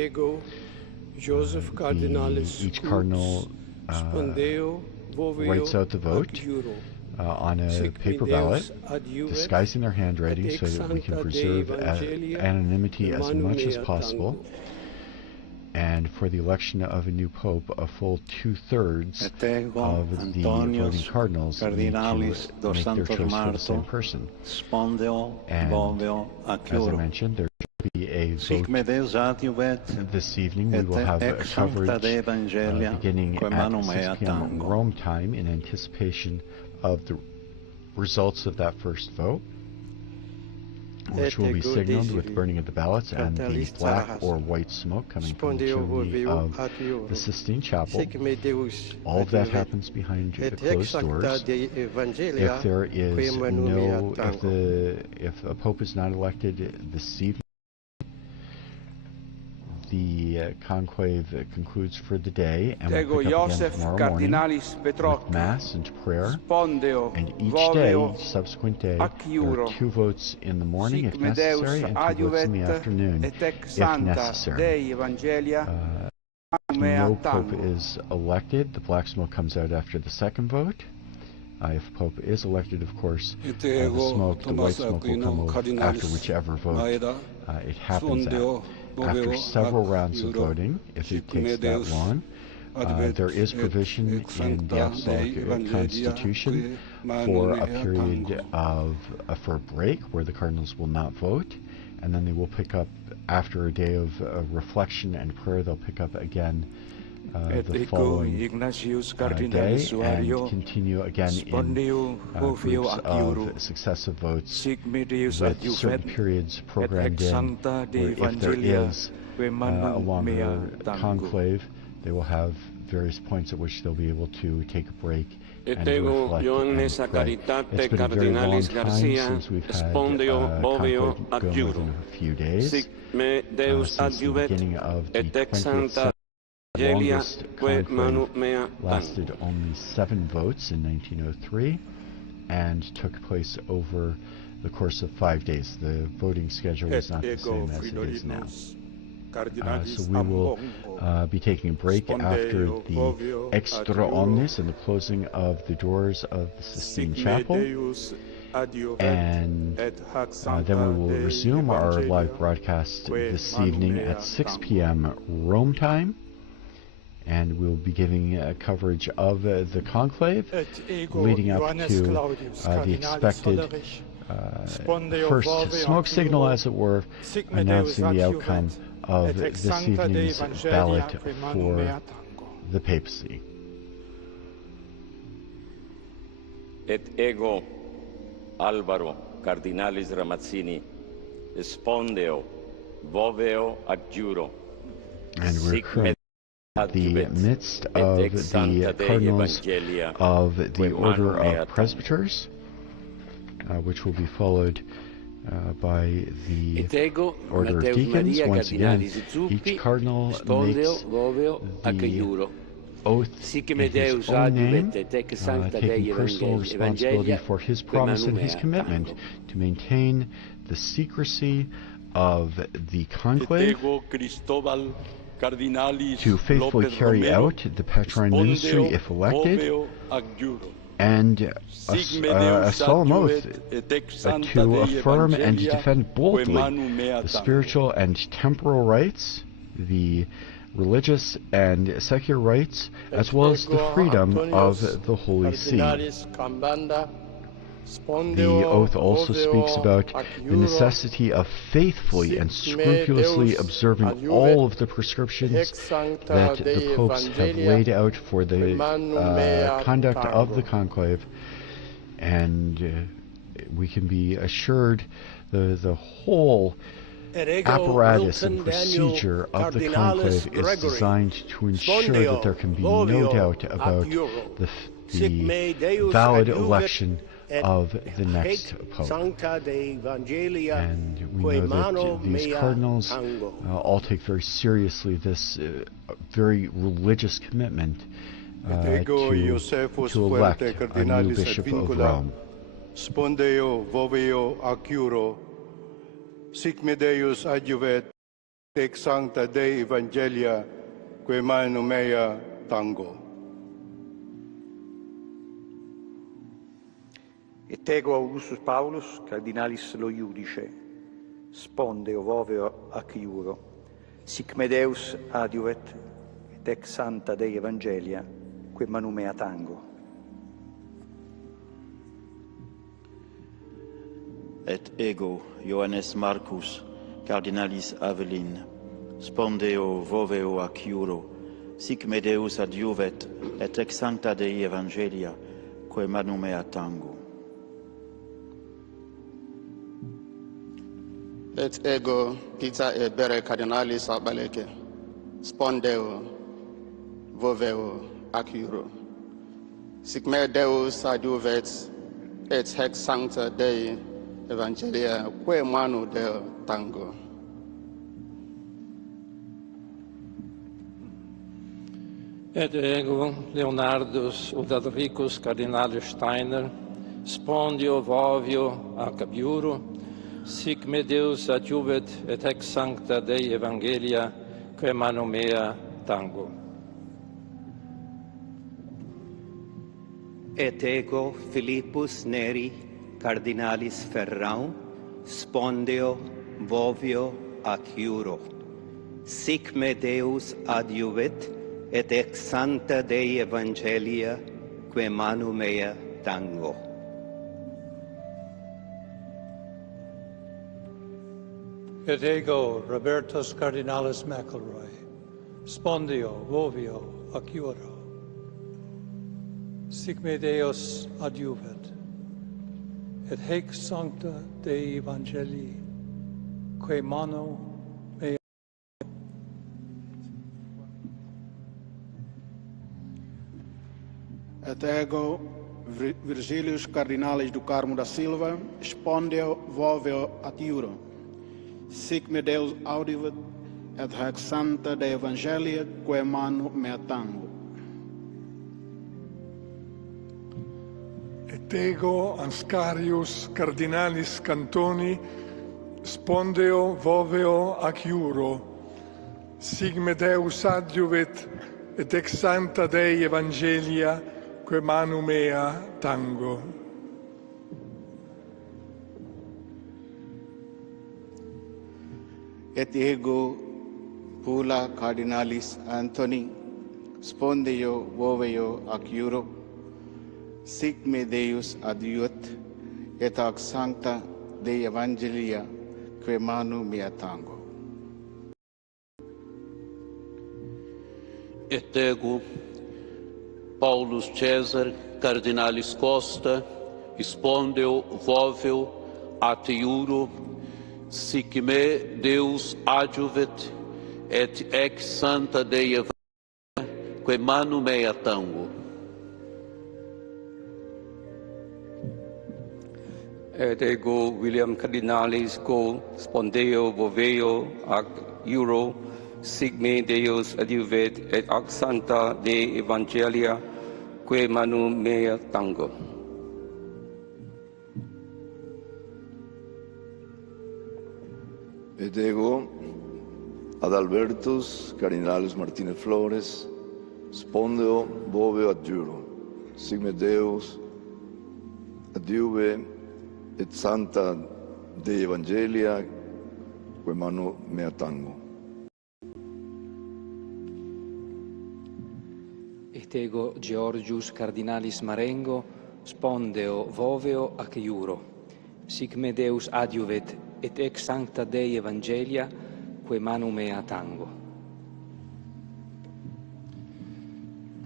Each cardinal writes out the vote on a paper ballot, disguising their handwriting so that we can preserve anonymity as much as possible. And for the election of a new pope, a full 2/3 of the voting cardinals need to make their choice for the same person. And as I mentioned, there will be a vote this evening. We will have a coverage beginning at 6 p.m. Rome time in anticipation of the results of that first vote, which will be signaled with burning of the ballots and the black or white smoke coming from the chimney of the Sistine Chapel. All of that happens behind the closed doors. If there is if a pope is not elected this evening, the conclave concludes for the day, and we'll pick up again tomorrow morning with Mass and prayer. And each day, subsequent day, there are 2 votes in the morning if necessary, and 2 votes in the afternoon if necessary. No pope is elected. The black smoke comes out after the second vote. If Pope is elected, of course, the white smoke will come after whichever vote it happens at. After several rounds of voting, if it takes that long, there is provision in the Apostolic Constitution for a period for a break where the cardinals will not vote, and then they will pick up after a day of reflection and prayer. They'll pick up again the following day and continue again in groups of successive votes with certain periods programmed in, where if there is a longer conclave, they will have various points at which they'll be able to take a break and reflect and pray. It's been a very long time since we've had conclave go more than a few days, since the beginning of the 20th century. The longest conclave lasted only 7 votes in 1903 and took place over the course of 5 days. The voting schedule is not the same as it is now. So we will be taking a break after the Extra Omnis and the closing of the doors of the Sistine Chapel. And then we will resume our live broadcast this evening at 6 p.m. Rome time. And we'll be giving coverage of the conclave leading up to the expected first smoke signal, as it were, announcing the outcome of this evening's ballot for the papacy. Et ego Alvaro Cardinalis Ramazzini spondeo voveo adjuro. And we're currently at the midst of the Cardinals of the Order of Presbyters, which will be followed by the Order of Deacons. Once again, each Cardinal makes the oath in his own name, taking personal responsibility for his promise and his commitment to maintain the secrecy of the conclave, to faithfully carry out the Patrine ministry if elected, and a solemn oath to affirm and defend boldly the spiritual and temporal rights, the religious and secular rights, as well as the freedom of the Holy See. The oath also speaks about the necessity of faithfully and scrupulously observing all of the prescriptions that the popes have laid out for the conduct of the conclave, and we can be assured the whole apparatus and procedure of the conclave is designed to ensure that there can be no doubt about the valid election of the next pope. And we know that these cardinals all take very seriously this very religious commitment to elect a new bishop of Rome. Spondeo voveo acuro, sic me Deus adjuvet. Ex sancta Dei Evangelia, que manu mea tango. Et ego Augustus Paulus, cardinalis lo iudice, sponde ovoveo ac iuro, sic me Deus adiuvet, et ex sancta Dei Evangelia, que manu mea tango. Et ego Johannes Marcus, cardinalis Avelin, spondeo voveo ac iuro, sic me Deus adiuvet, et ex sancta Dei Evangelia, que manu mea tango. Et ego Peter e bere cardinalis Abaleke, spondeo voveo ac iuro, sic me Deus adiuvet, et ex sancta Dei Evangelia, que manu Deo tango. Et ego Leonardus Udalricus cardinalis Steiner, spondio vovio ac iuro, sic me Deus adiuvet et ex sancta Dei Evangelia, que manu mea tango. Et ego Philippus Neri, cardinalis Ferrau, spondeo vovio ac iuro, sic me Deus adiuvet, et ex sancta Dei Evangelia, que manu mea tango. Et ego Robertus cardinalis McElroy, spondeo vovio ac iuro, sic me Deus adiuvet, et haec sancta Dei Evangelii, que manu mea. Et ego Virgilius cardinalis do Carmo da Silva, spondeo voveo ad iuro, sic me Deus audivet, et haec sancta Dei Evangelia, que manu mea tango. Et ego Anscarius cardinalis Cantoni, spondeo voveo ac iuro, sic me Deus adiuvet, et ex sancta Dei Evangelia, que manu mea tango. Et ego Pula cardinalis Anthony, spondeo voveo ac iuro, sic me Deus adiuet, et ac sancta Dei Evangelia, que manu mea tango. Et ego Paulus Caesar cardinalis Costa, spondeo voveo at iuro, sic me Deus adiuvet, et ex sancta Dei Evangelia, que manu mea tango. Et ego William cardinalis Go, spondeo voveo ac iuro, sic me Deus adiuvet, et ac sancta Dei Evangelia, que manu mea tango. Et ego Adalbertus cardinalis Martinez Flores, spondeo voveo ad iuro, sic me Deus adiuve, et sancta Dei Evangelia, que manu mea tango. Et ego Georgius cardinalis Marengo, spondeo voveo ac iuro, sic me Deus adiuvet, et ex sancta Dei Evangelia, que manu mea tango.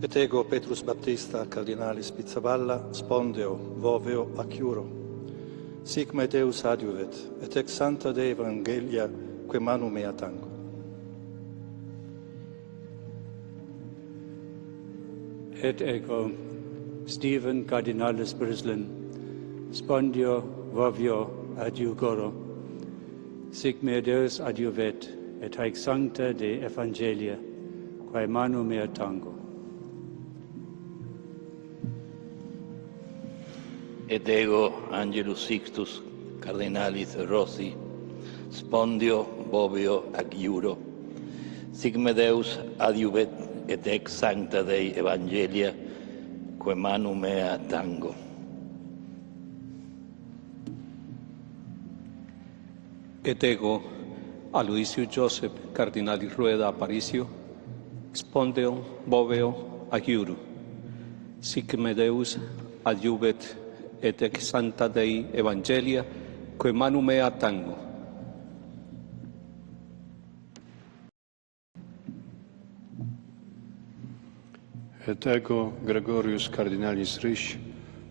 Et ego Petrus Baptista cardinalis Pizzaballa, spondeo voveo ac iuro, sic me Deus adiuvet, et ex sancta Dei Evangelia, que manu mea tango. Et ego Stephen cardinalis Brislin, spondeo voveo ad iugoro, sic me Deus adiuvet, et haec sancta Dei Evangelia, quae manu mea tango. Et ego Angelus Sixtus cardinalis Rossi, spondeo voveo ac iuro, sic me Deus adiuvet et ex sancta Dei Evangelia, quae manu mea tango. Et ego, Aloysius Joseph Cardinalis Rueda Aparicio, spondeo voveo ac iuro, sic me Deus adiuvet et ex sancta Dei Evangelia, quae manu mea tango. Et ego Gregorius Cardinalis Risch,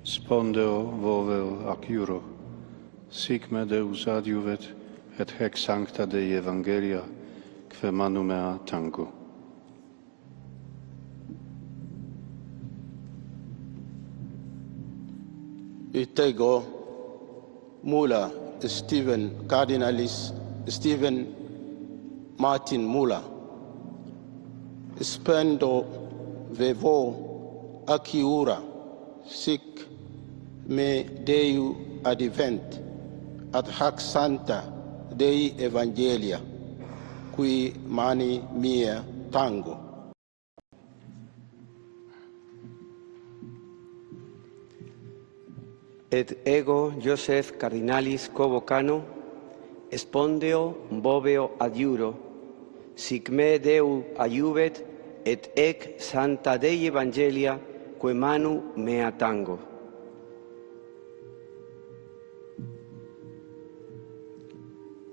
spondeo voveo ac iuro, sic me Deus adiuvet et hec sancta Dei Evangelia, quae manu mea tango. Et ego Muller Stephen Martin Muller, spendo vevo ac iura, sic me Deu advent ad hac sancta Dei Evangelia, qui mani mea tango. Et ego Joseph Cardinalis Covocano, spondeo voveo ad iuro, sic me Deu adiuvet et ec sancta Dei Evangelia, quae manu mea tango.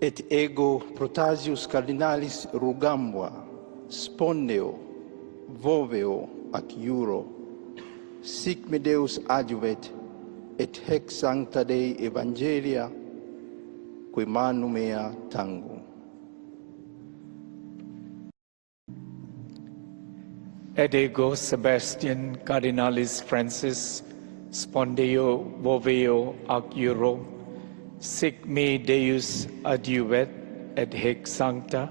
Et ego Protasius Cardinalis Rugambua, spondeo voveo ac iuro, sic me Deus adiuvet et hec sancta Dei Evangelia, quae manu mea tango. Et ego Sebastian Cardinalis Francis, spondeo voveo ac iuro, sic me Deus adiuvet et hec sancta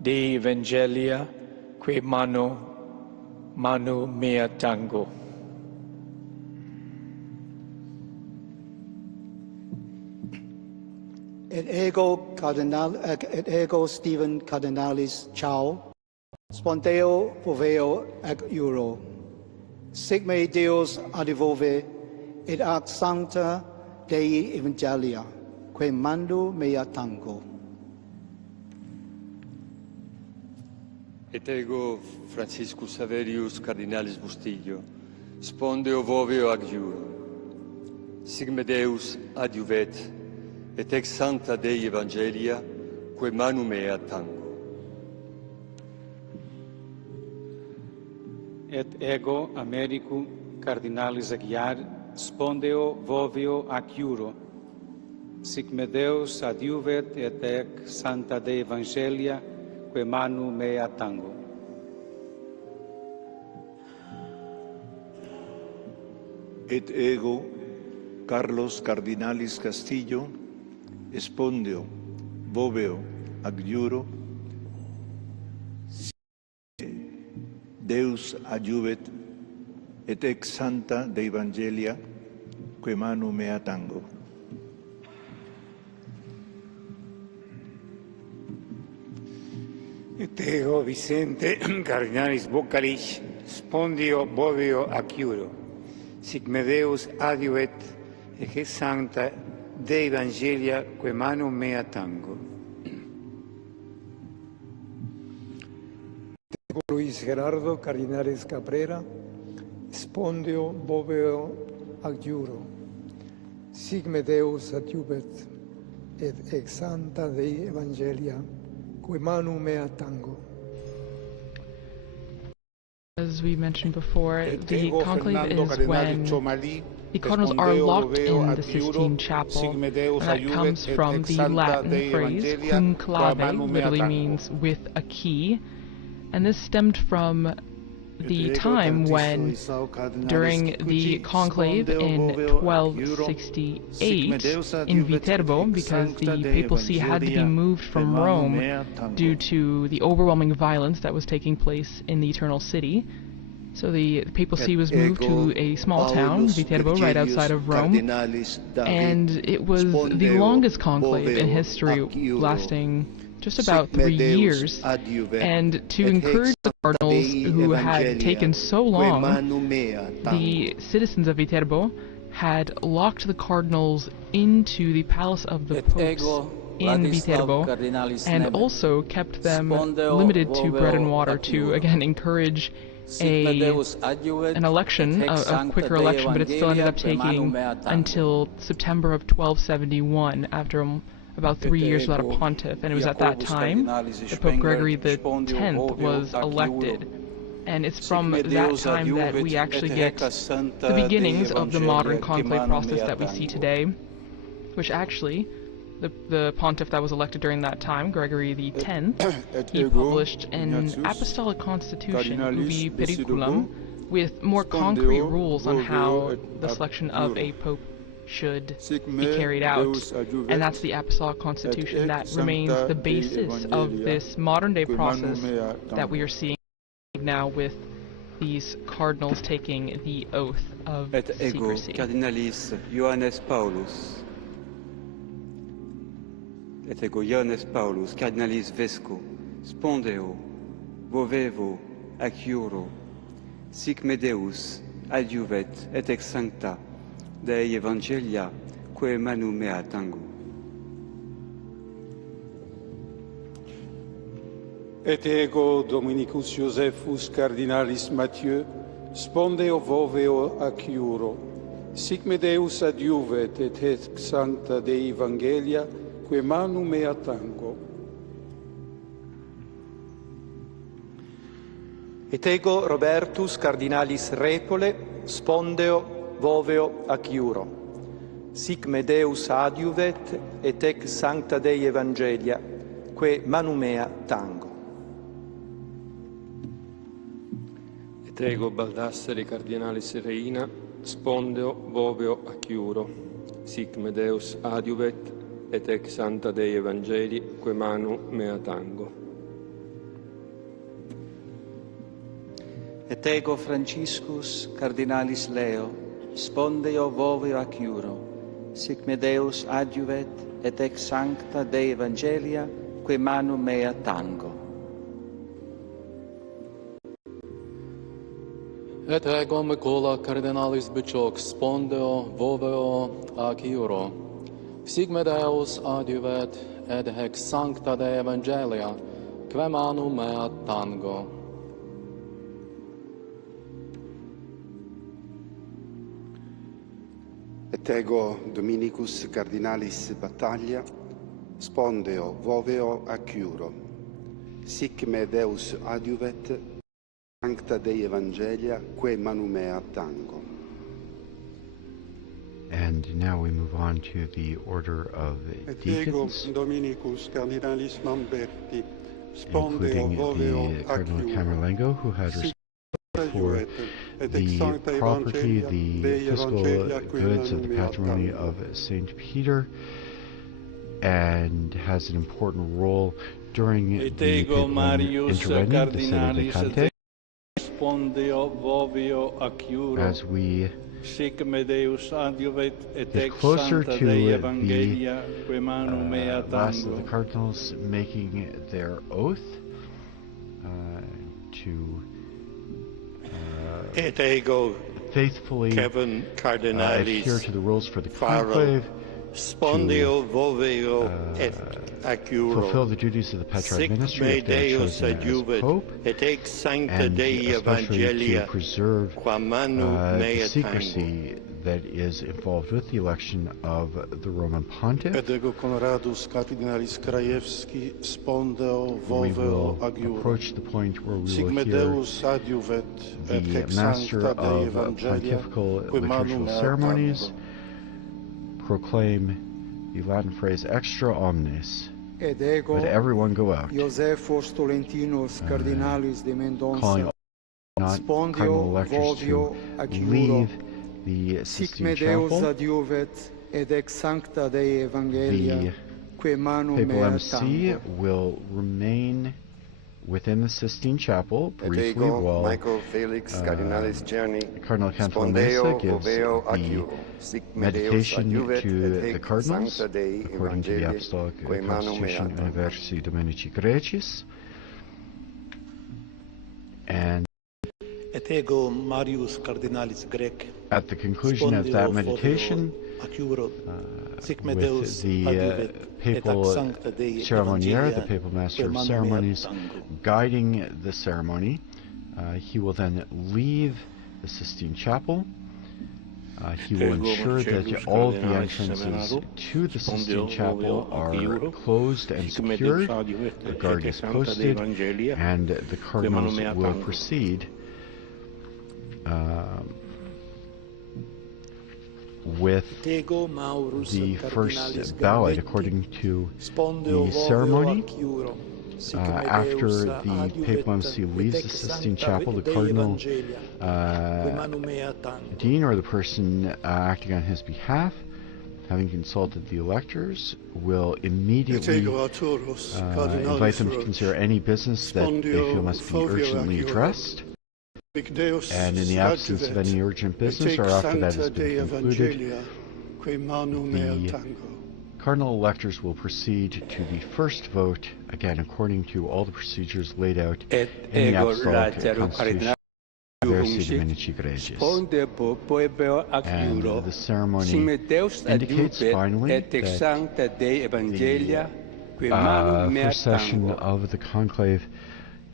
Dei Evangelia, quae manu mea tango. Et ego Stephen Cardinalis Chao, spondeo voveo ac iuro, sic me Deus adivove et ac sancta Dei Evangelia, quae manu mea tango. Et ego Franciscus Saverius Cardinalis Bustillo, spondeo voveo ac iuro, sic me Deus adiuvet et ex sancta Dei Evangelia, quae manu mea tango. Et ego Americum Cardinalis Aguiar, spondeo voveo ac iuro, sic me Deus adiuvet et ec sancta Dei Evangelia, quae manu mea tango. Et ego Carlos Cardinalis Castillo, spondeo voveo ac iuro, Deus adiuvet et ex sancta Dei Evangelia, quae manu mea tango. Et ego Vicente Cardinalis Bocalich, spondeo voveo ac iuro, sic me Deus adiuvet et ex sancta Dei Evangelia, quae manu mea tango. Luis Gerardo Cardinalis Cabrera, spondeo voveo ac iuro, sic me Deus adiuvet et ex sancta Dei Evangelia, quae manu mea tango. As we mentioned before, the conclave is when the cardinals are locked in the Sistine Chapel, and that comes from the Latin phrase conclave, literally means with a key. And this stemmed from the time when, during the conclave in 1268 in Viterbo, because the papal see had to be moved from Rome due to the overwhelming violence that was taking place in the Eternal City. So the papal see was moved to a small town, Viterbo, right outside of Rome, and it was the longest conclave in history, lasting just about 3 years, and to encourage the Cardinals, who had taken so long, the citizens of Viterbo had locked the Cardinals into the palace of the popes in Viterbo, and also kept them limited to bread and water to, again, encourage an election, a quicker election, but it still ended up taking until September of 1271, after about 3 years without a pontiff, and it was at that time that Pope Gregory X was elected. And it's from that time that we actually get the beginnings of the modern conclave process that we see today, which actually, the pontiff that was elected during that time, Gregory X, he published an apostolic constitution, Ubi Periculum, with more concrete rules on how the selection of a pope should be carried out, and that's the apostolic constitution that remains the basis of this modern-day process that we are seeing now with these cardinals taking the oath of secrecy. Cardinalis Johannes Paulus. Et ego Johannes Paulus, Cardinalis Vesco, Spondeo, Vovevo, Acciuro, sic me Deus adjuvet et ex sancta Dei Evangelia, que manu mea tango. Et ego Dominicus Josephus Cardinalis Mathieu, spondeo voveo acciuro, sic me Deus adjuvet et ex sancta Dei Evangelia, que manu mea tango. Et ego Robertus Cardinalis Repole, spondeo voveo acciuro, sic me Deus adjuvet et ex sancta Dei Evangelia, que manu mea tango. Et ego Baldassare Cardinalis Reina, spondeo voveo acciuro, sic me Deus adjuvet et ex sancta Dei Evangeli, que manu mea tango. Et ego Franciscus Cardinalis Leo, spondeo voveo acciuro, sic me Deus adjuvet et ex sancta Dei Evangelia, que manu mea tango. Et ego Micola Cardinalis Bichoc, spondeo voveo acciuro, sic me Deus adjuvet et ex sancta Dei Evangelia, que manu mea tango. Et ego Dominicus Cardinalis Battaglia, spondeo voveo acciuro, sic me Deus adjuvet sancta Dei Evangelia, que manu mea tango. And now we move on to the order of deacons, including the Cardinal Camerlengo, who had responsibility for the property, the fiscal goods of the patrimony of St. Peter, and has an important role during the papal interregnum, the Sede Vacante, as we get closer to the last of the cardinals making their oath to faithfully adhere to the rules for the conclave, to fulfill the duties of the patriarch ministry if they are chosen as pope, and especially to preserve the secrecy that is involved with the election of the Roman pontiff. We will approach the point where we will hear the master of pontifical liturgical ceremonies proclaim the Latin phrase extra omnes. Let everyone go out, calling all non-cardinal electors to leave the Sistine Chapel. The papal MC will remain within the Sistine Chapel, briefly, while Cardinal Cantalamessa gives the meditation to the cardinals, according to the Apostolic Constitution Universi Dominici Graecis. And at the conclusion of that meditation, with the papal ceremoniere, the papal master of ceremonies, guiding the ceremony, he will then leave the Sistine Chapel. He will ensure that all of the entrances to the Sistine Chapel are closed and secured, the guard is posted, and the cardinals will proceed with the first ballot according to the ceremony. After the papal embassy leaves the Sistine Chapel, the cardinal dean, or the person acting on his behalf, having consulted the electors, will immediately invite them to consider any business that they feel must be urgently addressed. And in the absence of any urgent business, or after that has been concluded, the cardinal electors will proceed to the first vote, again according to all the procedures laid out in the Apostolic Constitution Universi Dominici Graecis. And the ceremony indicates finally that the first session of the conclave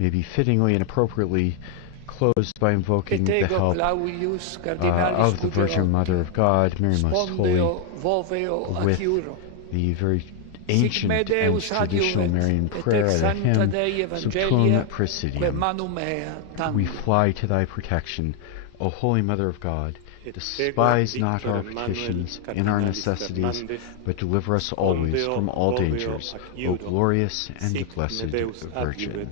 may be fittingly and appropriately closed by invoking the help of the Virgin Mother of God, Mary Most Holy, with the very ancient and traditional Marian prayer, the hymn, Sutum Presidium. We fly to thy protection, O Holy Mother of God. Despise not our petitions in our necessities, but deliver us always from all dangers, O glorious and blessed Virgin.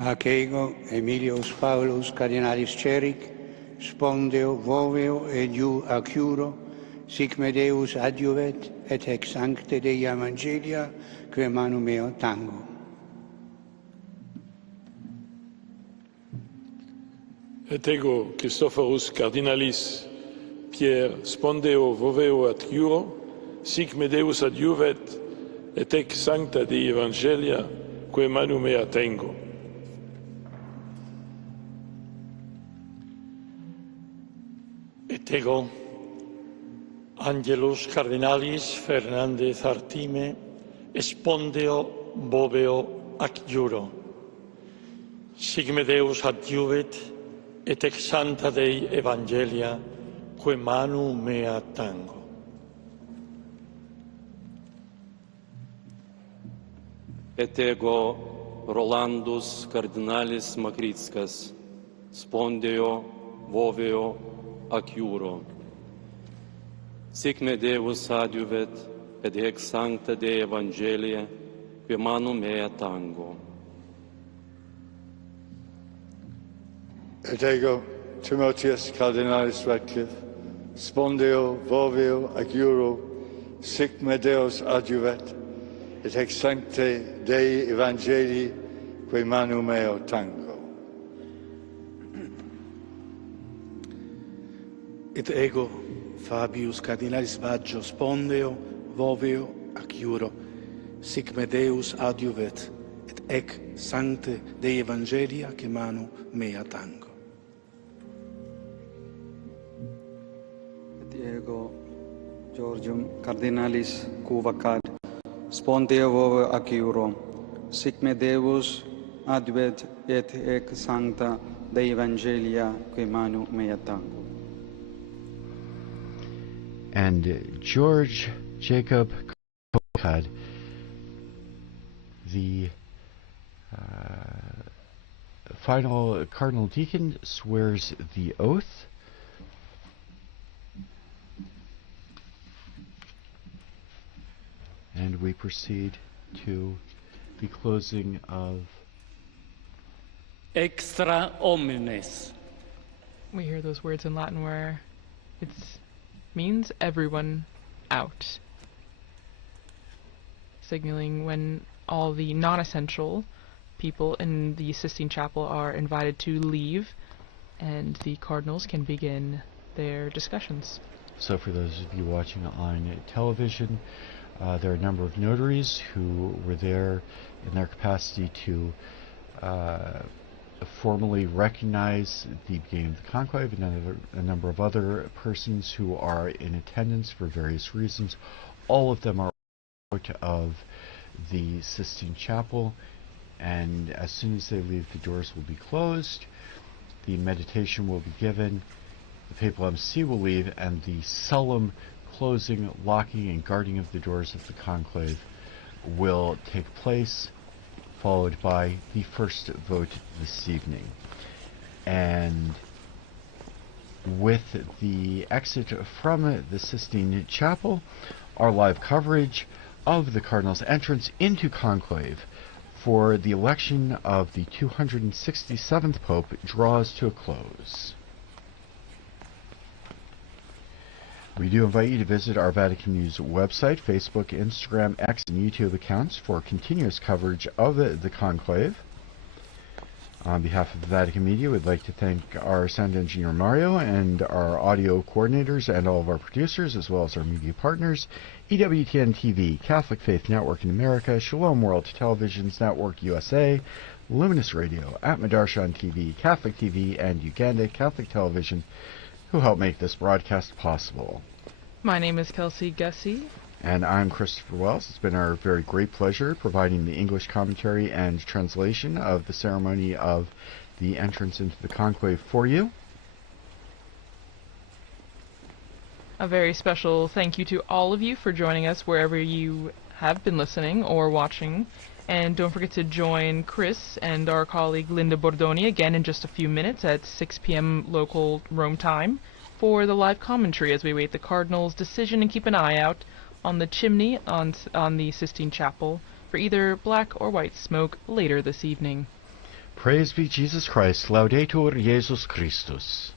Ac ego Emilius Paulus Cardinalis Ceric, spondeo voveo ediu acuro, sic me Deus adjuvet, et ex sancte Dei Evangelia, que manu meo tango. Et ego Christophorus Cardinalis Pierre, spondeo voveo acuro, sic me Deus adjuvet, et ex sancta Dei Evangelia, que manu mea tengo. Et ego Angelus Cardinalis Fernandez Artime, spondeo boveo ac juro. Sic me Deus adjuvet, et ex sancta Dei Evangelia, que manu mea tango. Et ego Rolandus Cardinalis Makritskas, spondeo voveo ac juro. Sic me Deus adjuvet, et ex sancta Dei Evangelia, que manu mea tango. Et ego Timotheus Cardinalis Radcliffe, spondeo voveo ac juro, sic me Deus adjuvet, et ex sancte Dei Evangelii, que manu meo tango. Et ego Fabius Cardinalis Baggio, spondeo voveo ac juro, sic me Deus adjuvet, et ec sancte Dei Evangelia, que manu mea tango. Et ego Georgium Cardinalis Cuvacad, spondeo voveo ac juro, sic me Deus adjuvet, et ec sancta Dei Evangelia, que manu mea tango. And George Jacob Covacad, the final cardinal deacon, swears the oath. And we proceed to the closing of Extra omnes. We hear those words in Latin where it's means everyone out, signaling when all the non-essential people in the Sistine Chapel are invited to leave, and the cardinals can begin their discussions. So for those of you watching on television, there are a number of notaries who were there in their capacity to formally recognize the beginning of the conclave, and a number of other persons who are in attendance for various reasons. All of them are out of the Sistine Chapel, and as soon as they leave, the doors will be closed, the meditation will be given, the papal MC will leave, and the solemn closing, locking, and guarding of the doors of the conclave will take place, followed by the first vote this evening. And with the exit from the Sistine Chapel, our live coverage of the Cardinals' entrance into conclave for the election of the 267th Pope draws to a close. We do invite you to visit our Vatican News website, Facebook, Instagram, X, and YouTube accounts for continuous coverage of the conclave. On behalf of the Vatican Media, we'd like to thank our sound engineer Mario and our audio coordinators and all of our producers, as well as our media partners, EWTN TV, Catholic Faith Network in America, Shalom World Television's Network USA, Luminous Radio, at Madarshan TV, Catholic TV, and Uganda Catholic Television, who help make this broadcast possible. My name is Kelsey Gussie. And I'm Christopher Wells. It's been our very great pleasure providing the English commentary and translation of the ceremony of the entrance into the conclave for you. A very special thank you to all of you for joining us wherever you have been listening or watching. And don't forget to join Chris and our colleague Linda Bordoni again in just a few minutes at 6 p.m. local Rome time for the live commentary as we await the Cardinals' decision, and keep an eye out on the chimney on the Sistine Chapel for either black or white smoke later this evening. Praise be Jesus Christ. Laudetur Jesus Christus.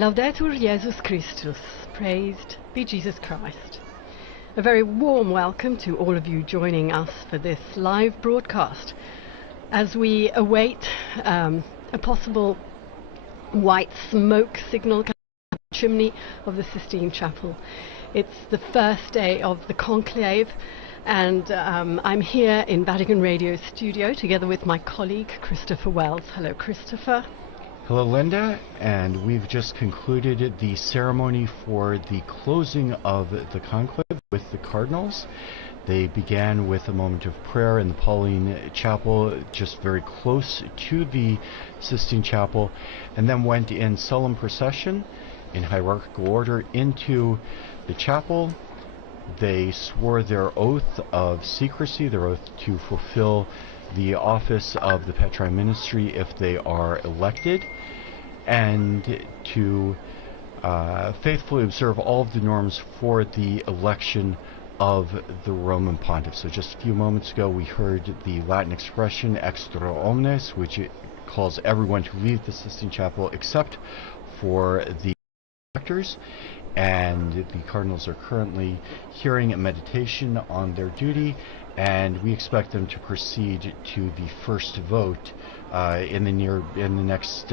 Laudetur Jesus Christus, praised be Jesus Christ. A very warm welcome to all of you joining us for this live broadcast as we await a possible white smoke signal coming from the chimney of the Sistine Chapel. It's the first day of the Conclave, and I'm here in Vatican Radio studio together with my colleague Christopher Wells. Hello, Christopher. Hello, Linda, and we've just concluded the ceremony for the closing of the conclave with the Cardinals. They began with a moment of prayer in the Pauline Chapel, just very close to the Sistine Chapel, and then went in solemn procession in hierarchical order into the chapel. They swore their oath of secrecy, their oath to fulfill the office of the Petrine ministry if they are elected, and to faithfully observe all of the norms for the election of the Roman Pontiff. So just a few moments ago we heard the Latin expression extra omnes, which calls everyone to leave the Sistine Chapel except for the electors, and the Cardinals are currently hearing a meditation on their duty, and we expect them to proceed to the first vote in the next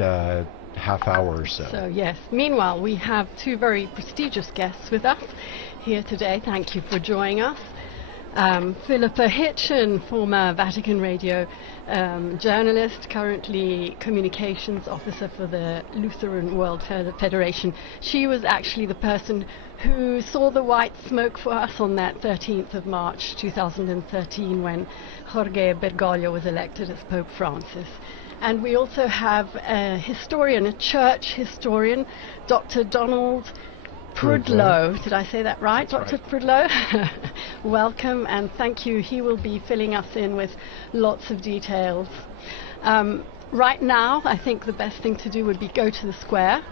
half hour or so. So yes, meanwhile we have two very prestigious guests with us here today. Thank you for joining us. Philippa Hitchen, former Vatican Radio journalist, currently communications officer for the Lutheran World Federation. She was actually the person who saw the white smoke for us on that 13th of March 2013 when Jorge Bergoglio was elected as Pope Francis. And we also have a historian, a church historian, Dr. Donald Prudlow. Did I say that right, That's Dr. right. Prudlow? Welcome and thank you. He will be filling us in with lots of details. Right now, I think the best thing to do would be go to the square,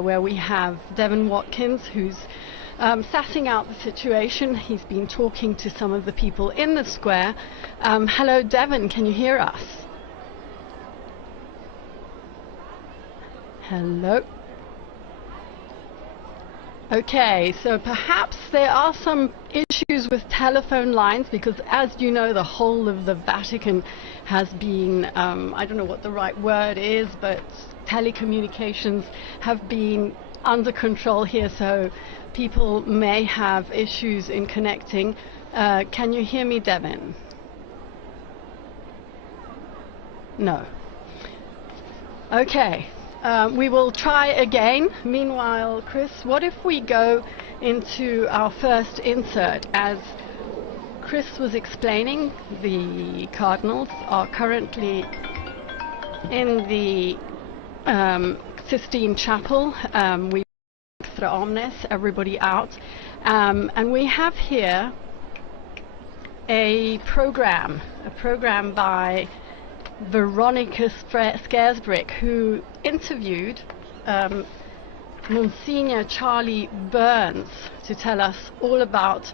where we have Devon Watkins, who's sassing out the situation. He's been talking to some of the people in the square. Hello, Devon, can you hear us? Hello. Okay, so perhaps there are some issues with telephone lines because, as you know, the whole of the Vatican has been, I don't know what the right word is, but telecommunications have been under control here, so people may have issues in connecting. Can you hear me, Devin? No. Okay. We will try again. Meanwhile, Chris, what if we go into our first insert? As Chris was explaining, the Cardinals are currently in the Sistine Chapel. We extra omnes, everybody out. And we have here a program by Veronica Scaresbrick, who interviewed Monsignor Charlie Burns to tell us all about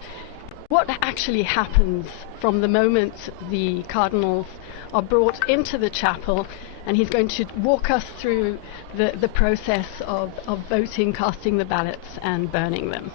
what actually happens from the moment the Cardinals are brought into the chapel, and he's going to walk us through the process of voting, casting the ballots and burning them.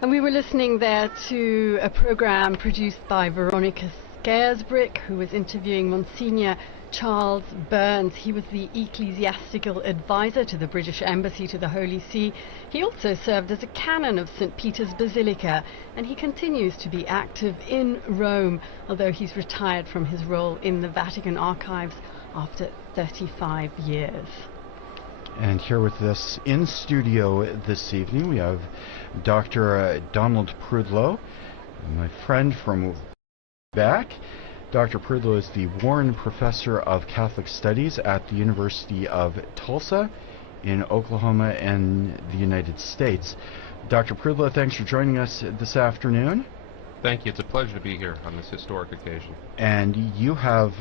And we were listening there to a program produced by Veronica Scaresbrick, who was interviewing Monsignor Charles Burns. He was the ecclesiastical advisor to the British Embassy to the Holy See. He also served as a canon of St. Peter's Basilica, and he continues to be active in Rome, although he's retired from his role in the Vatican archives after 35 years. And here with us in studio this evening, we have Dr. Donald Prudlow, my friend from back. Dr. Prudlow is the Warren Professor of Catholic Studies at the University of Tulsa in Oklahoma and the United States. Dr. Prudlow, thanks for joining us this afternoon. Thank you. It's a pleasure to be here on this historic occasion. And you have,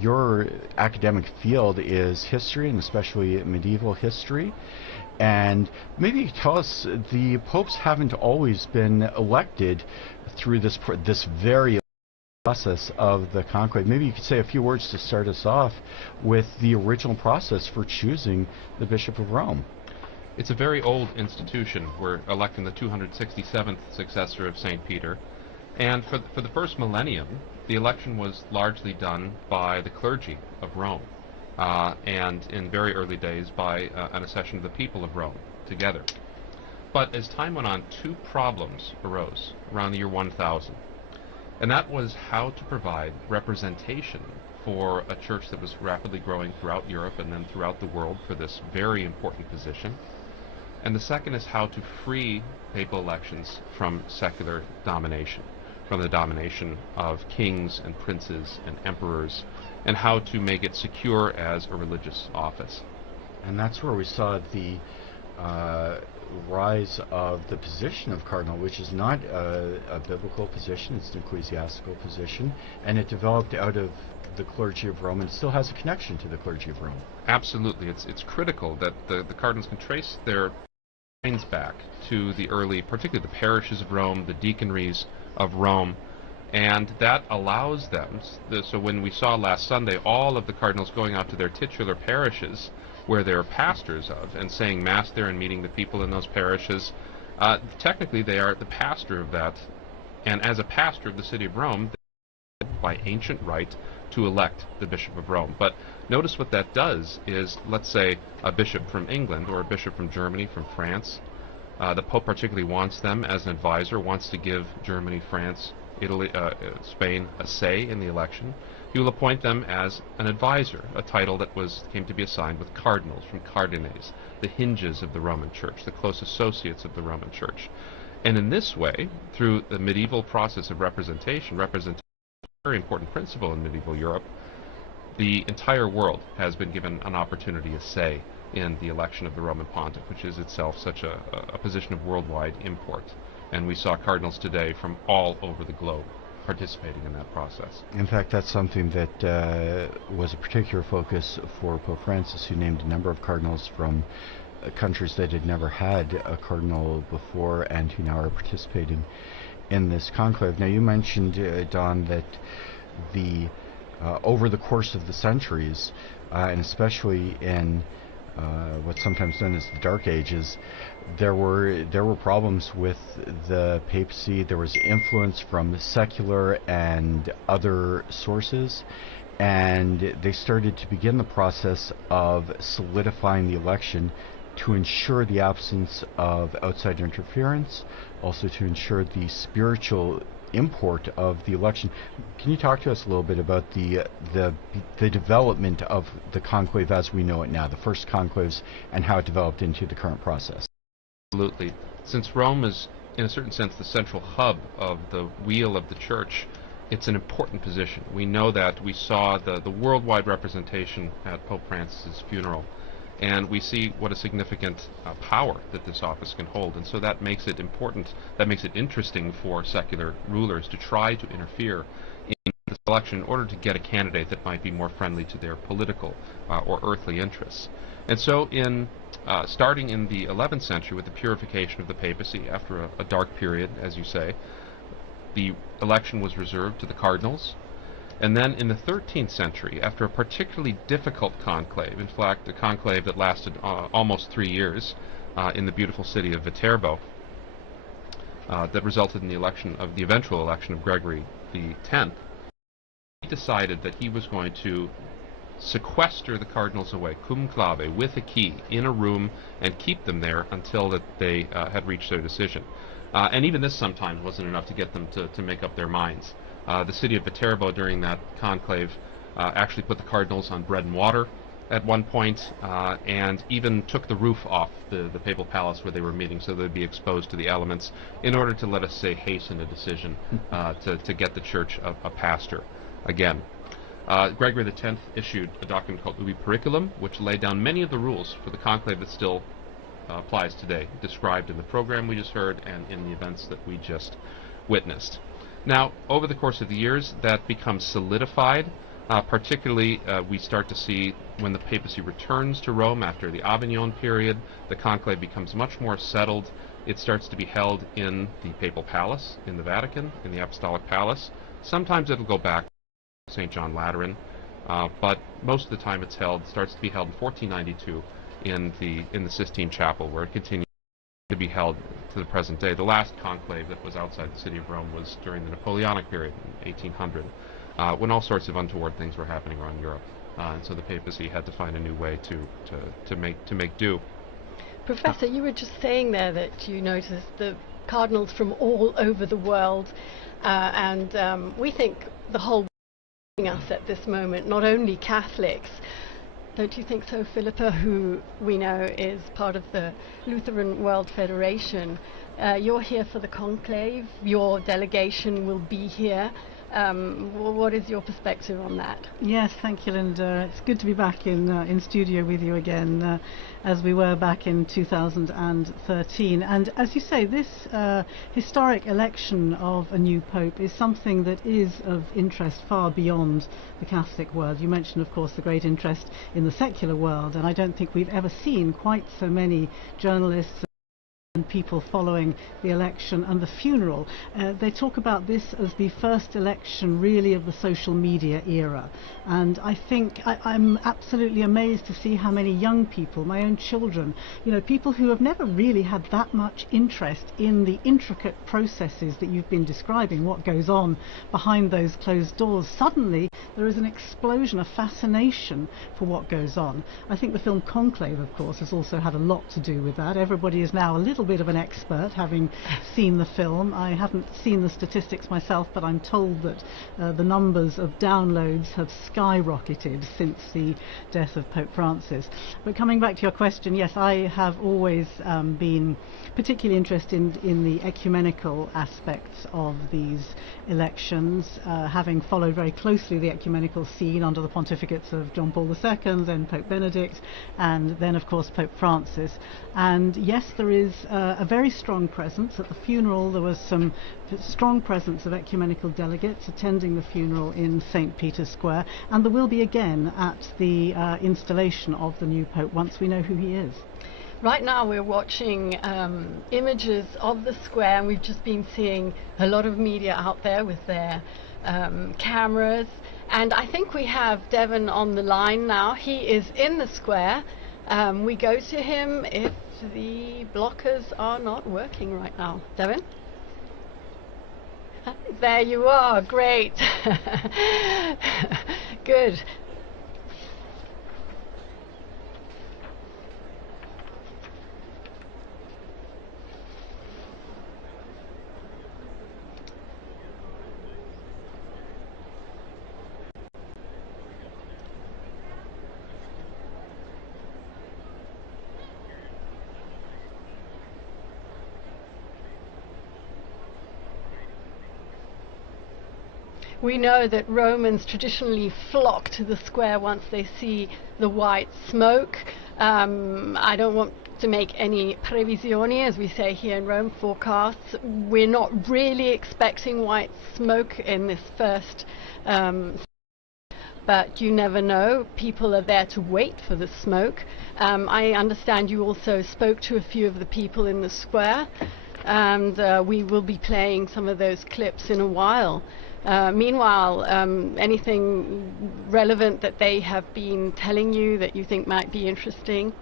your academic field is history, and especially medieval history. And maybe you tell us, the popes haven't always been elected through this very process of the conclave. Maybe you could say a few words to start us off with the original process for choosing the Bishop of Rome. It's a very old institution. We're electing the 267th successor of St. Peter. And for the first millennium, the election was largely done by the clergy of Rome, and in very early days by an accession of the people of Rome together. But as time went on, two problems arose around the year 1000. And that was how to provide representation for a church that was rapidly growing throughout Europe and then throughout the world for this very important position. And the second is how to free papal elections from secular domination, from the domination of kings and princes and emperors, and how to make it secure as a religious office. And that's where we saw the rise of the position of cardinal, which is not a biblical position, it's an ecclesiastical position, and it developed out of the clergy of Rome and still has a connection to the clergy of Rome. Absolutely. It's critical that the cardinals can trace their lines back to the early, particularly the parishes of Rome, the deaconries of Rome, and that allows them, so when we saw last Sunday all of the cardinals going out to their titular parishes, where they're pastors of, and saying Mass there and meeting the people in those parishes, technically they are the pastor of that, and as a pastor of the city of Rome, they are by ancient right to elect the Bishop of Rome. But notice what that does is, let's say a bishop from England or a bishop from Germany, from France, the Pope particularly wants them as an advisor, wants to give Germany, France, Italy, Spain a say in the election. He will appoint them as an advisor, a title that came to be assigned with cardinals, from cardines, the hinges of the Roman Church, the close associates of the Roman Church. And in this way, through the medieval process of representation is a very important principle in medieval Europe, the entire world has been given an opportunity, a say, in the election of the Roman Pontiff, which is itself such a position of worldwide import. And we saw cardinals today from all over the globe participating in that process. In fact, that's something that was a particular focus for Pope Francis, who named a number of cardinals from countries that had never had a cardinal before and who now are participating in this conclave. Now, you mentioned, Don, that over the course of the centuries, and especially in what's sometimes known as the Dark Ages, there were problems with the papacy. There was influence from secular and other sources, and they started to begin the process of solidifying the election to ensure the absence of outside interference, also to ensure the spiritual import of the election. Can you talk to us a little bit about the development of the conclave as we know it now, the first conclaves, and how it developed into the current process? Absolutely. Since Rome is, in a certain sense, the central hub of the wheel of the Church, it's an important position. We know that. We saw the worldwide representation at Pope Francis' funeral, and we see what a significant power that this office can hold. And so that makes it important, that makes it interesting for secular rulers to try to interfere in the election in order to get a candidate that might be more friendly to their political or earthly interests. And so starting in the 11th century with the purification of the papacy after a dark period, as you say, the election was reserved to the cardinals. And then in the 13th century, after a particularly difficult conclave, in fact a conclave that lasted almost 3 years in the beautiful city of Viterbo, that resulted in the eventual election of Gregory the X, he decided that he was going to sequester the cardinals away, Conclave, with a key in a room and keep them there until that they had reached their decision. And even this sometimes wasn't enough to get them to make up their minds. The city of Viterbo during that conclave actually put the cardinals on bread and water at one point, and even took the roof off the papal palace where they were meeting so they'd be exposed to the elements in order to, let us say, hasten a decision to get the church a pastor again. Gregory X issued a document called Ubi Periculum, which laid down many of the rules for the conclave that still applies today, described in the program we just heard and in the events that we just witnessed. Now, over the course of the years, that becomes solidified. Particularly, we start to see when the papacy returns to Rome after the Avignon period, the conclave becomes much more settled. It starts to be held in the papal palace, in the Vatican, in the Apostolic Palace. Sometimes it'll go back to St. John Lateran, but most of the time it starts to be held in 1492 in the Sistine Chapel, where it continues to be held to the present day. The last conclave that was outside the city of Rome was during the Napoleonic period, in 1800. When all sorts of untoward things were happening around Europe, and so the papacy had to find a new way to make do. Professor, you were just saying there that you noticed the cardinals from all over the world, and we think the whole world is us at this moment, not only Catholics. Don't you think so, Philippa, who we know is part of the Lutheran World Federation? You're here for the conclave. Your delegation will be here. What is your perspective on that? Yes, thank you, Linda. It's good to be back in studio with you again, as we were back in 2013. And as you say, this historic election of a new pope is something that is of interest far beyond the Catholic world. You mentioned, of course, the great interest in the secular world, and I don't think we've ever seen quite so many journalists and people following the election and the funeral. They talk about this as the first election really of the social media era, and I think I'm absolutely amazed to see how many young people, my own children, people who have never really had that much interest in the intricate processes that you've been describing, what goes on behind those closed doors. Suddenly there is an explosion of fascination for what goes on. I think the film Conclave, of course, has also had a lot to do with that. Everybody is now a little bit of an expert, having seen the film. I haven't seen the statistics myself, but I'm told that the numbers of downloads have skyrocketed since the death of Pope Francis. But coming back to your question, yes, I have always been particularly interested in the ecumenical aspects of these elections, having followed very closely the ecumenical scene under the pontificates of John Paul II, then Pope Benedict, and then of course Pope Francis. And yes, there is a very strong presence. At the funeral there was some strong presence of ecumenical delegates attending the funeral in St. Peter's Square, and there will be again at the installation of the new Pope once we know who he is. Right now we're watching images of the square, and we've just been seeing a lot of media out there with their cameras, and I think we have Devon on the line now. He is in the square. We go to him if the blockers are not working right now. Devon? There you are, great. Good. We know that Romans traditionally flock to the square once they see the white smoke. I don't want to make any previsioni, as we say here in Rome, forecasts. We're not really expecting white smoke in this first, but you never know. People are there to wait for the smoke. I understand you also spoke to a few of the people in the square, and we will be playing some of those clips in a while. Meanwhile, anything relevant that they have been telling you that you think might be interesting?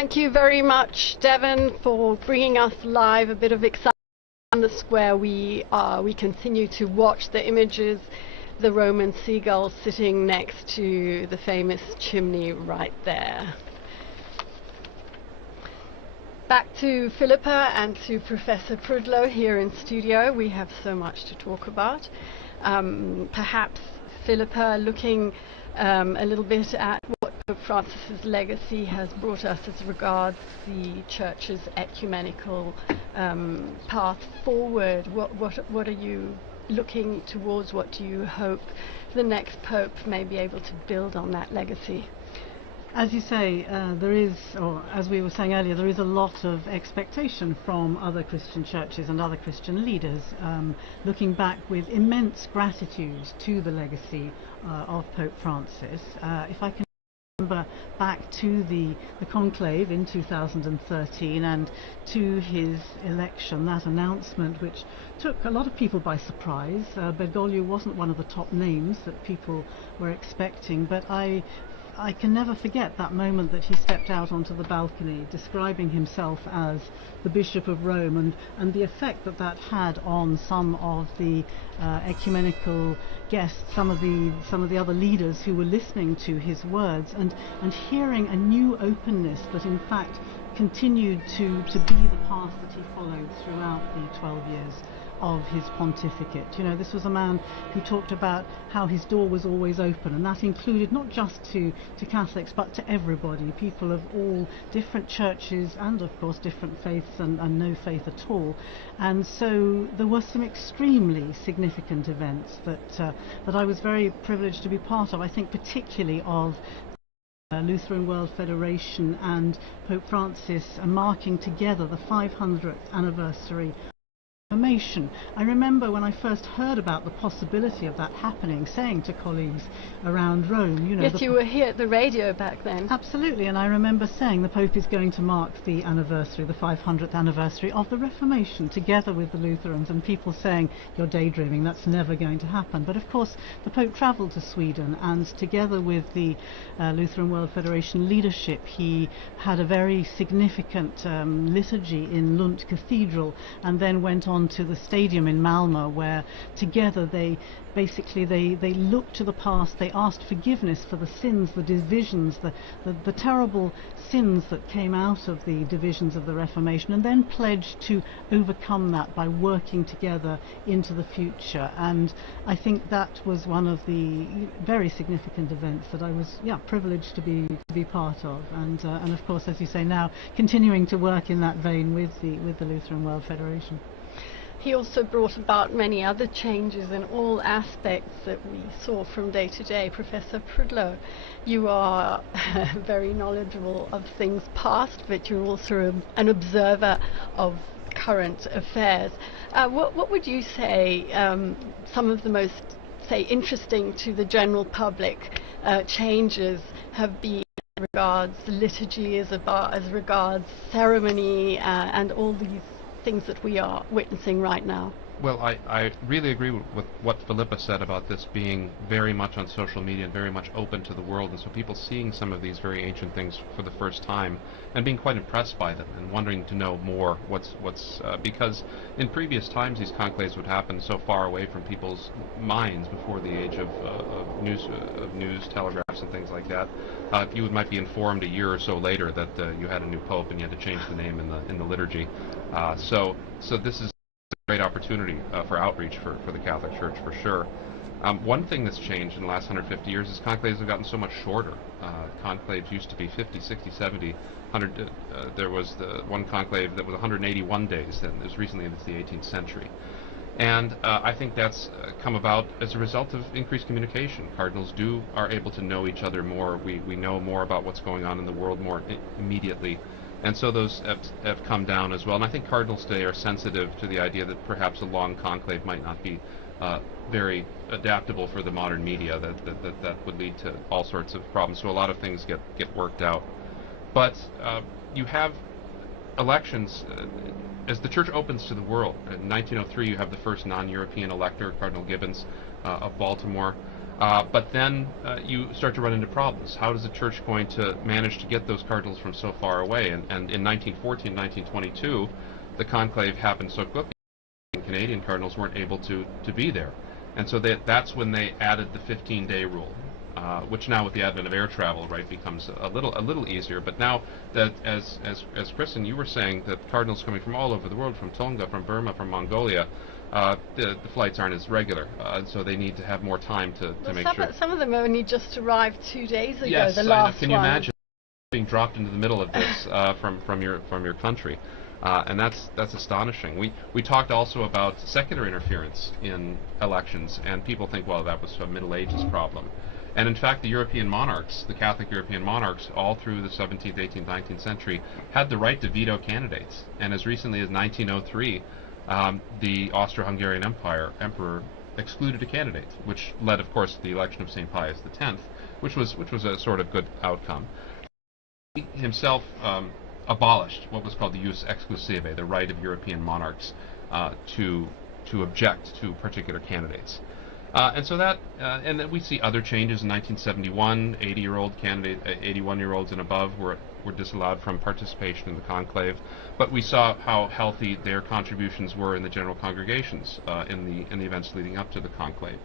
Thank you very much, Devon, for bringing us live a bit of excitement on the square. We continue to watch the images, the Roman seagull sitting next to the famous chimney right there. Back to Philippa and to Professor Prudlow here in studio. We have so much to talk about. Perhaps Philippa, looking a little bit at what Pope Francis's legacy has brought us as regards the Church's ecumenical path forward. What are you looking towards? What do you hope the next Pope may be able to build on that legacy? As you say, there is, or as we were saying earlier, there is a lot of expectation from other Christian churches and other Christian leaders, looking back with immense gratitude to the legacy of Pope Francis. If I can remember back to the Conclave in 2013 and to his election, that announcement which took a lot of people by surprise. Bergoglio wasn't one of the top names that people were expecting, but I can never forget that moment that he stepped out onto the balcony describing himself as the Bishop of Rome, and the effect that that had on some of the ecumenical guests, some of the other leaders who were listening to his words, and hearing a new openness that in fact continued to be the path that he followed throughout the 12 years of his pontificate. You know, this was a man who talked about how his door was always open, and that included not just to Catholics but to everybody, people of all different churches and of course different faiths and no faith at all. And so there were some extremely significant events that I was very privileged to be part of. I think particularly of Lutheran World Federation and Pope Francis marking together the 500th anniversary Reformation. I remember when I first heard about the possibility of that happening, saying to colleagues around Rome, you know... Yes, you were here at the radio back then. Absolutely, and I remember saying the Pope is going to mark the anniversary, the 500th anniversary of the Reformation, together with the Lutherans, and people saying, you're daydreaming, that's never going to happen. But of course, the Pope travelled to Sweden, and together with the Lutheran World Federation leadership, he had a very significant liturgy in Lund Cathedral, and then went on to the stadium in Malmö, where together they looked to the past, they asked forgiveness for the sins, the divisions, the terrible sins that came out of the divisions of the Reformation, and then pledged to overcome that by working together into the future. And I think that was one of the very significant events that I was privileged to be part of, and of course, as you say, now continuing to work in that vein with the Lutheran World Federation. He also brought about many other changes in all aspects that we saw from day to day. Professor Prudlow, you are very knowledgeable of things past, but you're also an observer of current affairs. What would you say some of the most, say, interesting to the general public changes have been as regards liturgy, as regards ceremony, and all these things that we are witnessing right now? Well, I really agree with what Philippa said about this being very much on social media and very much open to the world, and so people seeing some of these very ancient things for the first time and being quite impressed by them and wanting to know more because in previous times these conclaves would happen so far away from people's minds before the age of news, telegraphs and things like that. You might be informed a year or so later that you had a new pope and you had to change the name in the liturgy. So this is a great opportunity for outreach for the Catholic Church, for sure. One thing that's changed in the last 150 years is conclaves have gotten so much shorter. Conclaves used to be 50, 60, 70, 100. There was the one conclave that was 181 days, then it was recently into the 18th century. And I think that's come about as a result of increased communication. Cardinals are able to know each other more. We know more about what's going on in the world more immediately. And so those have come down as well. And I think cardinals today are sensitive to the idea that perhaps a long conclave might not be very adaptable for the modern media, that would lead to all sorts of problems. So a lot of things get worked out. But you have elections as the Church opens to the world. In 1903, you have the first non-European elector, Cardinal Gibbons of Baltimore. But then you start to run into problems. How is the church going to manage to get those cardinals from so far away? And in 1914, 1922, the conclave happened so quickly, Canadian cardinals weren't able to be there. And so that's when they added the 15-day rule, which now with the advent of air travel, right, becomes a little easier. But now that, as Kristen, you were saying, that cardinals coming from all over the world, from Tonga, from Burma, from Mongolia, the flights aren't as regular, so they need to have more time to make sure. Some of them only just arrived 2 days ago. Yes, the last can you imagine being dropped into the middle of this from your country? And that's astonishing. We talked also about secular interference in elections, and people think, well, that was a Middle Ages problem. And in fact, the European monarchs, the Catholic European monarchs, all through the 17th, 18th, 19th century, had the right to veto candidates. And as recently as 1903, the Austro-Hungarian emperor excluded a candidate, which led, of course, to the election of St. Pius X, which was a sort of good outcome. He himself abolished what was called the jus exclusive, the right of European monarchs to object to particular candidates. And so that, and then we see other changes in 1971. 81-year-olds and above were disallowed from participation in the conclave. But we saw how healthy their contributions were in the general congregations in the events leading up to the conclave.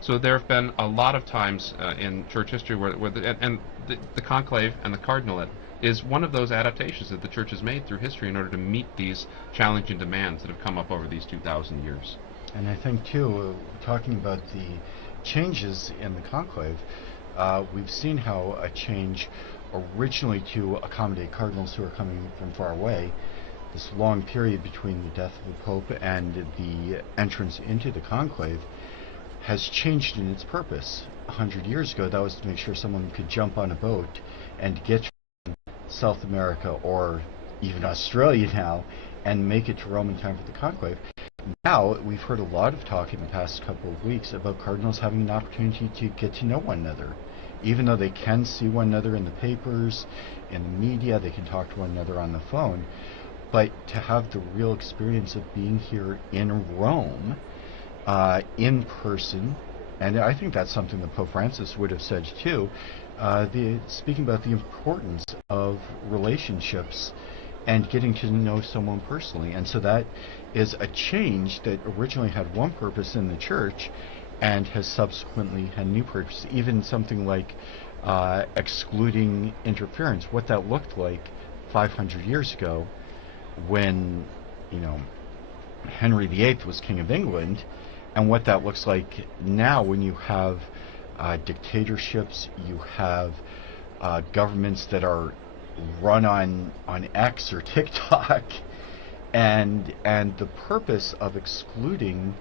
So there have been a lot of times in church history where the conclave and the cardinalate is one of those adaptations that the church has made through history in order to meet these challenging demands that have come up over these 2,000 years. And I think, too, talking about the changes in the conclave, we've seen how a change originally to accommodate cardinals who are coming from far away, this long period between the death of the Pope and the entrance into the conclave, has changed in its purpose. 100 years ago, that was to make sure someone could jump on a boat and get from South America or even Australia now and make it to Rome in time for the conclave. Now, we've heard a lot of talk in the past couple of weeks about cardinals having an opportunity to get to know one another. Even though they can see one another in the papers, in the media, they can talk to one another on the phone, but to have the real experience of being here in Rome, in person, and I think that's something that Pope Francis would have said too, speaking about the importance of relationships and getting to know someone personally. And so that is a change that originally had one purpose in the church and has subsequently had a new purpose. Even something like excluding interference, what that looked like 500 years ago when, Henry VIII was King of England, and what that looks like now when you have dictatorships, you have governments that are run on X or TikTok, and the purpose of excluding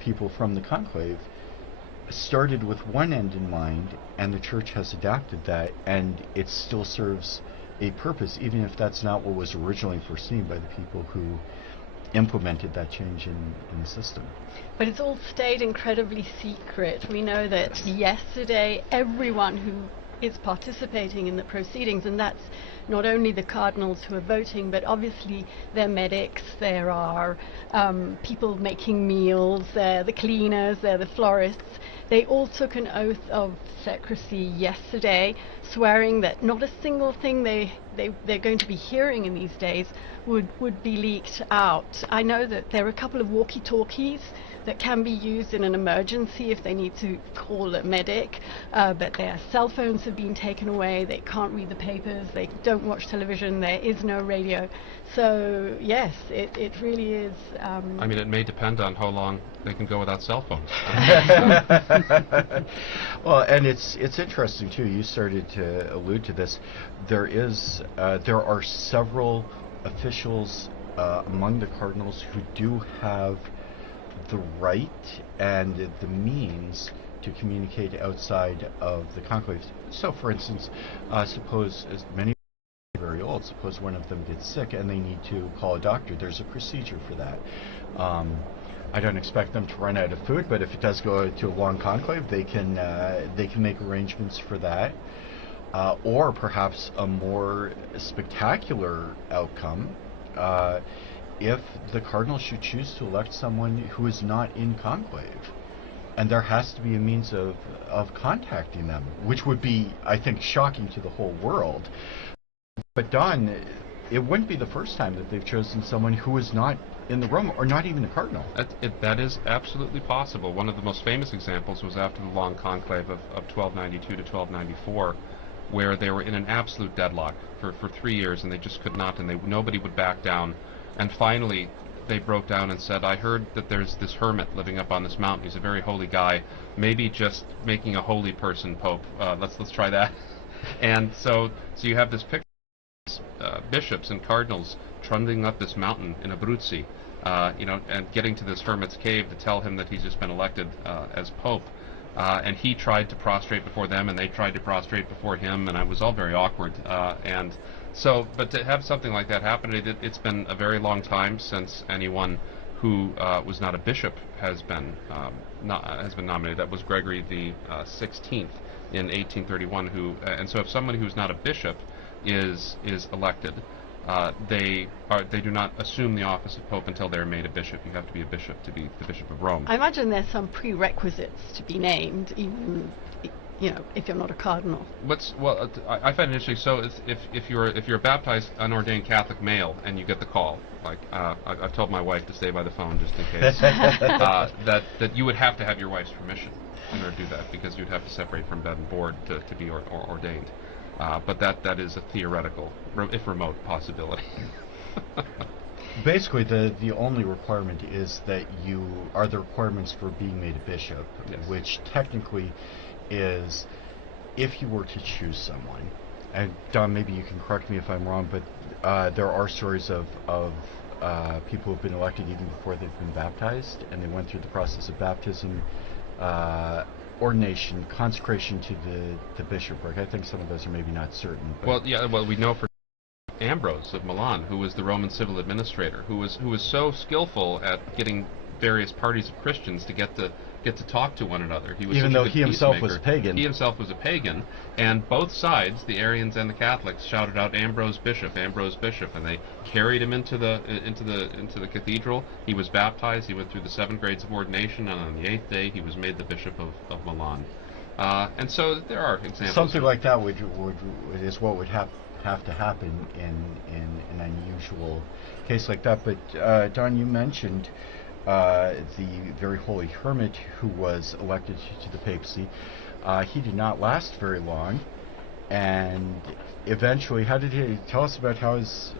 people from the conclave started with one end in mind, and the church has adapted that, and it still serves a purpose, even if that's not what was originally foreseen by the people who implemented that change in the system. But it's all stayed incredibly secret. We know that yesterday everyone who is participating in the proceedings, and that's not only the cardinals who are voting, but obviously they're medics, there are people making meals, they're the cleaners, they're the florists. They all took an oath of secrecy yesterday, swearing that not a single thing they're going to be hearing in these days would be leaked out. I know that there are a couple of walkie-talkies that can be used in an emergency if they need to call a medic, but their cell phones have been taken away, they can't read the papers, they don't watch television, there is no radio. So yes, it really is. I mean, it may depend on how long they can go without cell phones. Well, and it's interesting too. You started to allude to this. There are several officials among the cardinals who do have the right and the means to communicate outside of the conclave. So, for instance, suppose as many are very old. Suppose one of them gets sick and they need to call a doctor. There's a procedure for that. I don't expect them to run out of food, but if it does go to a long conclave, they can make arrangements for that. Or perhaps a more spectacular outcome, if the cardinal should choose to elect someone who is not in conclave. and there has to be a means of contacting them, which would be, I think, shocking to the whole world. But Don, it wouldn't be the first time that they've chosen someone who is not in the room, or not even a cardinal. That is absolutely possible. One of the most famous examples was after the long conclave of 1292 to 1294, where they were in an absolute deadlock for 3 years, and they just could not, and nobody would back down. And finally, they broke down and said, I heard that there's this hermit living up on this mountain. He's a very holy guy. Maybe just making a holy person Pope. Let's try that. And so you have this picture of bishops and cardinals trundling up this mountain in Abruzzi, and getting to this hermit's cave to tell him that he's just been elected as Pope. And he tried to prostrate before them, and they tried to prostrate before him, and it was all very awkward. But to have something like that happen, it's been a very long time since anyone who was not a bishop has been nominated. That was Gregory the 16th in 1831. And so if someone who's not a bishop is elected, they do not assume the office of Pope until they're made a bishop. You have to be a bishop to be the Bishop of Rome. I imagine there's some prerequisites to be named, even if you're not a cardinal. I find it interesting. So if you're a baptized unordained Catholic male and you get the call, like I've told my wife to stay by the phone just in case, that you would have to have your wife's permission in order to do that, because you'd have to separate from bed and board to be ordained. But that is a theoretical, if remote, possibility. Basically, the only requirement is that you are the requirements for being made a bishop, yes. Which technically is if you were to choose someone. And Don, maybe you can correct me if I'm wrong, but there are stories of people who have been elected even before they've been baptized, and they went through the process of baptism, ordination, consecration to the bishopric. I think some of those are maybe not certain. Well, we know for Ambrose of Milan, who was the Roman civil administrator, who was so skillful at getting various parties of Christians to get to talk to one another. Even though he himself was a pagan. He himself was a pagan, and both sides, the Arians and the Catholics, shouted out Ambrose Bishop, and they carried him into the cathedral. He was baptized. He went through the 7 grades of ordination, and on the 8th day he was made the Bishop of Milan. And so there are examples. Something like that is what would have to happen in an unusual case like that. But Don, you mentioned the very holy hermit who was elected to the papacy. He did not last very long, and eventually, how did he tell us about how his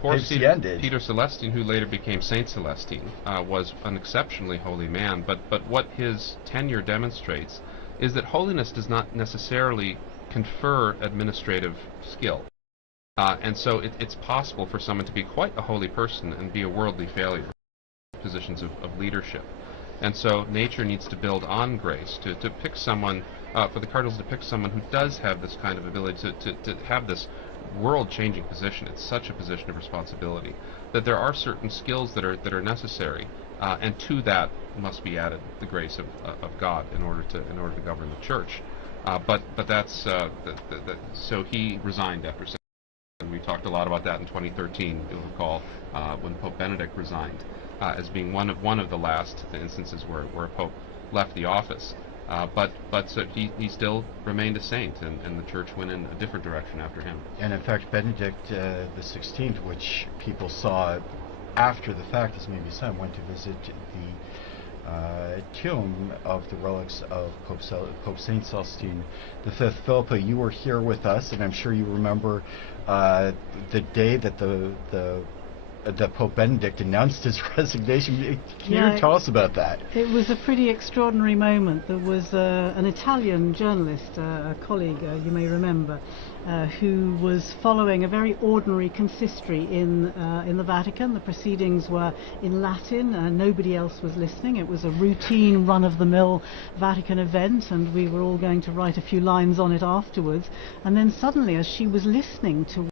papacy ended? Peter Celestine, who later became Saint Celestine, was an exceptionally holy man, but what his tenure demonstrates is that holiness does not necessarily confer administrative skill. And so it's possible for someone to be quite a holy person and be a worldly failure in positions of leadership. And so nature needs to build on grace to pick someone, for the Cardinals to pick someone who does have this kind of ability to have this world-changing position. It's such a position of responsibility that there are certain skills that are necessary, and to that must be added the grace of God in order to govern the Church. But that's so he resigned after. And we talked a lot about that in 2013. You'll recall when Pope Benedict resigned, as being one of the last instances where a pope left the office. But so he still remained a saint, and the Church went in a different direction after him. And in fact, Benedict the 16th, which people saw after the fact as maybe son, went to visit the tomb of the relics of Pope Saint Celestine V. Philippa, you were here with us, and I'm sure you remember the day that that Pope Benedict announced his resignation. Can you tell us about that? It was a pretty extraordinary moment. There was an Italian journalist, a colleague, you may remember, who was following a very ordinary consistory in the Vatican. The proceedings were in Latin. Nobody else was listening. It was a routine, run-of-the-mill Vatican event, and we were all going to write a few lines on it afterwards. And then suddenly, as she was listening to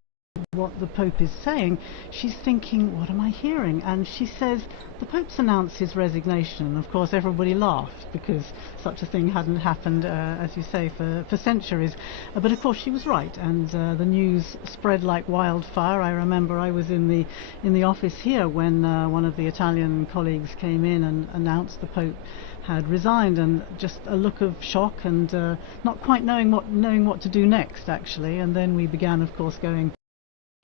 what the Pope is saying, she's thinking, what am I hearing? And she says, the Pope's announced his resignation. And of course everybody laughed because such a thing hadn't happened, as you say, for centuries. But of course she was right, and the news spread like wildfire. I remember I was in the office here when one of the Italian colleagues came in and announced the Pope had resigned, and just a look of shock and not quite knowing what to do next, actually. And then we began, of course, going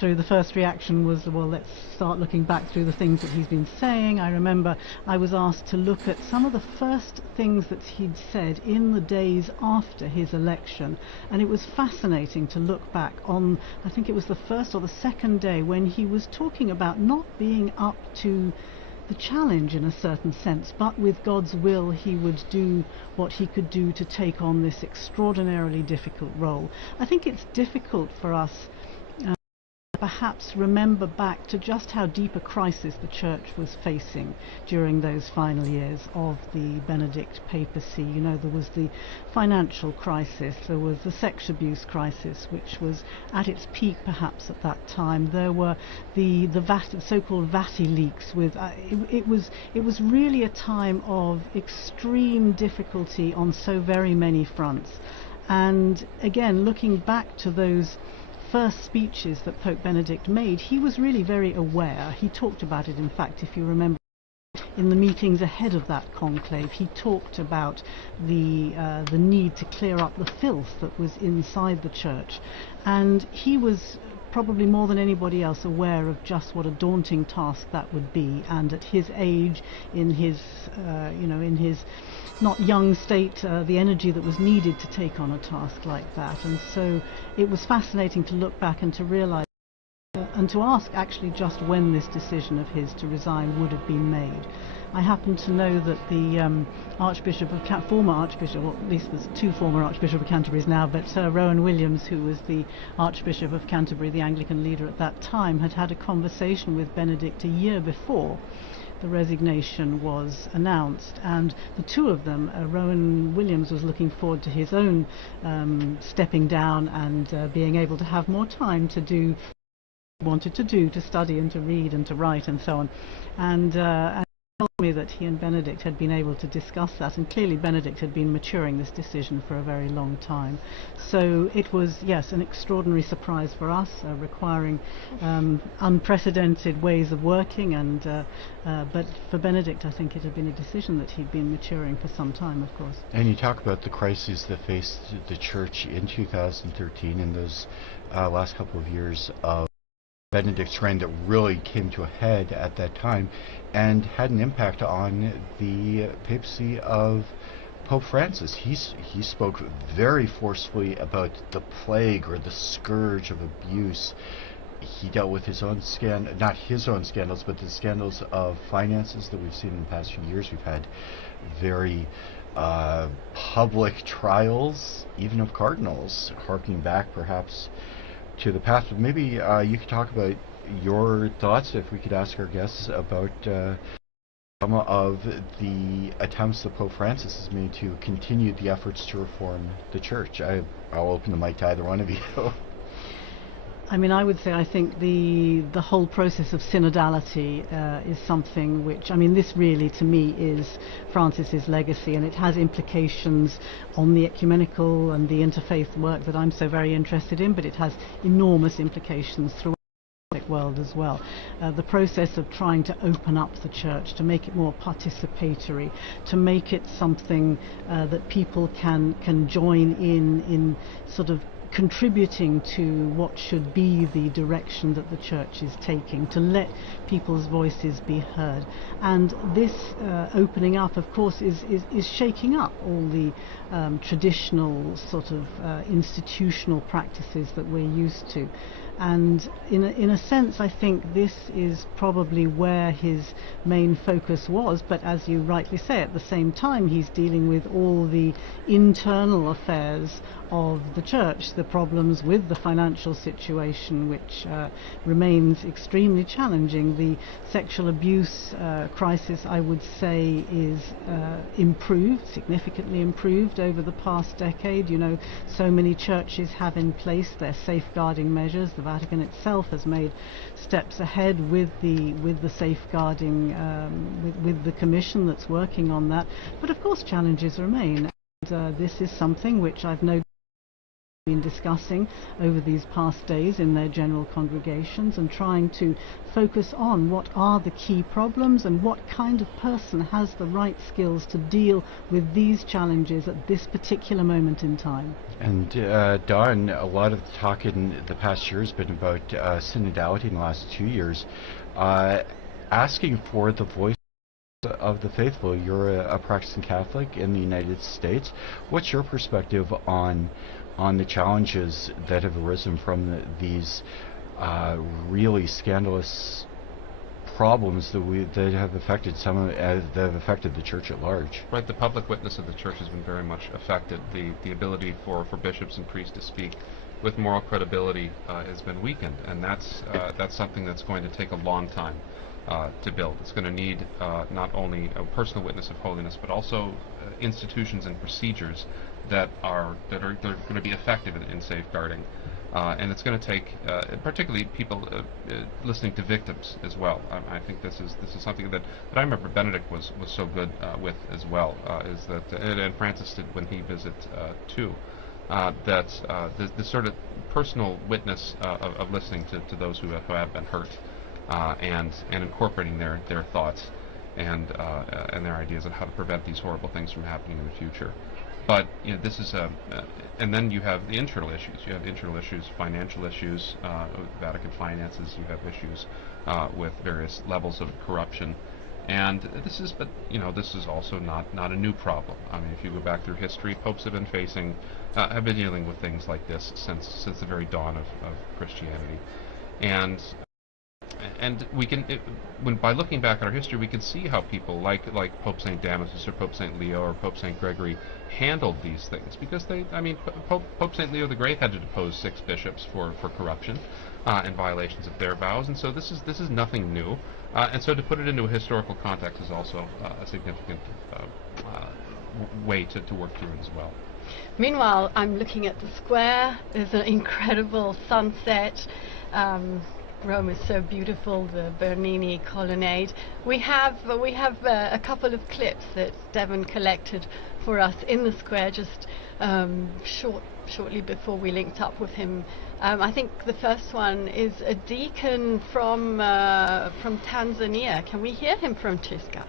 through. The first reaction was, well, let's start looking back through the things that he's been saying. I remember I was asked to look at some of the first things that he'd said in the days after his election, and it was fascinating to look back on, I think it was the first or the second day, when he was talking about not being up to the challenge in a certain sense, but with God's will he would do what he could do to take on this extraordinarily difficult role. I think it's difficult for us perhaps remember back to just how deep a crisis the Church was facing during those final years of the Benedict papacy. You know, there was the financial crisis, there was the sex abuse crisis, which was at its peak perhaps at that time. There were the so-called Vati leaks. With it was really a time of extreme difficulty on so very many fronts. And again, looking back to those first speeches that Pope Benedict made, he was really very aware. He talked about it, in fact, if you remember, in the meetings ahead of that conclave. He talked about the need to clear up the filth that was inside the Church, and he was probably more than anybody else aware of just what a daunting task that would be. And at his age, in his in his not young state, the energy that was needed to take on a task like that. And so it was fascinating to look back and to realize and to ask actually just when this decision of his to resign would have been made. I happen to know that the former Archbishop, or at least there's two former Archbishop of Canterbury now, but Rowan Williams, who was the Archbishop of Canterbury, the Anglican leader at that time, had had a conversation with Benedict a year before the resignation was announced, and the two of them, Rowan Williams was looking forward to his own stepping down and being able to have more time to do what he wanted to do, to study and to read and to write and so on. And he told me that he and Benedict had been able to discuss that, and clearly Benedict had been maturing this decision for a very long time. So it was, yes, an extraordinary surprise for us, requiring unprecedented ways of working, and but for Benedict I think it had been a decision that he'd been maturing for some time, of course. And you talk about the crises that faced the Church in 2013 and those last couple of years of Benedict's reign that really came to a head at that time and had an impact on the papacy of Pope Francis. He spoke very forcefully about the plague or the scourge of abuse. He dealt with his own not his own scandals, but the scandals of finances that we've seen in the past few years. We've had very public trials, even of cardinals, harking back perhaps to the past. But maybe you could talk about your thoughts, if we could ask our guests, about some of the attempts that Pope Francis has made to continue the efforts to reform the Church. I'll open the mic to either one of you. I mean, I would say I think the whole process of synodality is something which, I mean, this really to me is Francis's legacy, and it has implications on the ecumenical and the interfaith work that I'm so very interested in, but it has enormous implications throughout the world as well. The process of trying to open up the Church, to make it more participatory, to make it something that people can join in sort of contributing to what should be the direction that the Church is taking, to let people's voices be heard. And this opening up, of course, is shaking up all the traditional sort of institutional practices that we're used to. And in a sense, I think this is probably where his main focus was, but as you rightly say, at the same time he's dealing with all the internal affairs of the Church, the problems with the financial situation, which remains extremely challenging. The sexual abuse crisis, I would say, is improved, significantly improved over the past decade. You know, so many churches have in place their safeguarding measures, the Vatican itself has made steps ahead with the safeguarding, with the commission that's working on that. But of course challenges remain. And this is something which I've noticed been discussing over these past days in their general congregations, and trying to focus on what are the key problems and what kind of person has the right skills to deal with these challenges at this particular moment in time. And Don, a lot of the talk in the past year has been about synodality in the last 2 years, asking for the voice of the faithful. You're a practicing Catholic in the United States. What's your perspective on the challenges that have arisen from these really scandalous problems that have affected that have affected the Church at large? Right, the public witness of the Church has been very much affected. The ability for bishops and priests to speak with moral credibility has been weakened, and that's something that's going to take a long time to build. It's going to need not only a personal witness of holiness, but also institutions and procedures that are going to be effective in safeguarding. And it's going to take, particularly people listening to victims as well. I think this is something that I remember Benedict was so good with as well. Is that and Francis did when he visited too. That the sort of personal witness of listening to those who have been hurt, and incorporating their thoughts and their ideas on how to prevent these horrible things from happening in the future. But this is and then you have the internal issues. You have internal issues, financial issues, with Vatican finances. You have issues with various levels of corruption, and this is also not a new problem. I mean, if you go back through history, popes have been dealing with things like this since the very dawn of Christianity, and we can, by looking back at our history, we can see how people like Pope St. Damasus or Pope St. Leo or Pope St. Gregory handled these things, because Pope St. Leo the Great had to depose 6 bishops for corruption and violations of their vows, and so this is nothing new, and so to put it into a historical context is also a significant way to work through it as well. Meanwhile, I'm looking at the square. There's an incredible sunset. Rome is so beautiful, the Bernini colonnade. We have a couple of clips that Devon collected for us in the square just shortly before we linked up with him. I think the first one is a deacon from Tanzania. Can we hear him, Francesca?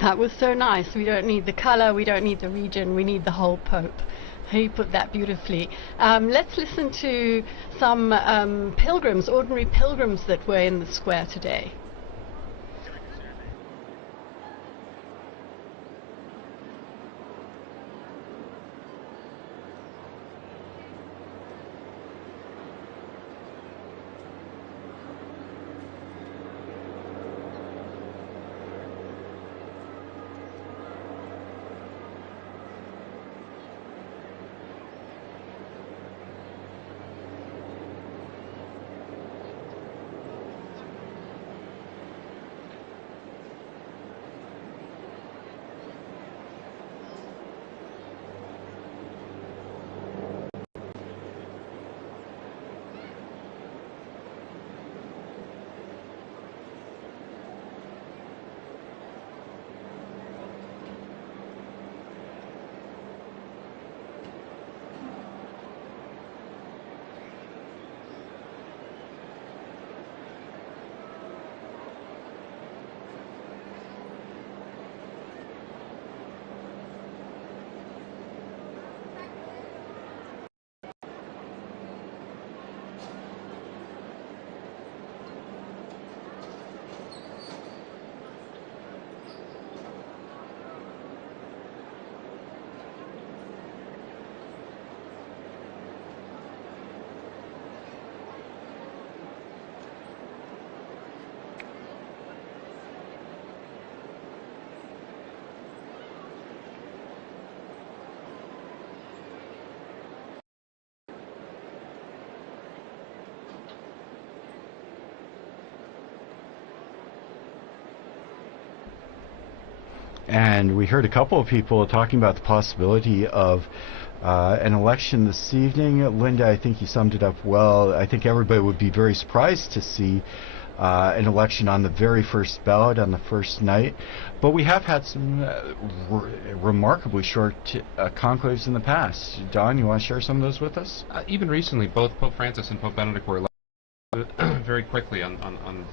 That was so nice. We don't need the color, we don't need the region, we need the whole Pope. He put that beautifully. Let's listen to some pilgrims, ordinary pilgrims that were in the square today. And we heard a couple of people talking about the possibility of an election this evening. Linda, I think you summed it up well. I think everybody would be very surprised to see an election on the very first ballot on the first night. But we have had some remarkably short conclaves in the past. Don, you want to share some of those with us? Even recently, both Pope Francis and Pope Benedict were elected very quickly on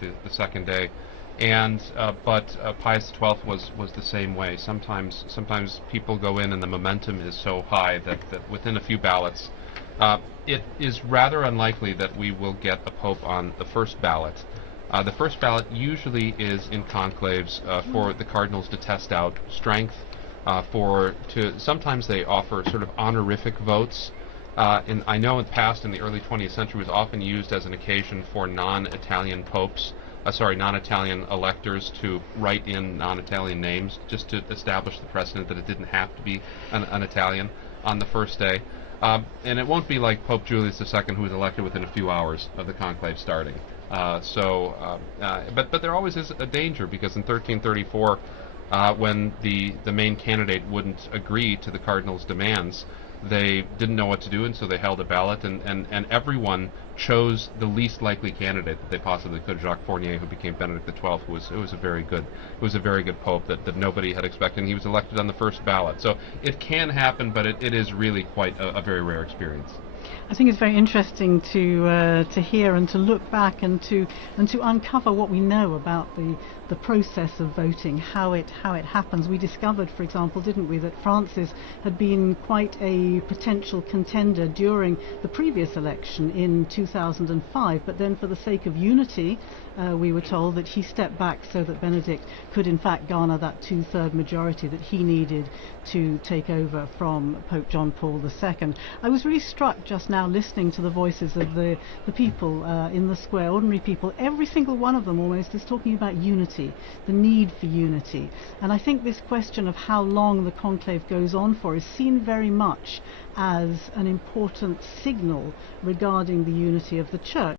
the second day. And but Pius XII was the same way. Sometimes people go in and the momentum is so high that within a few ballots, it is rather unlikely that we will get a pope on the first ballot. The first ballot usually is in conclaves for the cardinals to test out strength. Sometimes they offer sort of honorific votes. I know in the past, in the early 20th century, was often used as an occasion for non-Italian popes. Non-Italian electors to write in non-Italian names, just to establish the precedent that it didn't have to be an Italian on the first day. And it won't be like Pope Julius II, who was elected within a few hours of the conclave starting. But there always is a danger, because in 1334, when the main candidate wouldn't agree to the cardinals' demands, they didn't know what to do, and so they held a ballot, and everyone chose the least likely candidate that they possibly could. Jacques Fournier, who became Benedict XII, was a very good pope that nobody had expected, and he was elected on the first ballot. So it can happen, but it is really quite a very rare experience. I think it's very interesting to hear and to look back and to uncover what we know about the process of voting, how it happens. We discovered, for example, didn't we, that Francis had been quite a potential contender during the previous election in 2005, but then for the sake of unity, we were told that he stepped back so that Benedict could in fact garner that 2/3 majority that he needed to take over from Pope John Paul II. I was really struck just now listening to the voices of the people in the square, ordinary people. Every single one of them almost is talking about unity, the need for unity. And I think this question of how long the conclave goes on for is seen very much as an important signal regarding the unity of the Church.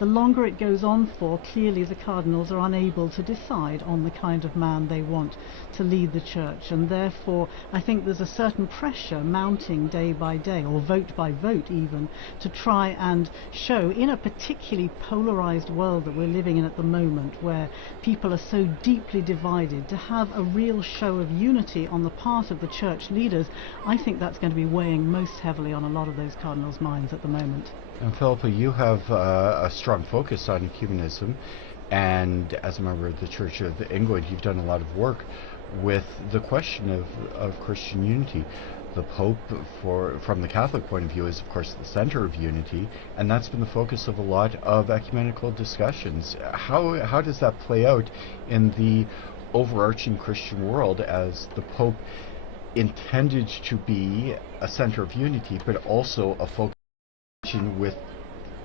The longer it goes on for, clearly the cardinals are unable to decide on the kind of man they want to lead the Church, and therefore I think there's a certain pressure mounting day by day, or vote by vote even, to try and show, in a particularly polarized world that we're living in at the moment, where people are so deeply divided, to have a real show of unity on the part of the Church leaders. I think that's going to be weighing most heavily on a lot of those cardinals' minds at the moment. And Philippa, you have a strong focus on ecumenism, and as a member of the Church of England, you've done a lot of work with the question of Christian unity. The Pope, from the Catholic point of view, is of course the center of unity, and that's been the focus of a lot of ecumenical discussions. How does that play out in the overarching Christian world, as the Pope intended to be a center of unity, but also a focus with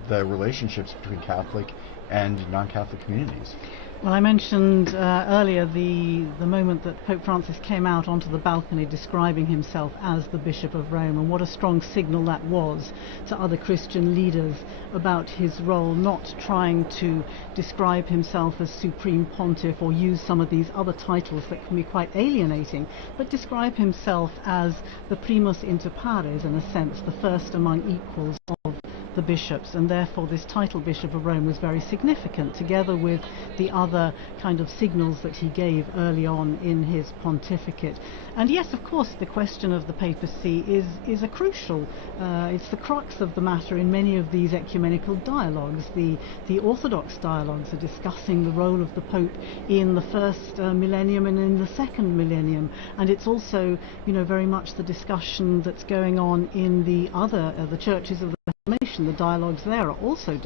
the relationships between Catholic and non-Catholic communities? Well, I mentioned earlier the moment that Pope Francis came out onto the balcony describing himself as the Bishop of Rome, and what a strong signal that was to other Christian leaders about his role, not trying to describe himself as Supreme Pontiff or use some of these other titles that can be quite alienating, but describe himself as the primus inter pares, in a sense, the first among equals of the bishops, and therefore this title Bishop of Rome was very significant, together with the other kind of signals that he gave early on in his pontificate. And yes, of course, the question of the papacy is a crucial, it's the crux of the matter in many of these ecumenical dialogues. The Orthodox dialogues are discussing the role of the Pope in the first millennium and in the second millennium, and it's also, very much the discussion that's going on in the other, the churches of the Reformation. The dialogues there are also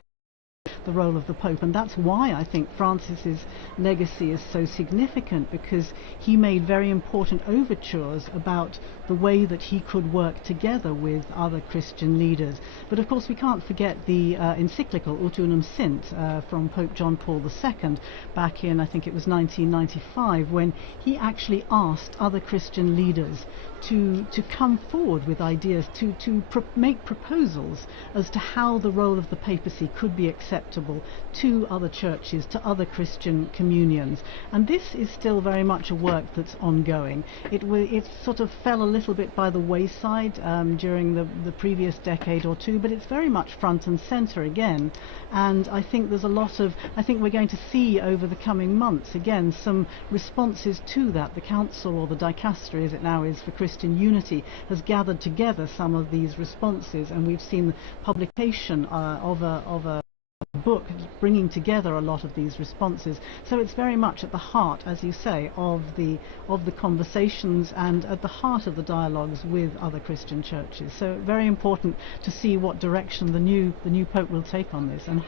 the role of the Pope, and that's why I think Francis's legacy is so significant, because he made very important overtures about the way that he could work together with other Christian leaders. But of course we can't forget the encyclical Ut Unum Sint from Pope John Paul II back in, I think it was 1995, when he actually asked other Christian leaders to come forward with ideas, to make proposals as to how the role of the papacy could be acceptable accountable to other churches, to other Christian communions. And this is still very much a work that's ongoing. It sort of fell a little bit by the wayside during the previous decade or two, but it's very much front and center again. And I think there's a lot of, I think we're going to see over the coming months again some responses to that. The Council, or the Dicastery as it now is for Christian Unity, has gathered together some of these responses, and we've seen the publication of a book bringing together a lot of these responses. So it's very much at the heart, as you say, of the conversations and at the heart of the dialogues with other Christian churches. So very important to see what direction the new Pope will take on this, and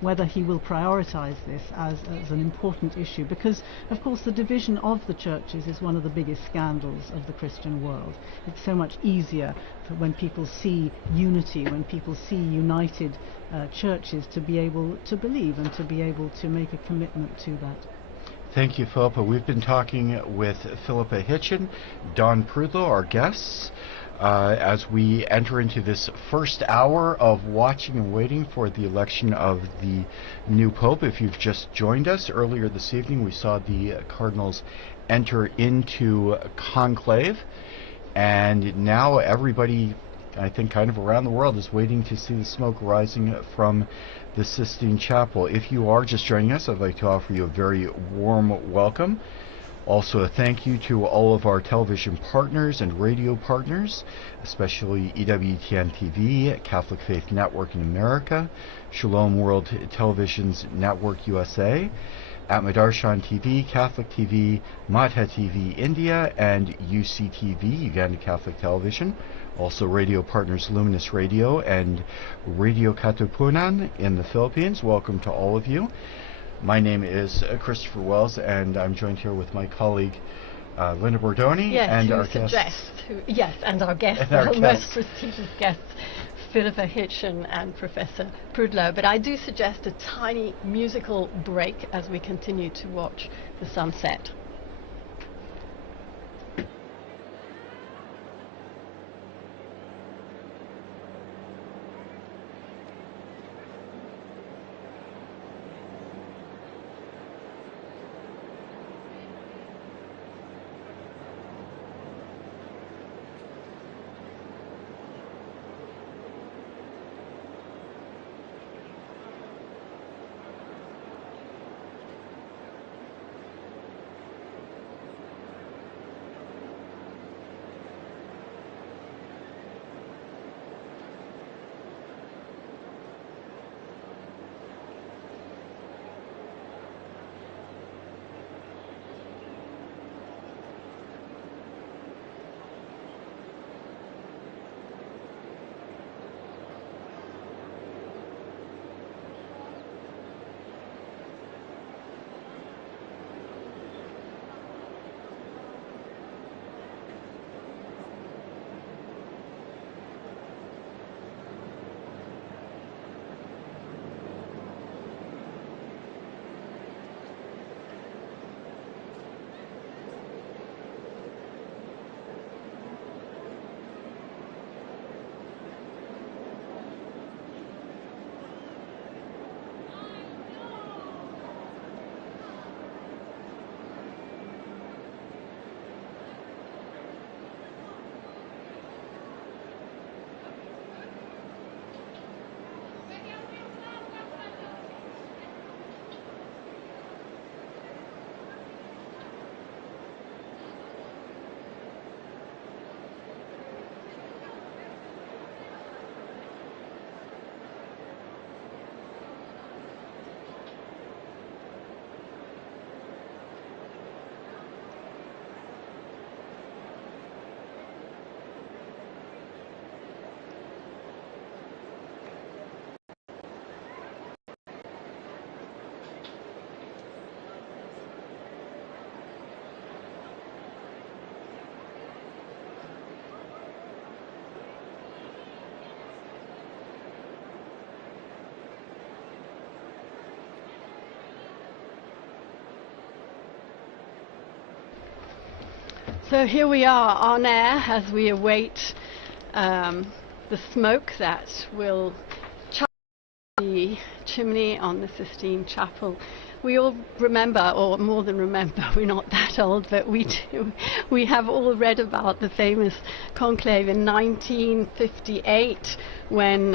whether he will prioritize this as an important issue, because of course the division of the churches is one of the biggest scandals of the Christian world. It's so much easier when people see unity, when people see united churches, to be able to believe and to be able to make a commitment to that. Thank you, Philippa. We've been talking with Philippa Hitchin, Don Prudlow, our guests, as we enter into this first hour of watching and waiting for the election of the new Pope. If you've just joined us, earlier this evening we saw the Cardinals enter into conclave, and now everybody, I think, kind of around the world is waiting to see the smoke rising from the Sistine Chapel. If you are just joining us, I'd like to offer you a very warm welcome. Also a thank you to all of our television partners and radio partners, especially EWTN TV, Catholic Faith Network in America, Shalom World Television's Network USA, at Madarshan TV, Catholic TV, Madha TV India, and UCTV, Uganda Catholic Television. Also radio partners Luminous Radio and Radio Katipunan in the Philippines. Welcome to all of you. My name is Christopher Wells, and I'm joined here with my colleague Linda Bordoni, and our guests. And our guests, our most prestigious guests, Philippa Hitchin and Professor Prudlow. But I do suggest a tiny musical break as we continue to watch the sunset. So here we are on air as we await the smoke that will charge the chimney on the Sistine Chapel, we all remember, or more than remember, we're not that old, but we do. We have all read about the famous conclave in 1958 when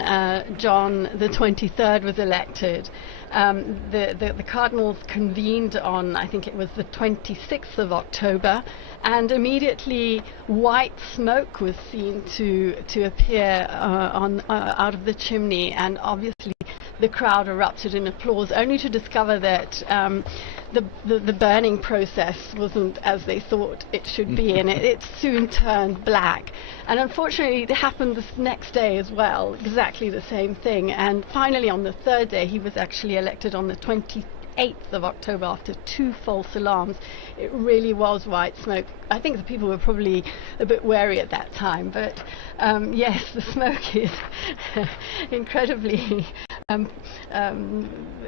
John the 23rd was elected. The Cardinals convened on, I think it was the 26th of October, and immediately white smoke was seen to appear out of the chimney, and obviously the crowd erupted in applause, only to discover that the burning process wasn't as they thought it should be, and it soon turned black. And unfortunately, it happened this next day as well, exactly the same thing. And finally, on the third day, he was actually elected on the 28th of October after 2 false alarms. It really was white smoke. I think the people were probably a bit wary at that time, but yes, the smoke is incredibly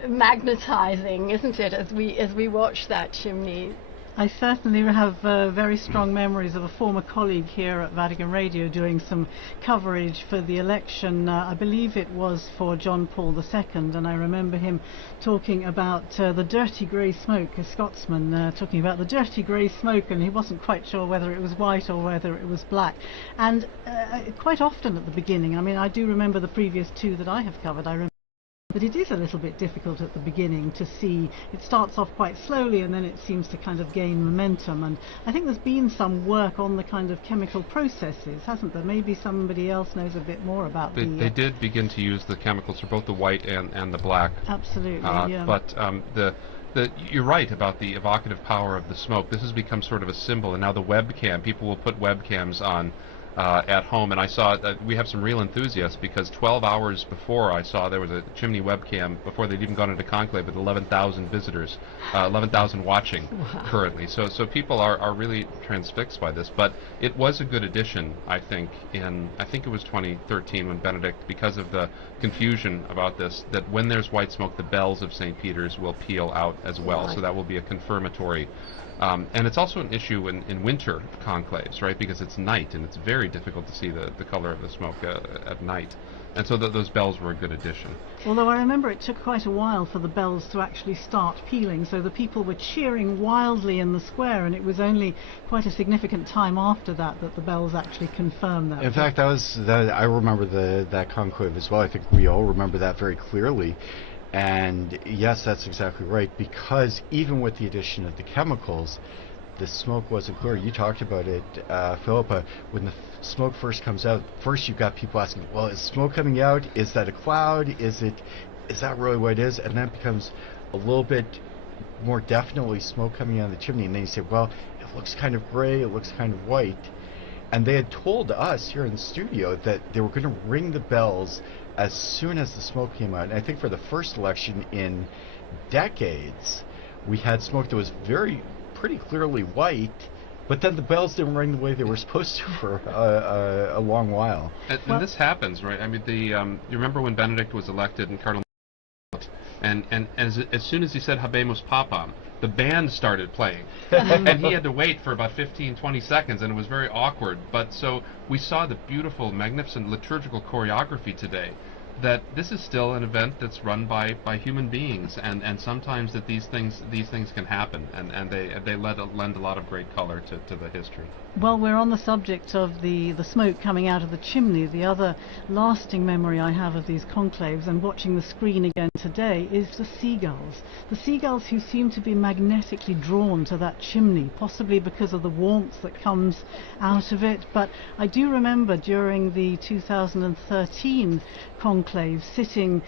magnetizing, isn't it, as we watch that chimney. I certainly have very strong memories of a former colleague here at Vatican Radio doing some coverage for the election. I believe it was for John Paul II, and I remember him talking about the dirty grey smoke, a Scotsman talking about the dirty grey smoke, and he wasn't quite sure whether it was white or whether it was black. And quite often at the beginning, I mean, I do remember the previous 2 that I have covered, but it is a little bit difficult at the beginning to see. It starts off quite slowly and then it seems to kind of gain momentum, and I think there's been some work on the kind of chemical processes, hasn't there? Maybe somebody else knows a bit more about They did begin to use the chemicals for both the white and the black. Absolutely, yeah. But you're right about the evocative power of the smoke. This has become sort of a symbol, and now the webcam, people will put webcams on at home, and I saw we have some real enthusiasts, because 12 hours before I saw there was a chimney webcam before they'd even gone into conclave with 11,000 visitors, 11,000 watching currently. So people are really transfixed by this. But it was a good addition, I think it was 2013 when Benedict, because of the confusion about this, that when there's white smoke, the bells of St. Peter's will peal out as well. Right. So that will be a confirmatory. And it's also an issue in winter conclaves, right? Because it's night, and it's very difficult to see the color of the smoke at night. And so those bells were a good addition. Although I remember it took quite a while for the bells to actually start pealing, so the people were cheering wildly in the square, and it was only quite a significant time after that that the bells actually confirmed that. In fact, I remember that conclave as well. I think we all remember that very clearly. And yes, that's exactly right, because even with the addition of the chemicals, the smoke wasn't clear. You talked about it, Philippa. When the smoke first comes out, first you've got people asking, well, is smoke coming out? Is that a cloud? Is that really what it is? And then it becomes a little bit more definitely smoke coming out of the chimney. And then you say, well, it looks kind of gray, it looks kind of white. And they had told us here in the studio that they were going to ring the bells as soon as the smoke came out. And I think for the first election in decades, we had smoke that was pretty clearly white, but then the bells didn't ring the way they were supposed to for a long while. And this happens, right? I mean, you remember when Benedict was elected and Cardinals, and as soon as he said Habemus Papam, the band started playing. And he had to wait for about 15-20 seconds, and it was very awkward. But so we saw the beautiful, magnificent liturgical choreography today, that this is still an event that's run by human beings, and sometimes that these things can happen, and they lend a lot of great color to the history. Well, we're on the subject of the smoke coming out of the chimney. The other lasting memory I have of these conclaves and watching the screen again today is the seagulls. The seagulls who seem to be magnetically drawn to that chimney, possibly because of the warmth that comes out of it. But I do remember during the 2013 conclave sitting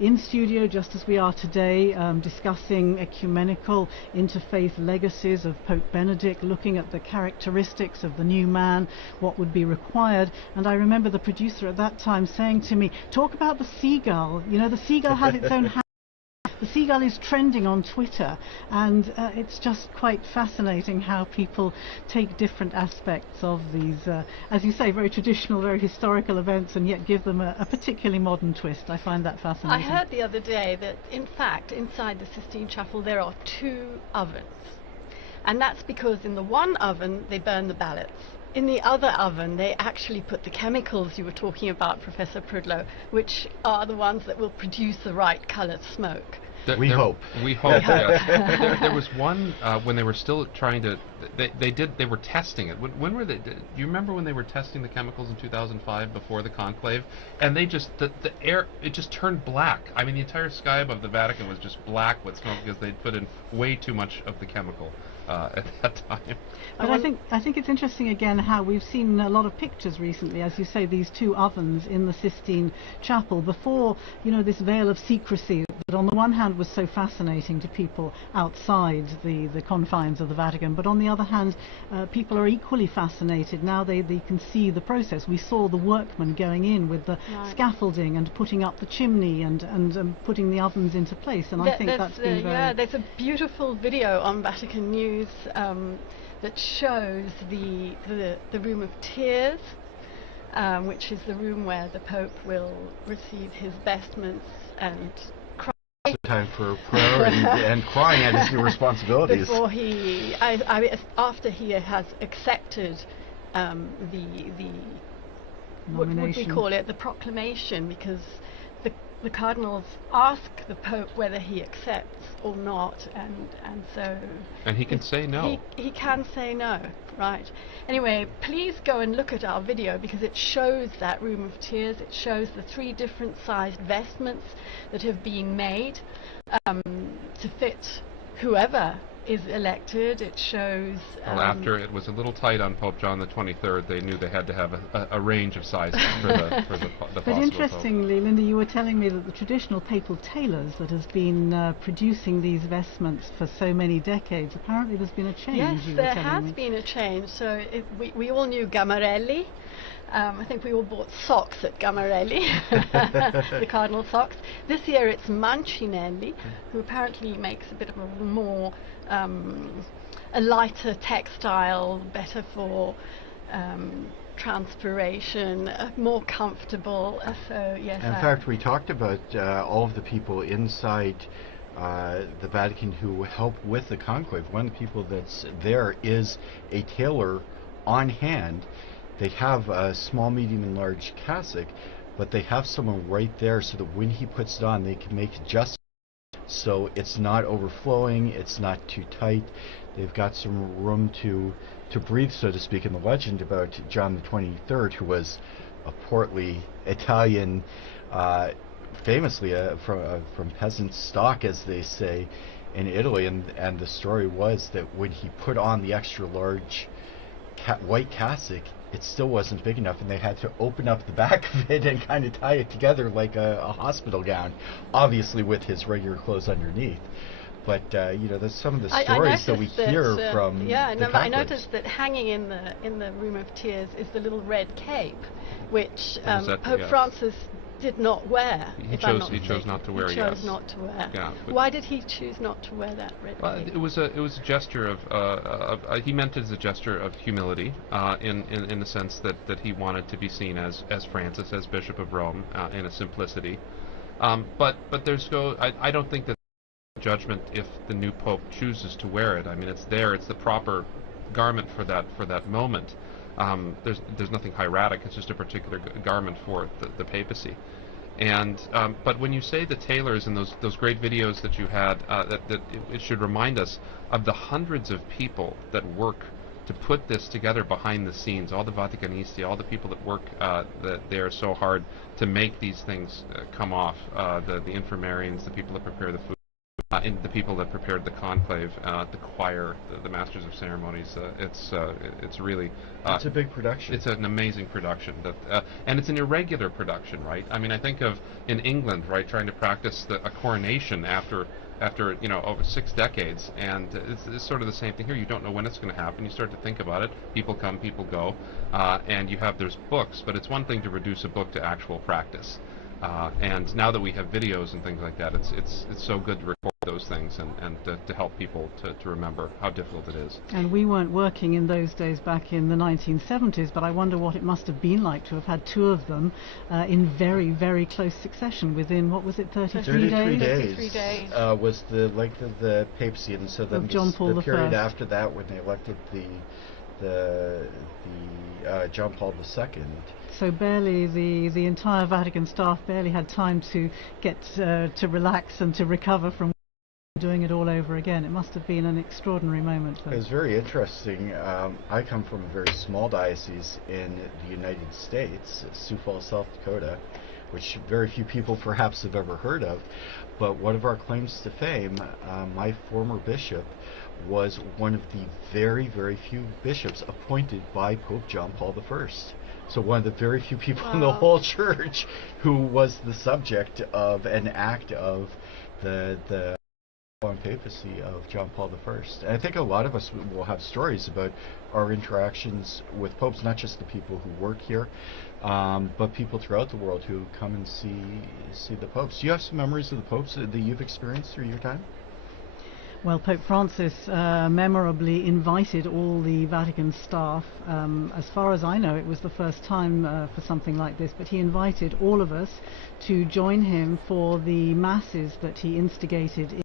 in studio just as we are today, discussing ecumenical interfaith legacies of Pope Benedict, looking at the characteristics of the new man, what would be required. And I remember the producer at that time saying to me, talk about the seagull. You know, the seagull has its own The seagull is trending on Twitter, and it's just quite fascinating how people take different aspects of these, as you say, very traditional, very historical events, and yet give them a particularly modern twist. I find that fascinating. I heard the other day that, in fact, inside the Sistine Chapel there are 2 ovens. And that's because in the one oven they burn the ballots, in the other oven, they actually put the chemicals you were talking about, Professor Prudlow, which are the ones that will produce the right coloured smoke. We hope. We hope. Yes. There was one when they were still trying to. They were testing it. When were they? Do you remember when they were testing the chemicals in 2005 before the conclave? And they just the air, it just turned black. I mean, the entire sky above the Vatican was just black with smoke because they'd put in way too much of the chemical at that time. But I think it's interesting again how we've seen a lot of pictures recently, as you say, these two ovens in the Sistine Chapel before, you know, this veil of secrecy that on the one hand was so fascinating to people outside the confines of the Vatican, but on the other hand people are equally fascinated now they can see the process. We saw the workmen going in with the scaffolding and putting up the chimney and putting the ovens into place, and I think that's been very... Yeah, there's a beautiful video on Vatican News that shows the Room of Tears, which is the room where the Pope will receive his vestments and cry. It's time for prayer and crying at his new responsibilities. Before after he has accepted the what would we call it, the proclamation, because the cardinals ask the Pope whether he accepts or not, and so... And he can say no. He can say no, right. Anyway, please go and look at our video, because it shows that Room of Tears. It shows the 3 different sized vestments that have been made to fit whoever is elected. It shows... well, after it was a little tight on Pope John the 23rd, they knew they had to have a range of sizes for the But interestingly, Linda, you were telling me that the traditional papal tailors that has been producing these vestments for so many decades, apparently there's been a change. Yes, there has been a change. So we all knew Gamarelli. I think we all bought socks at Gamarelli, the cardinal socks. This year it's Mancinelli, who apparently makes a bit of a more, a lighter textile, better for transpiration, more comfortable. So yes. In fact, we talked about all of the people inside the Vatican who help with the conclave. One of the people that's there is a tailor on hand. They have a small, medium, and large cassock, but they have someone right there so that when he puts it on, they can make adjustments so it's not overflowing, it's not too tight. They've got some room to breathe, so to speak. In the legend about John the 23rd, who was a portly Italian, famously from peasant stock, as they say, in Italy, and the story was that when he put on the extra large white cassock, it still wasn't big enough, and they had to open up the back of it and kind of tie it together like a hospital gown, obviously with his regular clothes underneath. But you know, there's some of the stories that we hear from the I noticed that hanging in the Room of Tears is the little red cape, which Pope Francis did not wear. He chose not to wear. He chose not to wear. Yeah, why did he choose not to wear that red cape? It was a gesture of he meant it as a gesture of humility, in the sense that he wanted to be seen as Francis, as Bishop of Rome, in a simplicity. But I don't think that judgment if the new Pope chooses to wear it. I mean, it's there. It's the proper garment for that moment. There's nothing hieratic. It's just a particular garment for the papacy. And but when you say the tailors and those great videos that you had, it should remind us of the hundreds of people that work to put this together behind the scenes. All the Vaticanisti, all the people that work there so hard to make these things come off. The infirmarians, the people that prepare the food. And the people that prepared the conclave, the choir, the masters of ceremonies, it's really... it's a big production. It's an amazing production, and it's an irregular production, right? I mean, I think of in England, right, trying to practice a coronation after over 6 decades, and it's sort of the same thing here. You don't know when it's going to happen. You start to think about it. People come, people go, and there's books, but it's one thing to reduce a book to actual practice. And now that we have videos and things like that, it's so good to record those things and to help people to remember how difficult it is. And we weren't working in those days back in the 1970s, but I wonder what it must have been like to have had 2 of them in very, very close succession within, what was it, 33 days? 33 days. Was the length of the papacy, and so then John Paul the period I. after that when they elected the John Paul II. So barely the entire Vatican staff barely had time to get to relax and to recover from doing it all over again. It must have been an extraordinary moment. It was very interesting. I come from a very small diocese in the United States, Sioux Falls, South Dakota, which very few people perhaps have ever heard of. But one of our claims to fame, my former bishop, was one of the very, very few bishops appointed by Pope John Paul I. So one of the very few people in the whole church who was the subject of an act of the papacy of John Paul I. And I think a lot of us will have stories about our interactions with popes, not just the people who work here, but people throughout the world who come and see the popes. Do you have some memories of the popes that you've experienced through your time? Well, Pope Francis memorably invited all the Vatican staff. As far as I know, it was the first time for something like this, but he invited all of us to join him for the masses that he instigated in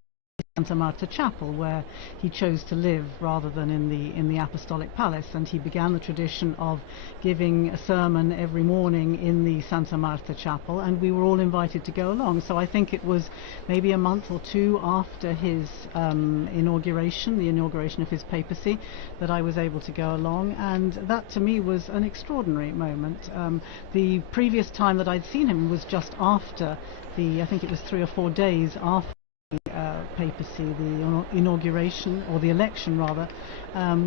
Santa Marta Chapel, where he chose to live rather than in the Apostolic Palace, and he began the tradition of giving a sermon every morning in the Santa Marta Chapel, and we were all invited to go along. So I think it was maybe a month or two after his inauguration, the inauguration of his papacy, that I was able to go along, and that to me was an extraordinary moment. The previous time that I'd seen him was just after I think it was 3 or 4 days after papacy, the inauguration, or the election rather,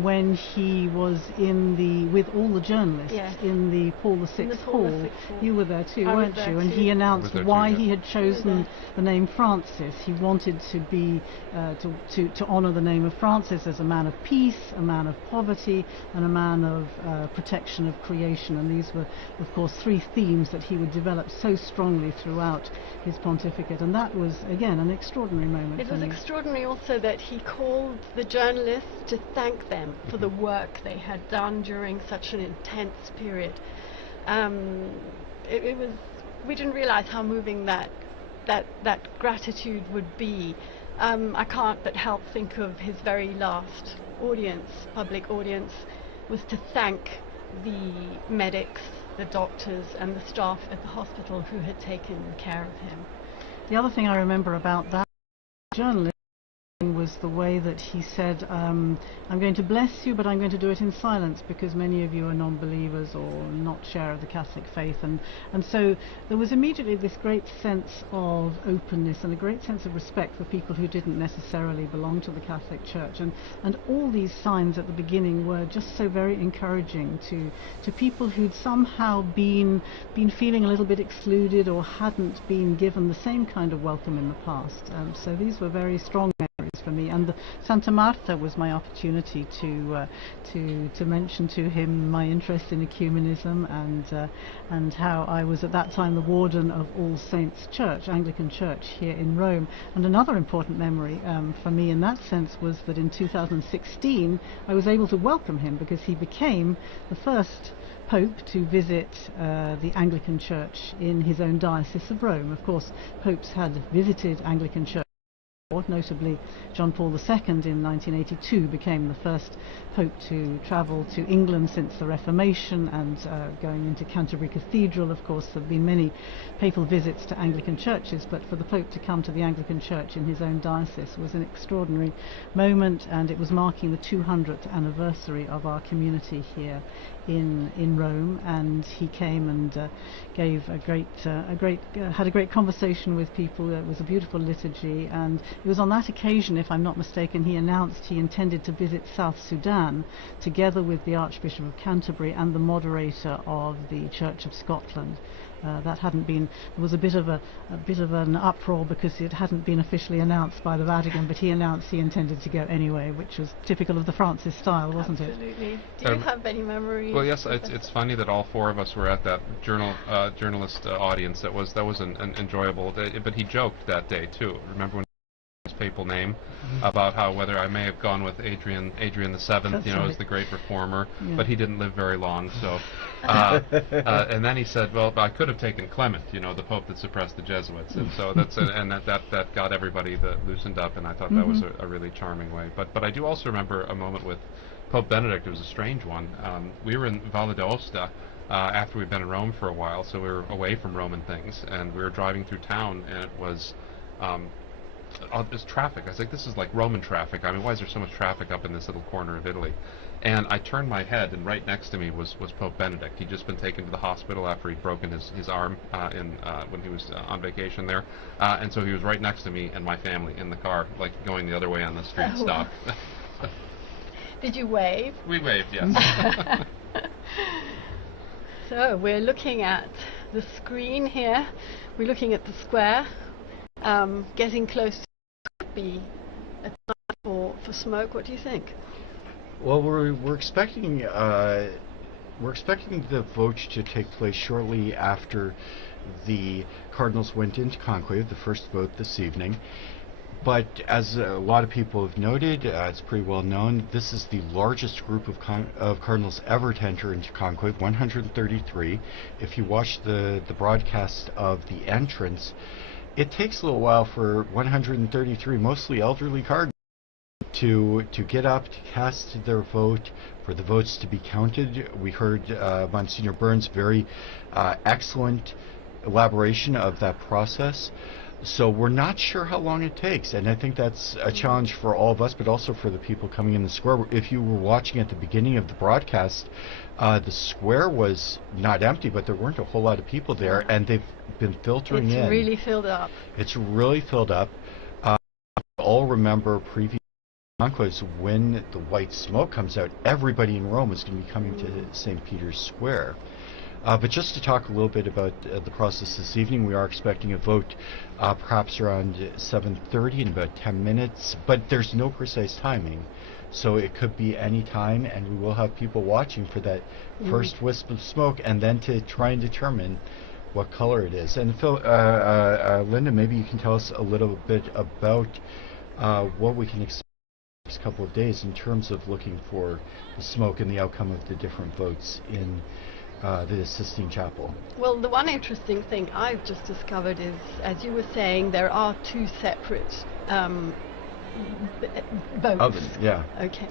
when he was with all the journalists in the Paul VI Hall. You were there too, weren't you? And he announced why he had chosen the name Francis. He wanted to be to honour the name of Francis as a man of peace, a man of poverty, and a man of protection of creation. And these were, of course, 3 themes that he would develop so strongly throughout his pontificate. And that was, again, an extraordinary moment. It was extraordinary also that he called the journalists to thank them for the work they had done during such an intense period. It was, we didn't realize how moving that gratitude would be. I can't but help think of his very last audience, public audience, was to thank the medics, the doctors and the staff at the hospital who had taken care of him. The other thing I remember about that journalist was the way that he said, I'm going to bless you, but I'm going to do it in silence because many of you are non-believers or not share of the Catholic faith. And so there was immediately this great sense of openness and a great sense of respect for people who didn't necessarily belong to the Catholic Church. And all these signs at the beginning were just so very encouraging to people who'd somehow been feeling a little bit excluded or hadn't been given the same kind of welcome in the past. So these were very strong memories for me, and the Santa Marta was my opportunity to mention to him my interest in ecumenism and how I was at that time the warden of All Saints Church, Anglican Church here in Rome. And another important memory for me in that sense was that in 2016 I was able to welcome him because he became the first Pope to visit the Anglican Church in his own diocese of Rome. Of course, popes had visited Anglican Church. Notably, John Paul II in 1982 became the first Pope to travel to England since the Reformation, and going into Canterbury Cathedral. Of course, there have been many papal visits to Anglican churches, but for the Pope to come to the Anglican Church in his own diocese was an extraordinary moment, and it was marking the 200th anniversary of our community here in Rome. And he came and gave had a great conversation with people. It was a beautiful liturgy, and it was on that occasion, if I'm not mistaken, he announced he intended to visit South Sudan together with the Archbishop of Canterbury and the moderator of the Church of Scotland. That hadn't been. There was a bit of an uproar because it hadn't been officially announced by the Vatican, but he announced he intended to go anyway, which was typical of the Francis style, wasn't it? Absolutely. Do you have any memories? Well, yes. It's funny that all 4 of us were at that journalist audience. That was an enjoyable day. But he joked that day too. Remember when his papal name about how whether I may have gone with Adrian the Seventh, as the great reformer, but he didn't live very long. So, and then he said, well, I could have taken Clement, the Pope that suppressed the Jesuits, and so that got everybody loosened up, and I thought that was a really charming way. But I do also remember a moment with Pope Benedict, it was a strange one. We were in Valle d'Aosta after we'd been in Rome for a while, so we were away from Roman things, and we were driving through town, and it was this traffic. I was like, this is like Roman traffic. I mean, why is there so much traffic up in this little corner of Italy? And I turned my head, and right next to me was Pope Benedict. He'd just been taken to the hospital after he'd broken his arm when he was on vacation there. And so he was right next to me and my family in the car, like going the other way on the street stop. Did you wave? We waved, yes. So we're looking at the screen here. We're looking at the square. Getting close to be a time for smoke. What do you think? Well, we're expecting the vote to take place shortly after the Cardinals went into conclave, the first vote this evening. But as a lot of people have noted, it's pretty well known, this is the largest group of Cardinals ever to enter into conclave, 133. If you watch the broadcast of the entrance, it takes a little while for 133 mostly elderly Cardinals to get up, to cast their vote, for the votes to be counted. We heard Monsignor Burns' very excellent elaboration of that process. So we're not sure how long it takes, and I think that's a challenge for all of us, but also for the people coming in the square. If you were watching at the beginning of the broadcast, the square was not empty, but there weren't a whole lot of people there, and they've been filtering in. It's really filled up. It's really filled up. All remember previous conclaves, when the white smoke comes out, everybody in Rome is going to be coming to St. Peter's Square. But just to talk a little bit about the process this evening, we are expecting a vote perhaps around 7:30 in about 10 minutes, but there's no precise timing. So it could be any time, and we will have people watching for that first wisp of smoke, and then to try and determine what color it is. And Phil, Linda, maybe you can tell us a little bit about what we can expect in the next couple of days in terms of looking for the smoke and the outcome of the different votes in the Sistine Chapel. Well, the one interesting thing I've just discovered is, as you were saying, there are two separate votes. Oven, yeah. Okay.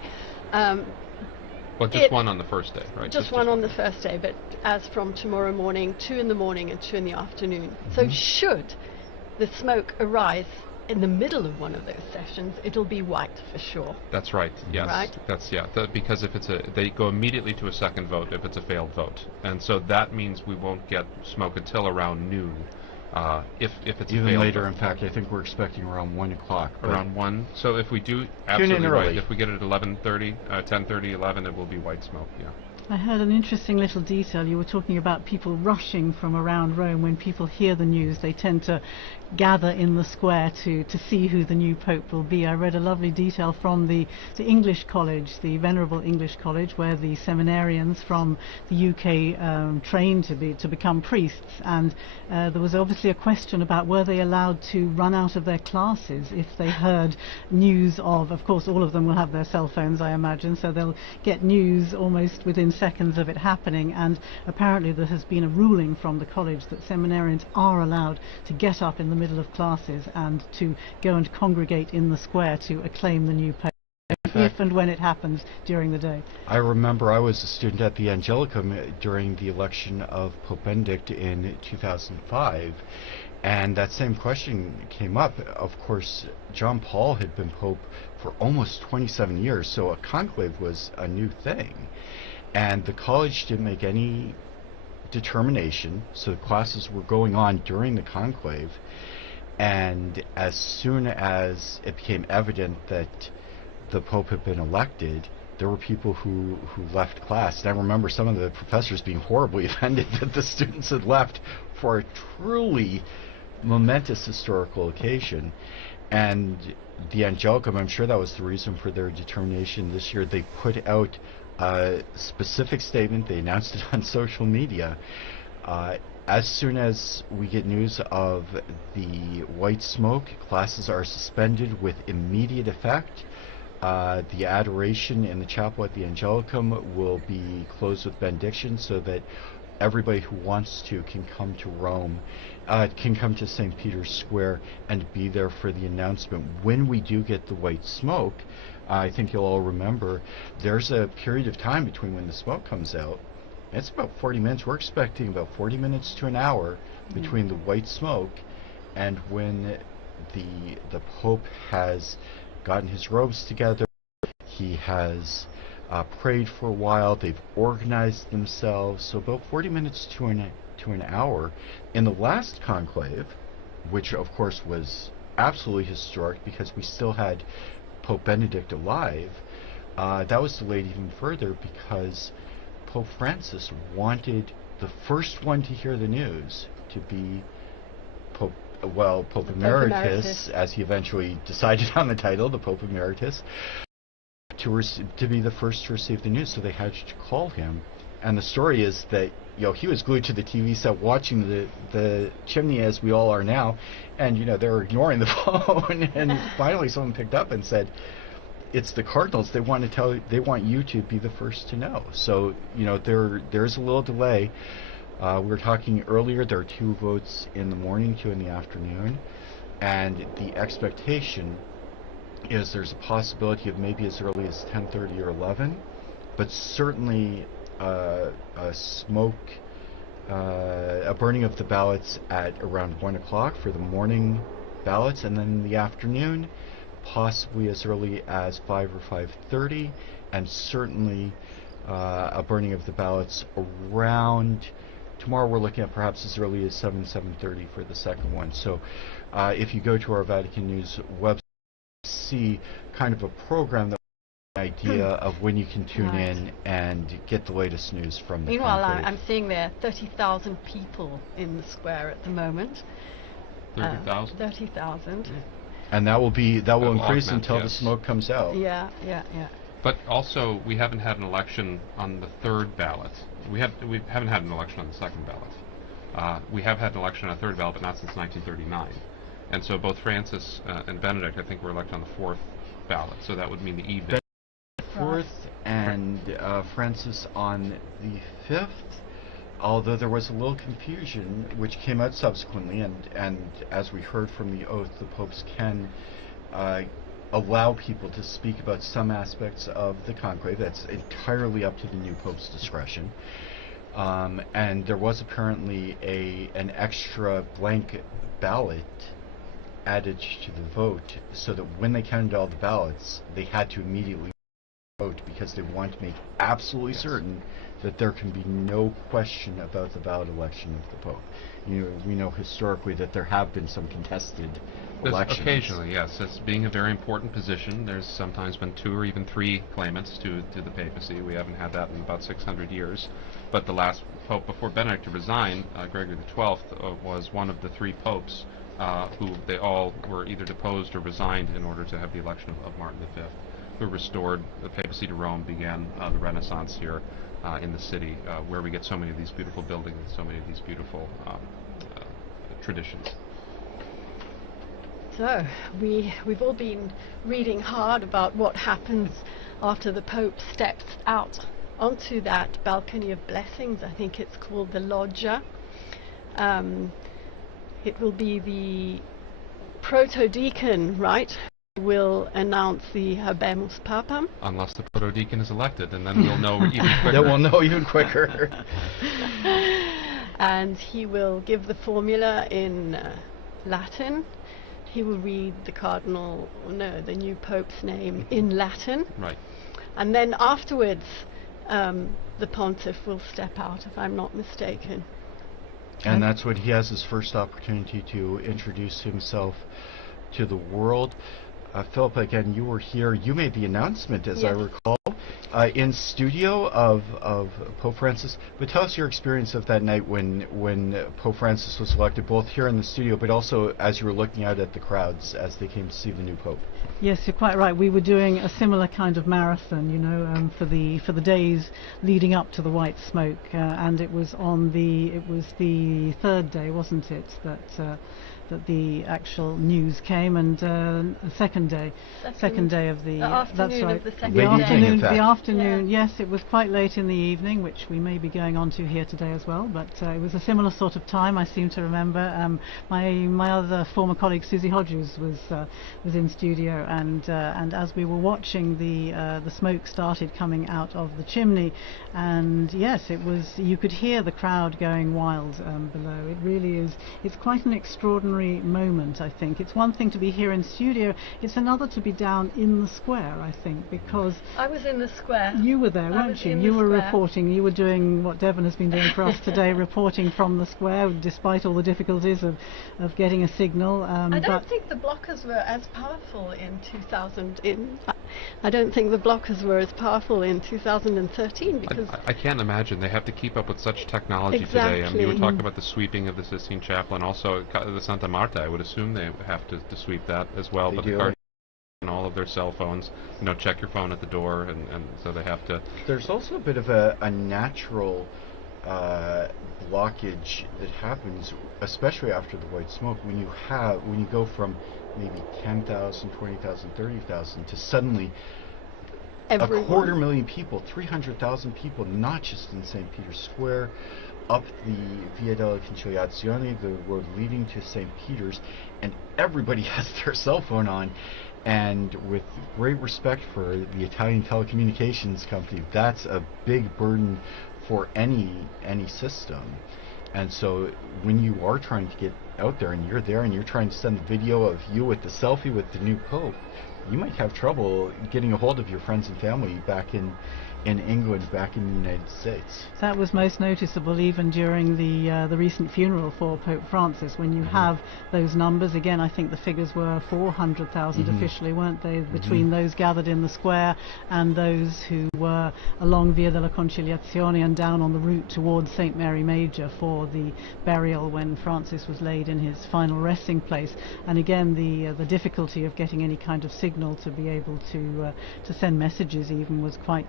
Well, just one on the first day, right? Just one on the first day, but as from tomorrow morning, 2 in the morning and 2 in the afternoon. So should the smoke arise in the middle of one of those sessions, it'll be white for sure. That's right. Yes. Right? That's because if they go immediately to a second vote if it's a failed vote, and so that means we won't get smoke until around noon. If it's even a failed later, vote. in fact, I think we're expecting around 1 o'clock. Around 1. So if we do absolutely right, if we get it at 11:30, 10:30, 11, it will be white smoke. Yeah. I heard an interesting little detail. You were talking about people rushing from around Rome. When people hear the news, they tend to gather in the square to see who the new Pope will be. I read a lovely detail from the English College, the Venerable English College, where the seminarians from the UK trained to become priests, and there was obviously a question about were they allowed to run out of their classes if they heard news of course all of them will have their cell phones, I imagine, so they'll get news almost within seconds of it happening, and apparently there has been a ruling from the college that seminarians are allowed to get up in the middle of classes and to go and congregate in the square to acclaim the new Pope if and when it happens during the day. I remember I was a student at the Angelicum during the election of Pope Benedict in 2005, and that same question came up. Of course, John Paul had been Pope for almost 27 years, so a conclave was a new thing. And the college didn't make any determination, so the classes were going on during the conclave, and as soon as it became evident that the Pope had been elected, there were people who left class. And I remember some of the professors being horribly offended that the students had left for a truly momentous historical occasion. And the Angelicum, I'm sure that was the reason for their determination this year. They put out a specific statement. They announced it on social media. As soon as we get news of the white smoke, classes are suspended with immediate effect. The adoration in the chapel at the Angelicum will be closed with benediction, so that everybody who wants to can come to Rome, can come to St. Peter's Square and be there for the announcement. When we do get the white smoke, I think you'll all remember, there's a period of time between when the smoke comes out. It's about 40 minutes. We're expecting about 40 minutes to an hour between the white smoke and when the Pope has gotten his robes together. He has prayed for a while. They've organized themselves. So about 40 minutes to an hour. In the last conclave, which of course was absolutely historic because we still had Pope Benedict alive, that was delayed even further because Pope Francis wanted the first one to hear the news to be Pope Emeritus, as he eventually decided on the title, the Pope Emeritus, to be the first to receive the news. So they had to call him. And the story is that he was glued to the TV set watching the chimney, as we all are now, and they were ignoring the phone. And finally, someone picked up and said, "It's the Cardinals. They want you to be the first to know." So there's a little delay. We were talking earlier. There are 2 votes in the morning, 2 in the afternoon, and the expectation is there's a possibility of maybe as early as 10:30 or 11, but certainly a burning of the ballots at around 1 o'clock for the morning ballots, and then in the afternoon, possibly as early as 5 or 5:30, and certainly a burning of the ballots around. Tomorrow we're looking at perhaps as early as 7:30 for the second one. So if you go to our Vatican News website, see kind of a program that idea of when you can tune in and get the latest news from the Meanwhile, conclave. I'm seeing there are 30,000 people in the square at the moment. 30,000? 30,000. And that will increase until the smoke comes out. Yeah. But also, we haven't had an election on the third ballot. We haven't had an election on the second ballot. We have had an election on a third ballot, but not since 1939. And so both Francis and Benedict, I think, were elected on the fourth ballot. So that would mean the evening. Fourth and Francis on the 5th, although there was a little confusion which came out subsequently, and as we heard from the oath, the popes can allow people to speak about some aspects of the conclave. That's entirely up to the new pope's discretion. And there was apparently an extra blank ballot added to the vote so that when they counted all the ballots, they had to immediately vote because they want to make absolutely certain that there can be no question about the valid election of the Pope. We know historically that there have been some contested elections. Occasionally, yes. It's being a very important position. There's sometimes been 2 or even 3 claimants to the papacy. We haven't had that in about 600 years. But the last Pope before Benedict to resign, Gregory XII, was one of the 3 popes who they all were either deposed or resigned in order to have the election of Martin V, who restored the papacy to Rome, began the Renaissance here in the city, where we get so many of these beautiful buildings and so many of these beautiful traditions. So we've all been reading hard about what happens after the Pope steps out onto that balcony of blessings. I think it's called the loggia. It will be the protodeacon, right, will announce the Habemus Papam. Unless the protodeacon is elected, and then we'll know even quicker. Then we'll know even quicker. And he will give the formula in Latin. He will read the new Pope's name in Latin. Right. And then afterwards, the pontiff will step out, if I'm not mistaken. And that's when he has his first opportunity to introduce himself to the world. Philip, again, you were here. You made the announcement, as I recall, in studio of Pope Francis. But tell us your experience of that night when Pope Francis was elected, both here in the studio, but also as you were looking out at the crowds as they came to see the new Pope. Yes, you're quite right. We were doing a similar kind of marathon, for the days leading up to the white smoke, and it was the third day, wasn't it, that the actual news came, and the second day of the that's right, the afternoon. Yes, it was quite late in the evening, which we may be going on to here today as well. But it was a similar sort of time. I seem to remember. My other former colleague Susie Hodges was in studio, and as we were watching, the smoke started coming out of the chimney, and yes, it was. You could hear the crowd going wild below. It really is. It's quite an extraordinary moment, I think. It's one thing to be here in studio, it's another to be down in the square, I think, because I was in the square. You were there, weren't you? You were reporting, you were doing what Devon has been doing for us today, reporting from the square, despite all the difficulties of getting a signal. I don't think the blockers were as powerful in I don't think the blockers were as powerful in 2013, because I can't imagine. They have to keep up with such technology today. You were talking about the sweeping of the Sistine Chapel, and also the Santa Marta. I would assume they have to sweep that as well. But the Cardinals and all of their cell phones, check your phone at the door, and so they have to. There's also a bit of a natural blockage that happens, especially after the white smoke, when you go from maybe 10,000, 20,000, 30,000 to suddenly everyone. A 250,000 people, 300,000 people, not just in St. Peter's Square, up the Via della Conciliazione, the road leading to St. Peter's, and everybody has their cell phone on. And with great respect for the Italian telecommunications company, that's a big burden for any system. And so when you are trying to get out there and you're trying to send the video of you with the selfie with the new Pope, you might have trouble getting a hold of your friends and family back in England, back in the United States. That was most noticeable even during the recent funeral for Pope Francis, when you have those numbers. Again, I think the figures were 400,000 officially, weren't they, between those gathered in the square and those who were along Via della Conciliazione and down on the route towards St. Mary Major for the burial when Francis was laid in his final resting place. And again, the difficulty of getting any kind of signal to be able to send messages even was quite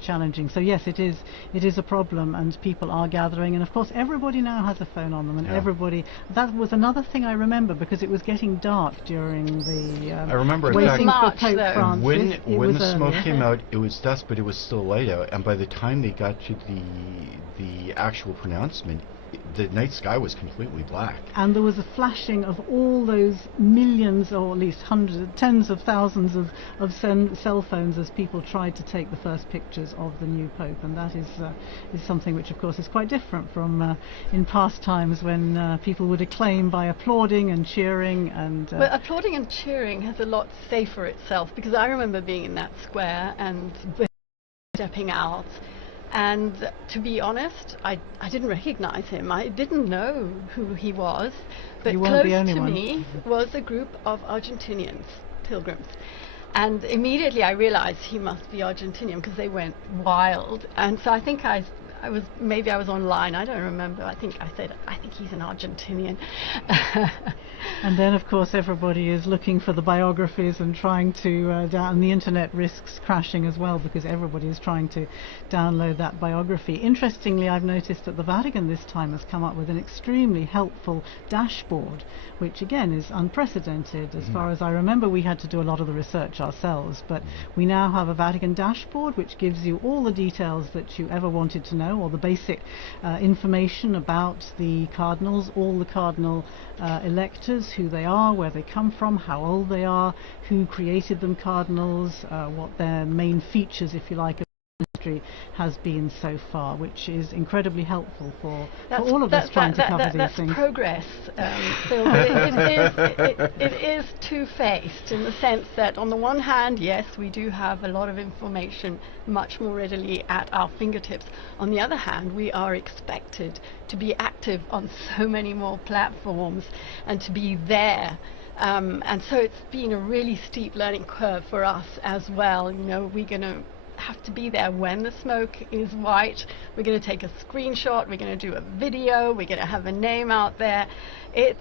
challenging. So yes, it is a problem, and people are gathering, and of course everybody now has a phone on them, and everybody. That was another thing I remember, because it was getting dark during the I remember waiting for Pope Francis. When the smoke came out, it was dusk, but it was still light out, and by the time they got to the actual pronouncement, the night sky was completely black. And there was a flashing of all those millions, or at least tens of thousands of cell phones as people tried to take the first pictures of the new Pope. And that is something which, of course, is quite different from in past times when people would acclaim by applauding and cheering. But applauding and cheering has a lot to say for itself, because I remember being in that square and stepping out. And to be honest, I didn't recognize him. I didn't know who he was. But close to me was a group of Argentinians, pilgrims. And immediately I realized he must be Argentinian, because they went wild. And so I think I was online, I don't remember. I think I said, I think he's an Argentinian. And then, of course, everybody is looking for the biographies and trying to and the internet risks crashing as well, because everybody is trying to download that biography. Interestingly, I've noticed that the Vatican this time has come up with an extremely helpful dashboard, which again is unprecedented. As far as I remember, we had to do a lot of the research ourselves, but we now have a Vatican dashboard which gives you all the details that you ever wanted to know, or the basic information about the cardinals, all the cardinal electors, who they are, where they come from, how old they are, who created them cardinals, what their main features, if you like, of history has been so far, which is incredibly helpful for all of us trying to cover these things. That's progress, Phil. It is two-faced, in the sense that on the one hand, yes, we do have a lot of information much more readily at our fingertips. On the other hand, we are expected to be active on so many more platforms and to be there. And so it's been a really steep learning curve for us as well. We're going to have to be there when the smoke is white. We're going to take a screenshot. We're going to do a video. We're going to have a name out there. It's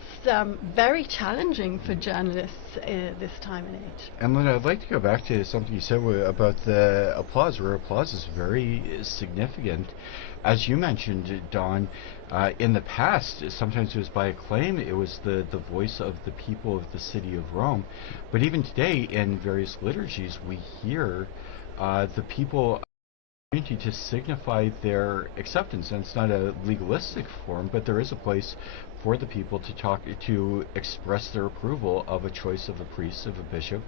very challenging for journalists this time and age. And Linda, I'd like to go back to something you said about the applause, where applause is very significant. As you mentioned, Dawn, in the past, sometimes it was by acclaim, it was the voice of the people of the city of Rome. But even today, in various liturgies, we hear the people to signify their acceptance. And it's not a legalistic form, but there is a place for the people to express their approval of a choice of a priest, of a bishop,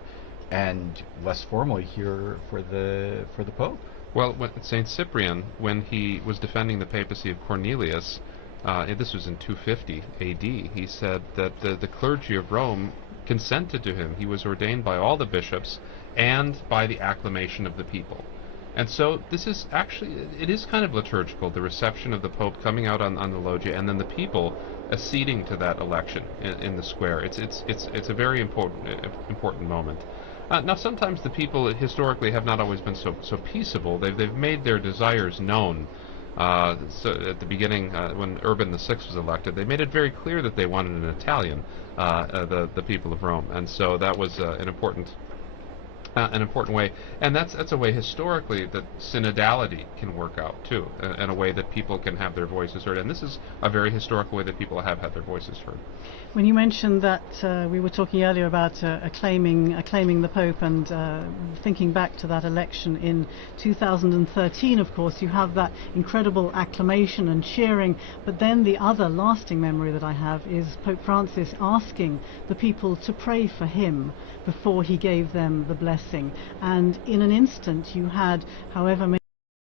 and less formally here for the Pope. Well, Saint Cyprian, when he was defending the papacy of Cornelius, this was in 250 AD, he said that the clergy of Rome consented to him. He was ordained by all the bishops and by the acclamation of the people. And so this is actually, it is kind of liturgical, the reception of the Pope coming out on the loggia, and then the people acceding to that election in the square. It's a very important moment. Now, sometimes the people historically have not always been so peaceable. They've made their desires known. So at the beginning, when Urban VI was elected, they made it very clear that they wanted an Italian, the people of Rome, and so that was an important way, and that's a way historically that synodality can work out too, and a way that people can have their voices heard. And this is a very historical way that people have had their voices heard. When you mentioned that we were talking earlier about acclaiming the Pope, and thinking back to that election in 2013, of course, you have that incredible acclamation and cheering, but then the other lasting memory that I have is Pope Francis asking the people to pray for him before he gave them the blessing. And in an instant you had however many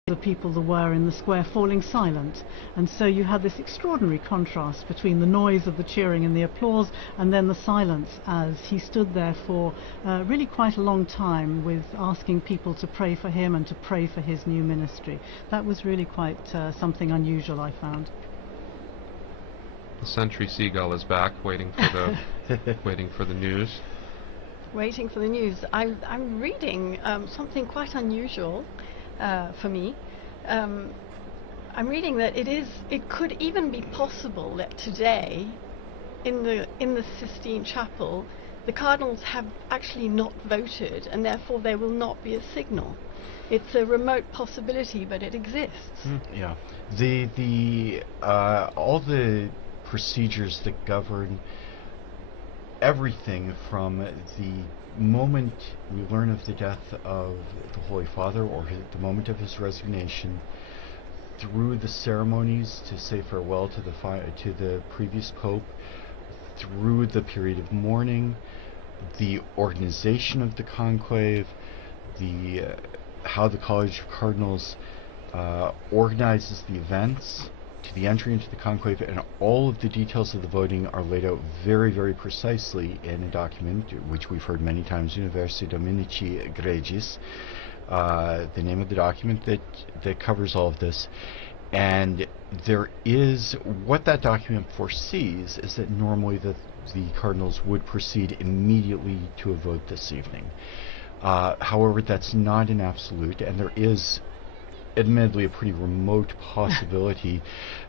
the people there were in the square falling silent, and so you had this extraordinary contrast between the noise of the cheering and the applause and then the silence as he stood there for really quite a long time, with asking people to pray for him and to pray for his new ministry. That was really quite something unusual, I found. The sentry seagull is back, waiting for the waiting for the news. Waiting for the news. I'm reading something quite unusual for me. I'm reading that it could even be possible that today, in the Sistine Chapel, the Cardinals have actually not voted, and therefore there will not be a signal. It's a remote possibility, but it exists. Yeah, all the procedures that govern everything from the moment we learn of the death of the Holy Father, or the moment of his resignation, through the ceremonies to say farewell to the previous Pope, through the period of mourning, the organization of the conclave, how the College of Cardinals organizes the events, to the entry into the conclave, and all of the details of the voting are laid out very, very precisely in a document which we've heard many times, Universi Dominici Gregis, the name of the document that covers all of this. And there is, what that document foresees is that normally the Cardinals would proceed immediately to a vote this evening. However, that's not an absolute, and there is admittedly a pretty remote possibility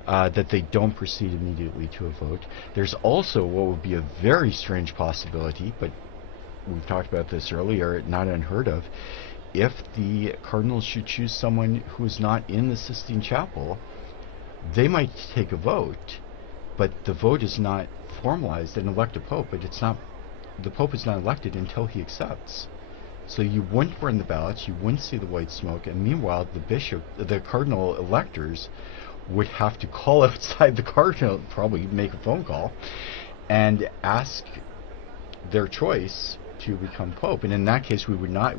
that they don't proceed immediately to a vote. There's also what would be a very strange possibility, but we've talked about this earlier, not unheard of, if the Cardinals should choose someone who is not in the Sistine Chapel, they might take a vote, but the vote is not formalized and elect a Pope, but the Pope is not elected until he accepts. So you wouldn't burn the ballots, you wouldn't see the white smoke, and meanwhile the cardinal electors would have to call outside the cardinal, probably make a phone call, and ask their choice to become Pope. And in that case, we would not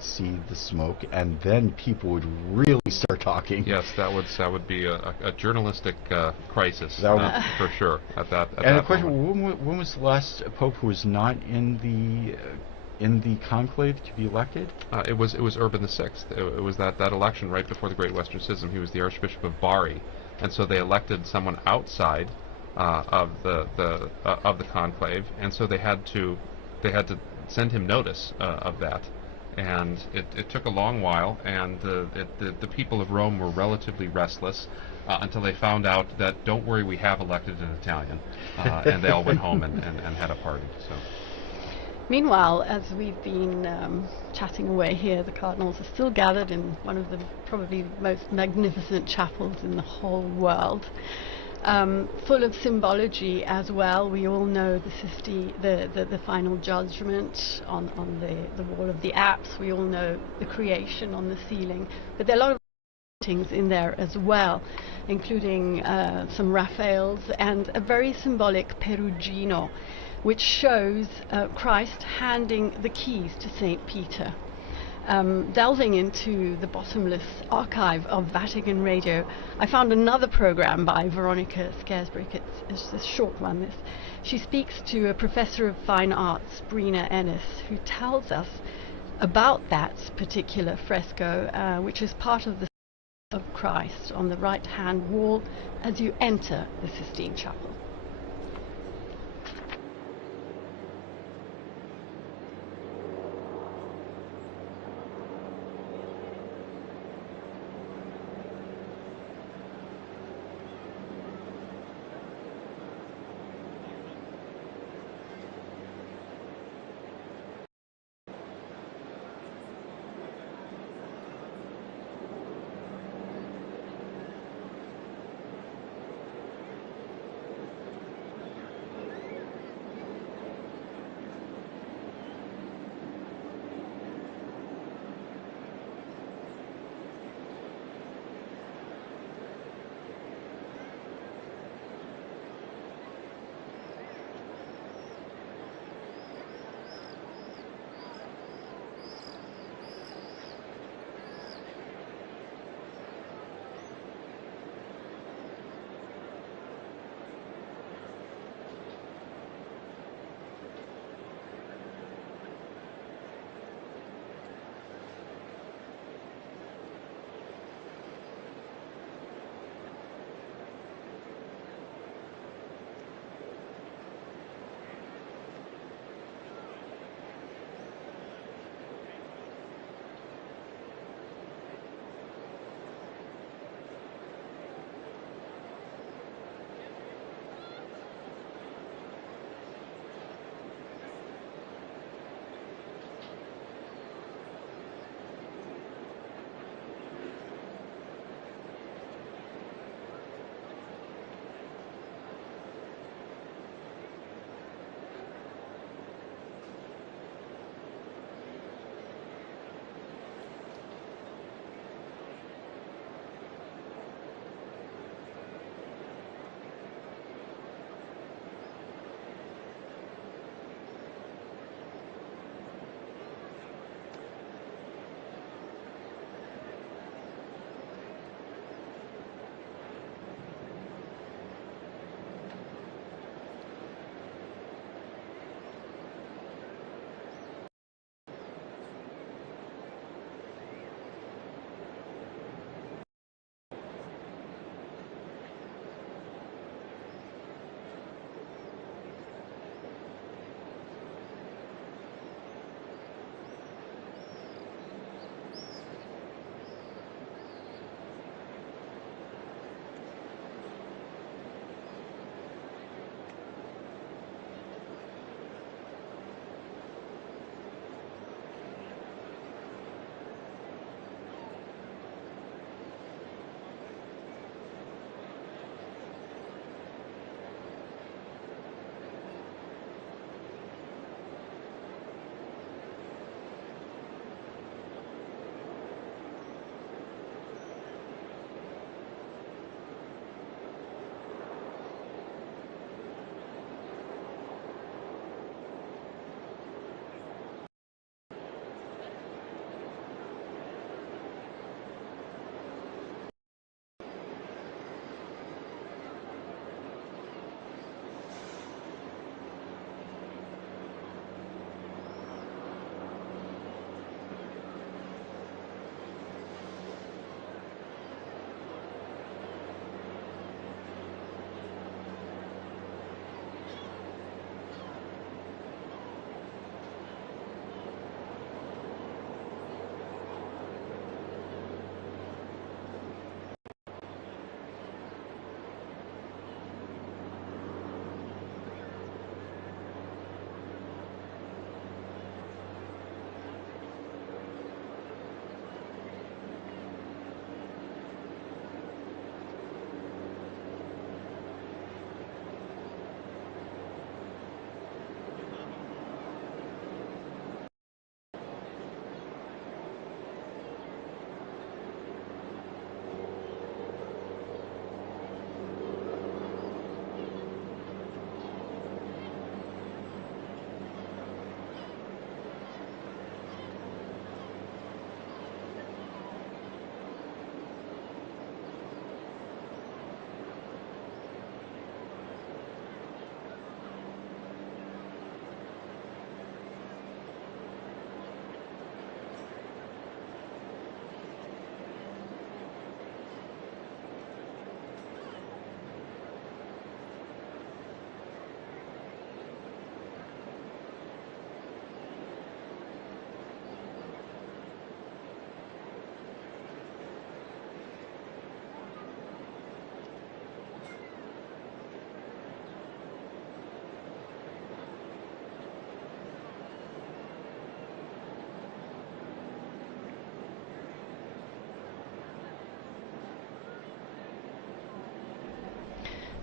see the smoke, and then people would really start talking. Yes, that would be a journalistic crisis for sure. At that question: when was the last Pope who was not in the conclave to be elected? It was Urban VI. It was that election right before the Great Western Schism. He was the Archbishop of Bari, and so they elected someone outside of the conclave, and so they had to send him notice of that. And it took a long while, and the people of Rome were relatively restless until they found out that, don't worry, we have elected an Italian. And they all went home and had a party. So. Meanwhile, as we've been chatting away here, the Cardinals are still gathered in one of the probably most magnificent chapels in the whole world. Full of symbology as well. We all know the final judgment on the wall of the apse. We all know the creation on the ceiling. But there are a lot of paintings in there as well, including some Raphaels and a very symbolic Perugino, which shows Christ handing the keys to St. Peter. Delving into the bottomless archive of Vatican Radio, I found another program by Veronica Scaresbrick. It's a short one. She speaks to a professor of fine arts, Brina Ennis, who tells us about that particular fresco, which is part of the of Christ on the right-hand wall as you enter the Sistine Chapel.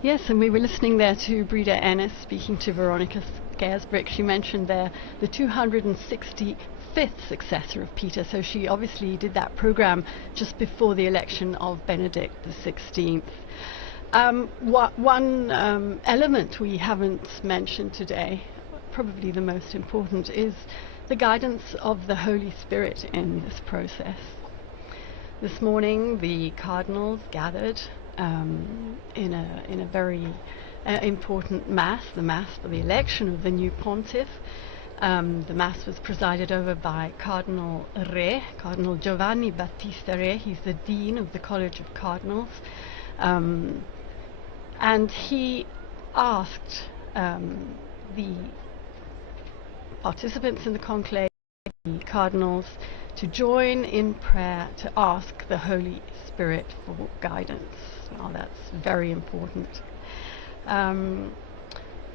Yes, and we were listening there to Breda Ennis speaking to Veronica Gersbrick. She mentioned there the 265th successor of Peter, so she obviously did that program just before the election of Benedict XVI. One element we haven't mentioned today, probably the most important, is the guidance of the Holy Spirit in this process. This morning the Cardinals gathered in a very important Mass, the Mass for the election of the new pontiff. The Mass was presided over by Cardinal Giovanni Battista Re. He's the Dean of the College of Cardinals. And he asked the participants in the conclave, the cardinals, to join in prayer to ask the Holy Spirit for guidance. Well, that's very important.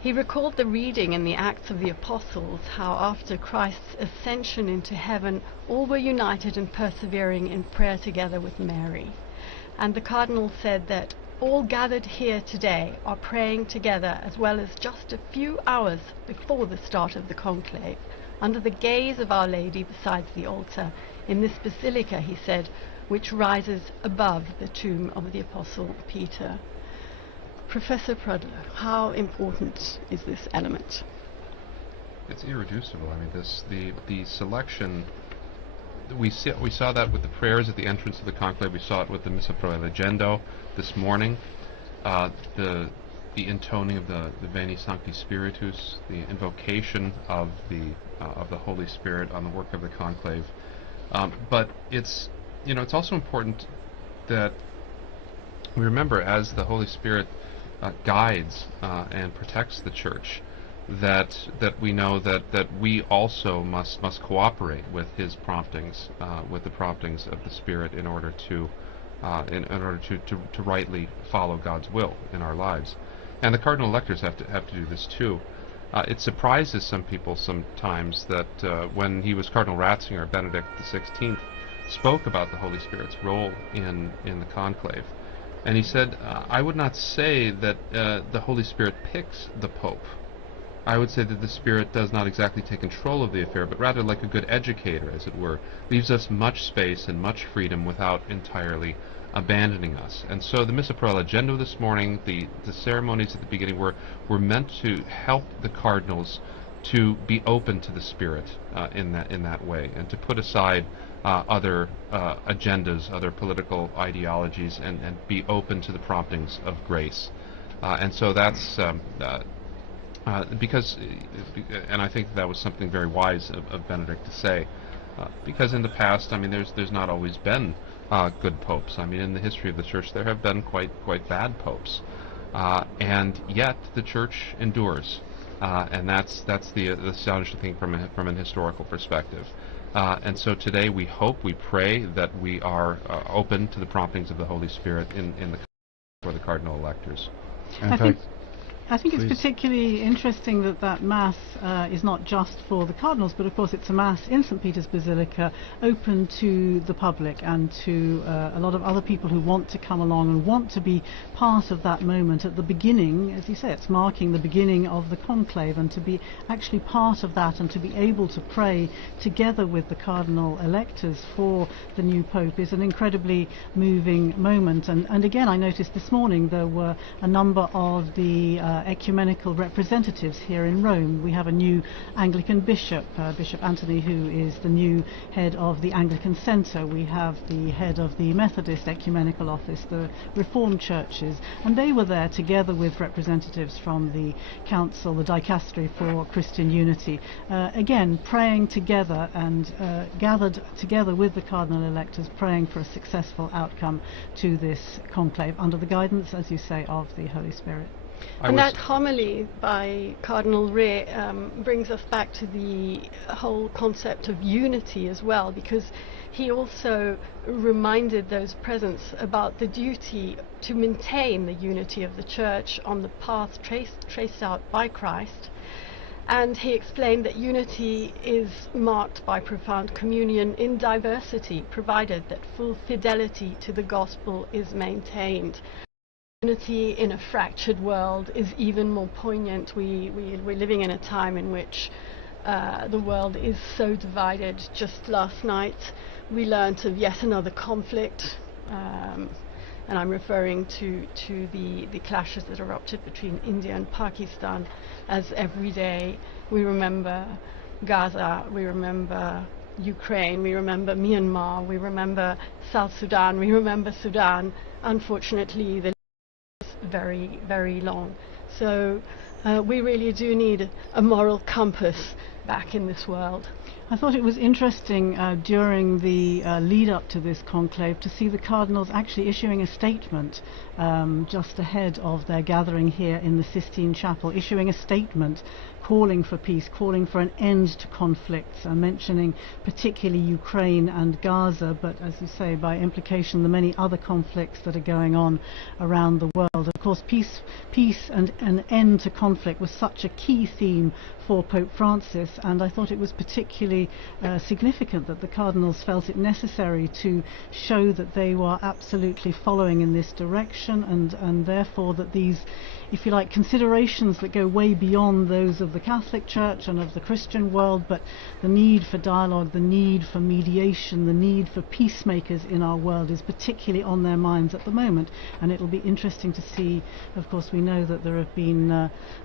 He recalled the reading in the Acts of the Apostles, how after Christ's ascension into heaven, all were united and persevering in prayer together with Mary. And the cardinal said that all gathered here today are praying together, as well as just a few hours before the start of the conclave, under the gaze of Our Lady beside the altar in this basilica, he said, which rises above the tomb of the Apostle Peter. Professor Prudler, how important is this element? It's irreducible. I mean, the selection. We saw that with the prayers at the entrance of the conclave. We saw it with the Missa Pro Elegendo this morning. The intoning of the Veni Sancti Spiritus, the invocation of the Holy Spirit on the work of the conclave. But it's also important that we remember, as the Holy Spirit guides and protects the Church, that we know that we also must cooperate with His promptings, with the promptings of the Spirit, in order to rightly follow God's will in our lives. And the cardinal electors have to do this too. It surprises some people sometimes that when he was Cardinal Ratzinger, Benedict XVI spoke about the Holy Spirit's role in the conclave. And he said, I would not say that the Holy Spirit picks the Pope. I would say that the Spirit does not exactly take control of the affair, but rather, like a good educator, as it were, leaves us much space and much freedom without entirely abandoning us. And so the Missa Pro Elegendo this morning, the ceremonies at the beginning were meant to help the cardinals to be open to the Spirit in that way, and to put aside other agendas, other political ideologies, and be open to the promptings of grace. And so that's because, and I think that was something very wise of Benedict to say, because in the past, I mean, there's not always been good popes. I mean, in the history of the Church, there have been quite bad popes, and yet the Church endures, and that's the astonishing thing from an historical perspective. And so today we pray that we are open to the promptings of the Holy Spirit for the cardinal electors. I think it's particularly interesting that Mass is not just for the cardinals, but of course it's a Mass in St. Peter's Basilica, open to the public and to a lot of other people who want to come along and want to be part of that moment at the beginning. As you say, it's marking the beginning of the conclave, and to be actually part of that and to be able to pray together with the cardinal electors for the new Pope is an incredibly moving moment. And again, I noticed this morning there were a number of the ecumenical representatives here in Rome. We have a new Anglican bishop, Bishop Anthony, who is the new head of the Anglican Centre. We have the head of the Methodist Ecumenical Office, the Reformed churches, and they were there together with representatives from the Council, the Dicastery for Christian Unity, again praying together and gathered together with the cardinal electors, praying for a successful outcome to this conclave under the guidance, as you say, of the Holy Spirit. And that homily by Cardinal Re brings us back to the whole concept of unity as well, because he also reminded those present about the duty to maintain the unity of the Church on the path traced out by Christ. And he explained that unity is marked by profound communion in diversity, provided that full fidelity to the gospel is maintained. unity in a fractured world is even more poignant. We're living in a time in which the world is so divided. Just last night we learnt of yet another conflict, and I'm referring to the clashes that erupted between India and Pakistan, as every day we remember Gaza, we remember Ukraine, we remember Myanmar, we remember South Sudan, we remember Sudan. Unfortunately, the list is very, very long. So we really do need a moral compass back in this world. I thought it was interesting during the lead up to this conclave to see the Cardinals actually issuing a statement just ahead of their gathering here in the Sistine Chapel, issuing a statement calling for peace, calling for an end to conflicts, mentioning particularly Ukraine and Gaza, but as you say, by implication the many other conflicts that are going on around the world. Of course, peace and an end to conflict was such a key theme for Pope Francis, and I thought it was particularly significant that the Cardinals felt it necessary to show that they were absolutely following in this direction, and therefore that these, if you like, considerations that go way beyond those of the Catholic Church and of the Christian world, but the need for dialogue, the need for mediation, the need for peacemakers in our world is particularly on their minds at the moment. And it'll be interesting to see. Of course, we know that there have been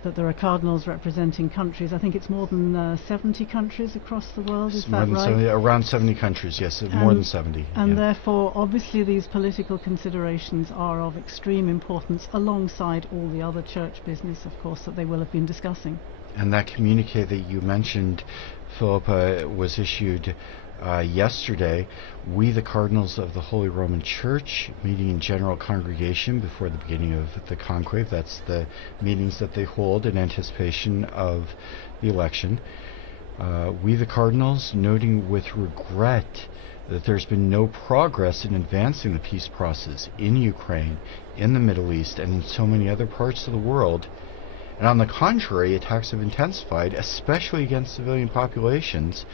that there are cardinals representing countries. I think it's more than 70 countries across the world. Is that right? Around 70 countries, yes, more than 70. And therefore, obviously, these political considerations are of extreme importance, alongside all the other church business, of course, that they will have been discussing. And that communique that you mentioned, Philip, was issued yesterday. We, the Cardinals of the Holy Roman Church, meeting in General Congregation before the beginning of the conclave. That's the meetings that they hold in anticipation of the election. We, the Cardinals, noting with regret that there's been no progress in advancing the peace process in Ukraine, in the Middle East, and in so many other parts of the world. And on the contrary, attacks have intensified, especially against civilian populations.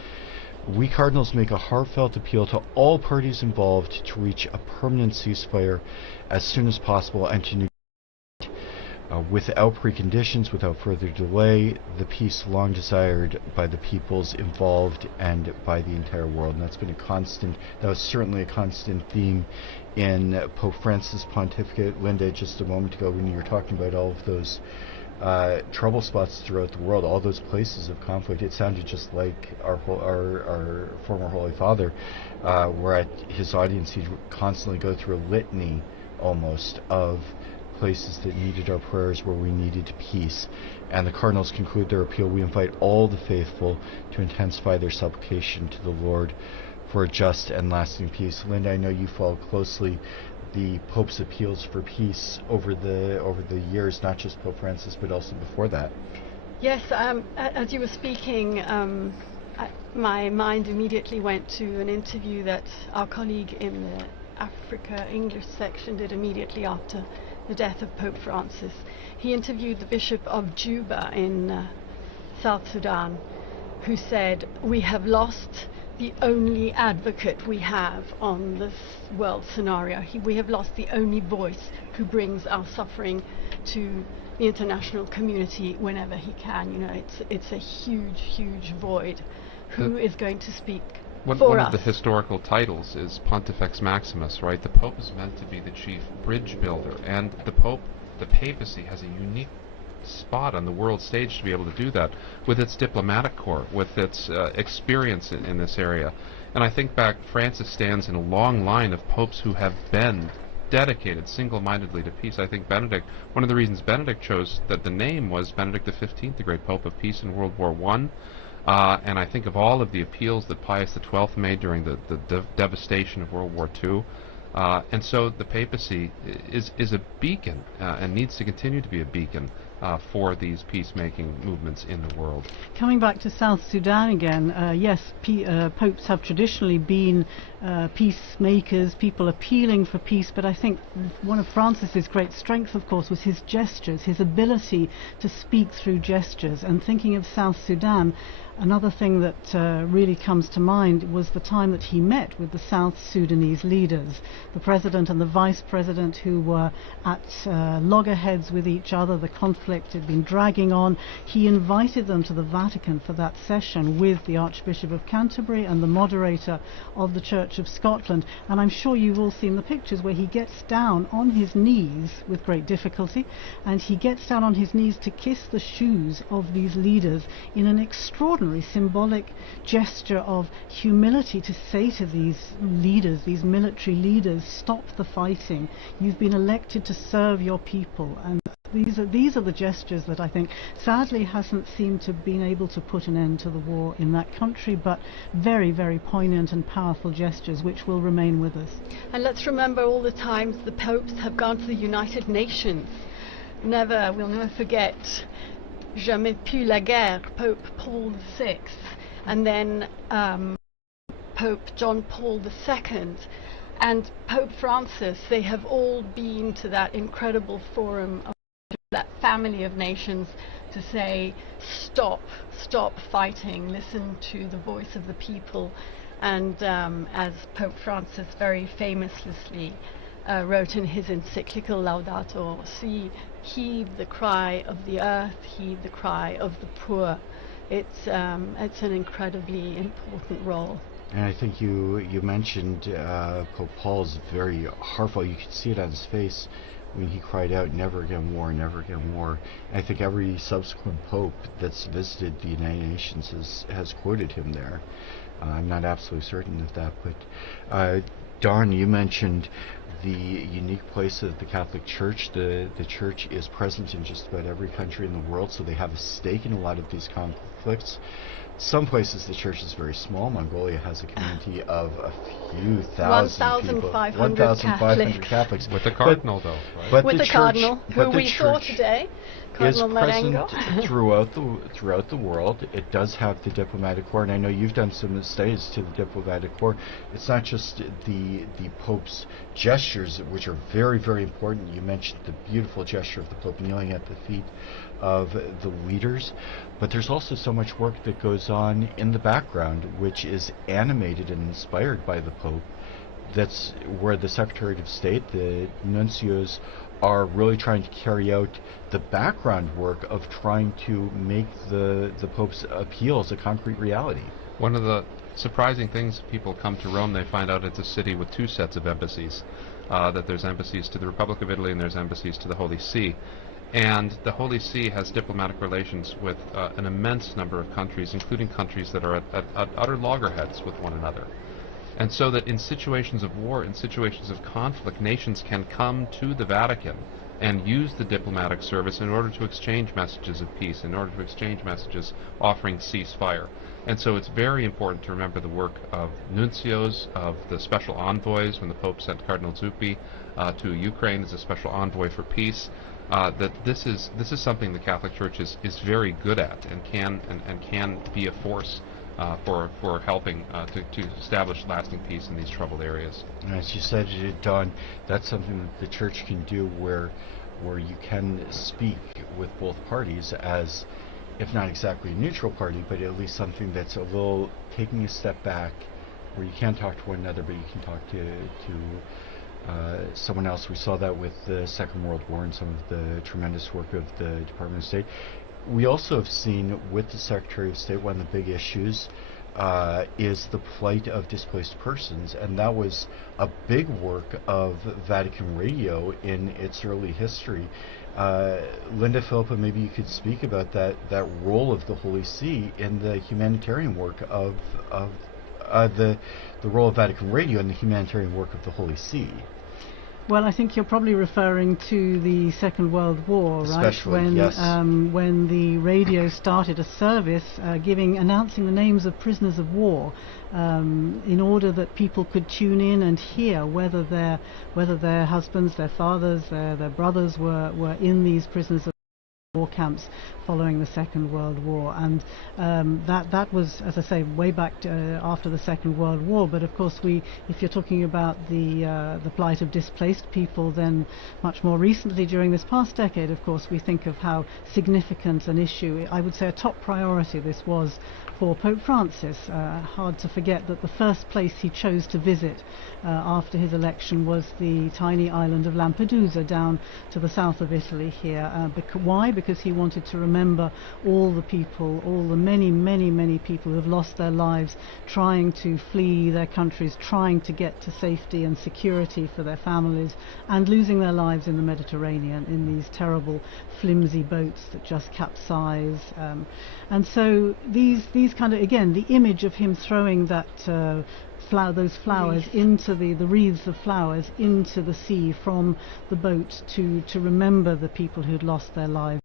We Cardinals make a heartfelt appeal to all parties involved to reach a permanent ceasefire as soon as possible and to negotiate without preconditions, without further delay, the peace long desired by the peoples involved and by the entire world. And that was certainly a constant theme in Pope Francis' pontificate. Linda, just a moment ago when you were talking about all of those trouble spots throughout the world, all those places of conflict, it sounded just like our former Holy Father, where at his audience he'd constantly go through a litany almost of places that needed our prayers, where we needed peace. And the Cardinals conclude their appeal: we invite all the faithful to intensify their supplication to the Lord for a just and lasting peace. Linda, I know you follow closely the Pope's appeals for peace over the years, not just Pope Francis, but also before that. Yes, as you were speaking, my mind immediately went to an interview that our colleague in the Africa English section did immediately after the death of Pope Francis. He interviewed the Bishop of Juba in South Sudan, who said, "We have lost the only advocate we have on this world scenario. We have lost the only voice who brings our suffering to the international community whenever he can." You know, it's a huge, huge void. Who is going to speak for us? One of the historical titles is Pontifex Maximus, right? The Pope is meant to be the chief bridge builder, and the papacy has a unique spot on the world stage to be able to do that, with its diplomatic corps, with its experience in this area. And I think back, Francis stands in a long line of popes who have been dedicated single-mindedly to peace. I think Benedict, one of the reasons Benedict chose that the name was Benedict XV, the great Pope of Peace in World War I. And I think of all of the appeals that Pius XII made during the devastation of World War II. And so the papacy is a beacon and needs to continue to be a beacon for these peacemaking movements in the world. Coming back to South Sudan again, yes, popes have traditionally been peacemakers, people appealing for peace, but I think one of Francis's great strengths, of course, was his gestures, his ability to speak through gestures. And thinking of South Sudan, Another thing that really comes to mind was the time that he met with the South Sudanese leaders, the president and the vice president, who were at loggerheads with each other. The conflict had been dragging on. He invited them to the Vatican for that session with the Archbishop of Canterbury and the moderator of the Church of Scotland. And I'm sure you've all seen the pictures where he gets down on his knees with great difficulty, and he gets down on his knees to kiss the shoes of these leaders in an extraordinary symbolic gesture of humility, to say to these leaders, these military leaders, stop the fighting. You've been elected to serve your people. And these are the gestures that I think sadly hasn't seemed to have been able to put an end to the war in that country, but very, very poignant and powerful gestures which will remain with us. And let's remember all the times the popes have gone to the United Nations. We'll never forget Jamais plus la guerre, Pope Paul VI, and then Pope John Paul II, and Pope Francis. They have all been to that incredible forum of that family of nations to say, stop fighting, listen to the voice of the people. And as Pope Francis very famously wrote in his encyclical Laudato Si, heed the cry of the earth, heed the cry of the poor. It's an incredibly important role. And I think you mentioned Pope Paul's very heartfelt. You could see it on his face when he cried out, "Never again war, never again war." And I think every subsequent pope that's visited the United Nations has quoted him there. I'm not absolutely certain of that, but Don, you mentioned the unique place of the Catholic Church. The Church is present in just about every country in the world, so they have a stake in a lot of these conflicts. Some places the Church is very small. Mongolia has a community of a few thousand people. 1,500 Catholics. With the Cardinal, though. Right? But with the Cardinal, who we saw today. Is present throughout the world. It does have the diplomatic corps, and I know you've done some studies to the diplomatic corps. It's not just the Pope's gestures, which are very, very important. You mentioned the beautiful gesture of the Pope kneeling at the feet of the leaders, but there's also so much work that goes on in the background, which is animated and inspired by the Pope. That's where the Secretary of State, the nuncios, are really trying to carry out the background work of trying to make the Pope's appeals a concrete reality. One of the surprising things, people come to Rome, they find out it's a city with two sets of embassies, that there's embassies to the Republic of Italy and there's embassies to the Holy See. And the Holy See has diplomatic relations with an immense number of countries, including countries that are at utter loggerheads with one another. And so that in situations of war, in situations of conflict, nations can come to the Vatican and use the diplomatic service in order to exchange messages of peace, in order to exchange messages offering ceasefire. And so it's very important to remember the work of nuncios, of the special envoys, when the Pope sent Cardinal Zuppi to Ukraine as a special envoy for peace, that this is something the Catholic Church is very good at and can be a force for helping to establish lasting peace in these troubled areas. And as you said, Don, that's something that the Church can do where you can speak with both parties as, if not exactly a neutral party, but at least something that's a little taking a step back, where you can't talk to one another, but you can talk to someone else. We saw that with the Second World War and some of the tremendous work of the Department of State. We also have seen with the Secretary of State, one of the big issues is the plight of displaced persons, and that was a big work of Vatican Radio in its early history. Linda Philippa, maybe you could speak about that role of the Holy See in the humanitarian work of the role of Vatican Radio in the humanitarian work of the Holy See. Well, I think you're probably referring to the Second World War, right? Especially, yes. When the radio started a service announcing the names of prisoners of war, in order that people could tune in and hear whether their husbands, their fathers, their brothers were in these prisoners of war camps following the Second World War, and that was, as I say, way back after the Second World War. But of course, if you're talking about the plight of displaced people, then much more recently during this past decade, of course, we think of how significant an issue, I would say a top priority, this was for Pope Francis. Hard to forget that the first place he chose to visit after his election was the tiny island of Lampedusa down to the south of Italy here. Why? Because he wanted to remember all the people, all the many people who have lost their lives trying to flee their countries, trying to get to safety and security for their families, and losing their lives in the Mediterranean in these terrible flimsy boats that just capsize. And so these kind of, again, the image of him throwing that those flowers into the wreaths of flowers into the sea from the boat to remember the people who'd lost their lives.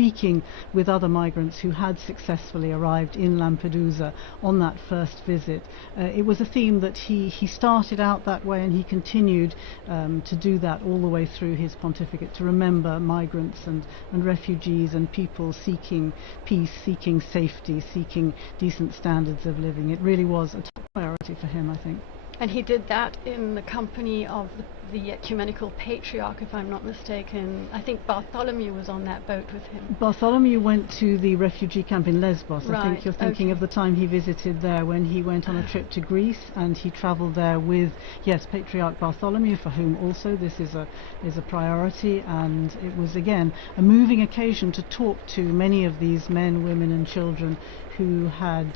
Speaking with other migrants who had successfully arrived in Lampedusa on that first visit, it was a theme that he started out that way, and he continued to do that all the way through his pontificate, to remember migrants and refugees and people seeking peace, seeking safety, seeking decent standards of living. It really was a top priority for him, I think. And he did that in the company of the Ecumenical Patriarch, if I'm not mistaken. I think Bartholomew was on that boat with him. Bartholomew went to the refugee camp in Lesbos. Right. I think you're thinking of the time he visited there when he went on a trip to Greece, and he travelled there with, yes, Patriarch Bartholomew, for whom also this is a priority. And it was, again, a moving occasion to talk to many of these men, women and children who had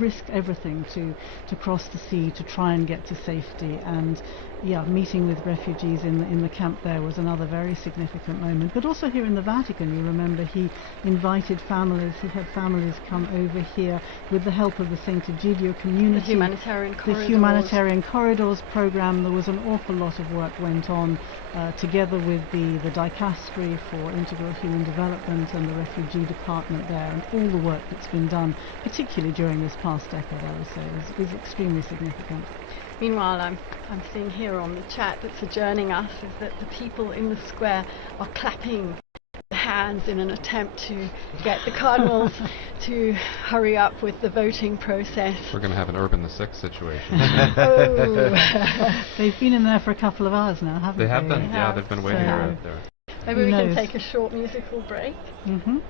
risked everything to cross the sea to try and get to safety. And yeah, meeting with refugees in the camp there was another very significant moment. But also here in the Vatican, you remember, he invited families, he had families come over here with the help of the St. Egidio community. The Humanitarian Corridors. The Humanitarian Corridors program. There was an awful lot of work went on together with the Dicastery for Integral Human Development and the Refugee Department there, and all the work that's been done, particularly during this past decade, I would say, is extremely significant. Meanwhile, I'm seeing here on the chat that's adjourning us is that the people in the square are clapping their hands in an attempt to get the Cardinals to hurry up with the voting process. We're going to have an Urban the Sixth situation. Oh. They've been in there for a couple of hours now, haven't they? They have been, yeah, they've been waiting out there. Maybe we can take a short musical break. Mm-hmm.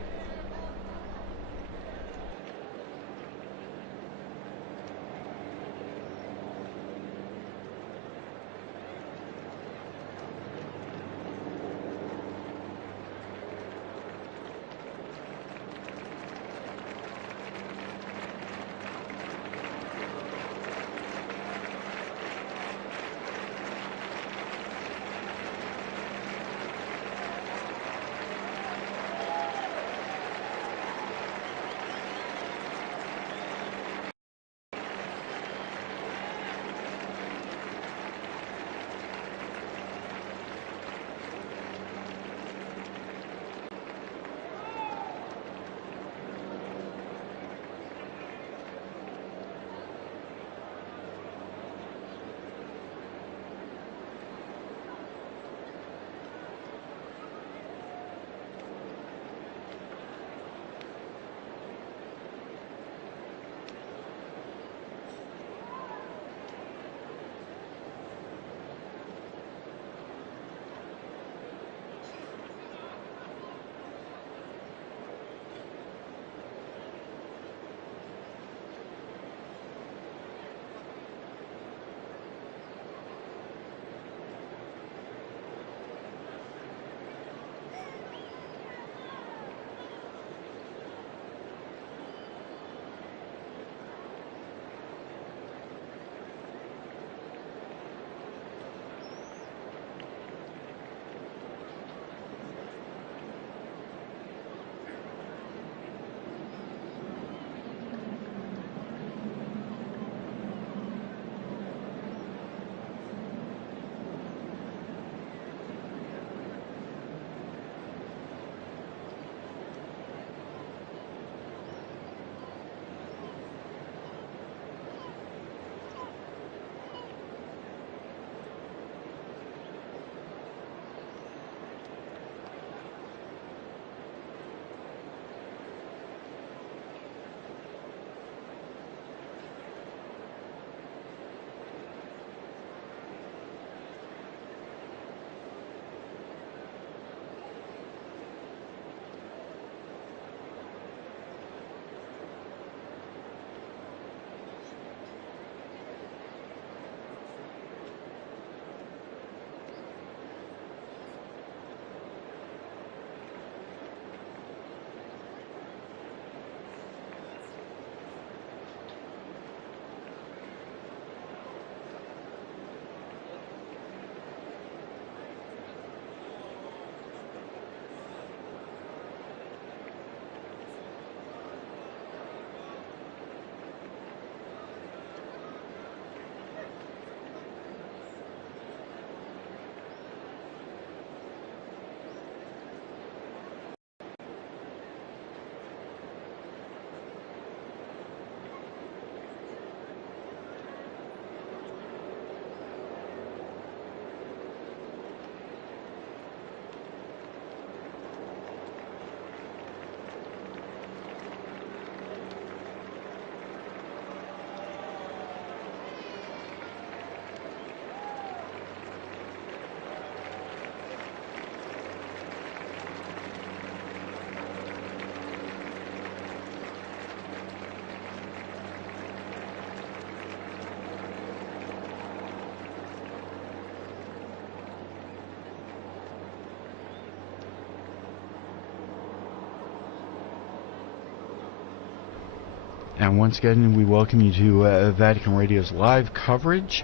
And once again, we welcome you to Vatican Radio's live coverage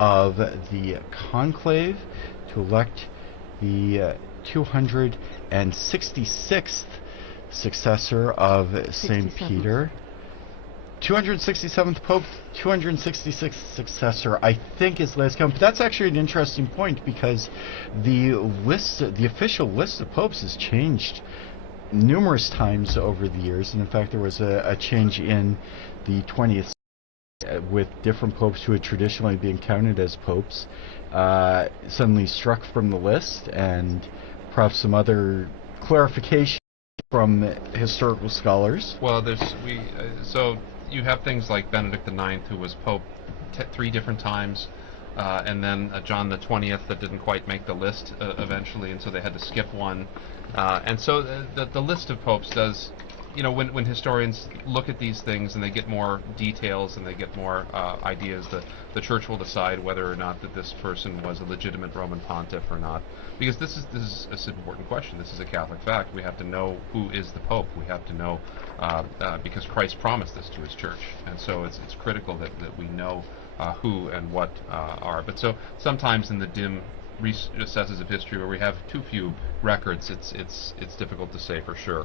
of the Conclave to elect the 266th successor of St. Peter. 267th Pope, 266th successor, I think is last count. But that's actually an interesting point because the official list of popes has changed numerous times over the years. And in fact, there was a change in the 20th with different popes who had traditionally been counted as popes suddenly struck from the list, and perhaps some other clarification from historical scholars. Well, so you have things like Benedict IX, who was pope 3 different times, and then John the 20th that didn't quite make the list eventually, and so they had to skip one. And so the list of popes does, when historians look at these things and they get more details and they get more ideas, the church will decide whether or not that this person was a legitimate Roman pontiff or not. Because this is an important question. This is a Catholic fact. We have to know who is the Pope. We have to know because Christ promised this to his church, and so it's critical that we know who and what are. But so sometimes in the dim recesses of history where we have too few records, it's difficult to say for sure.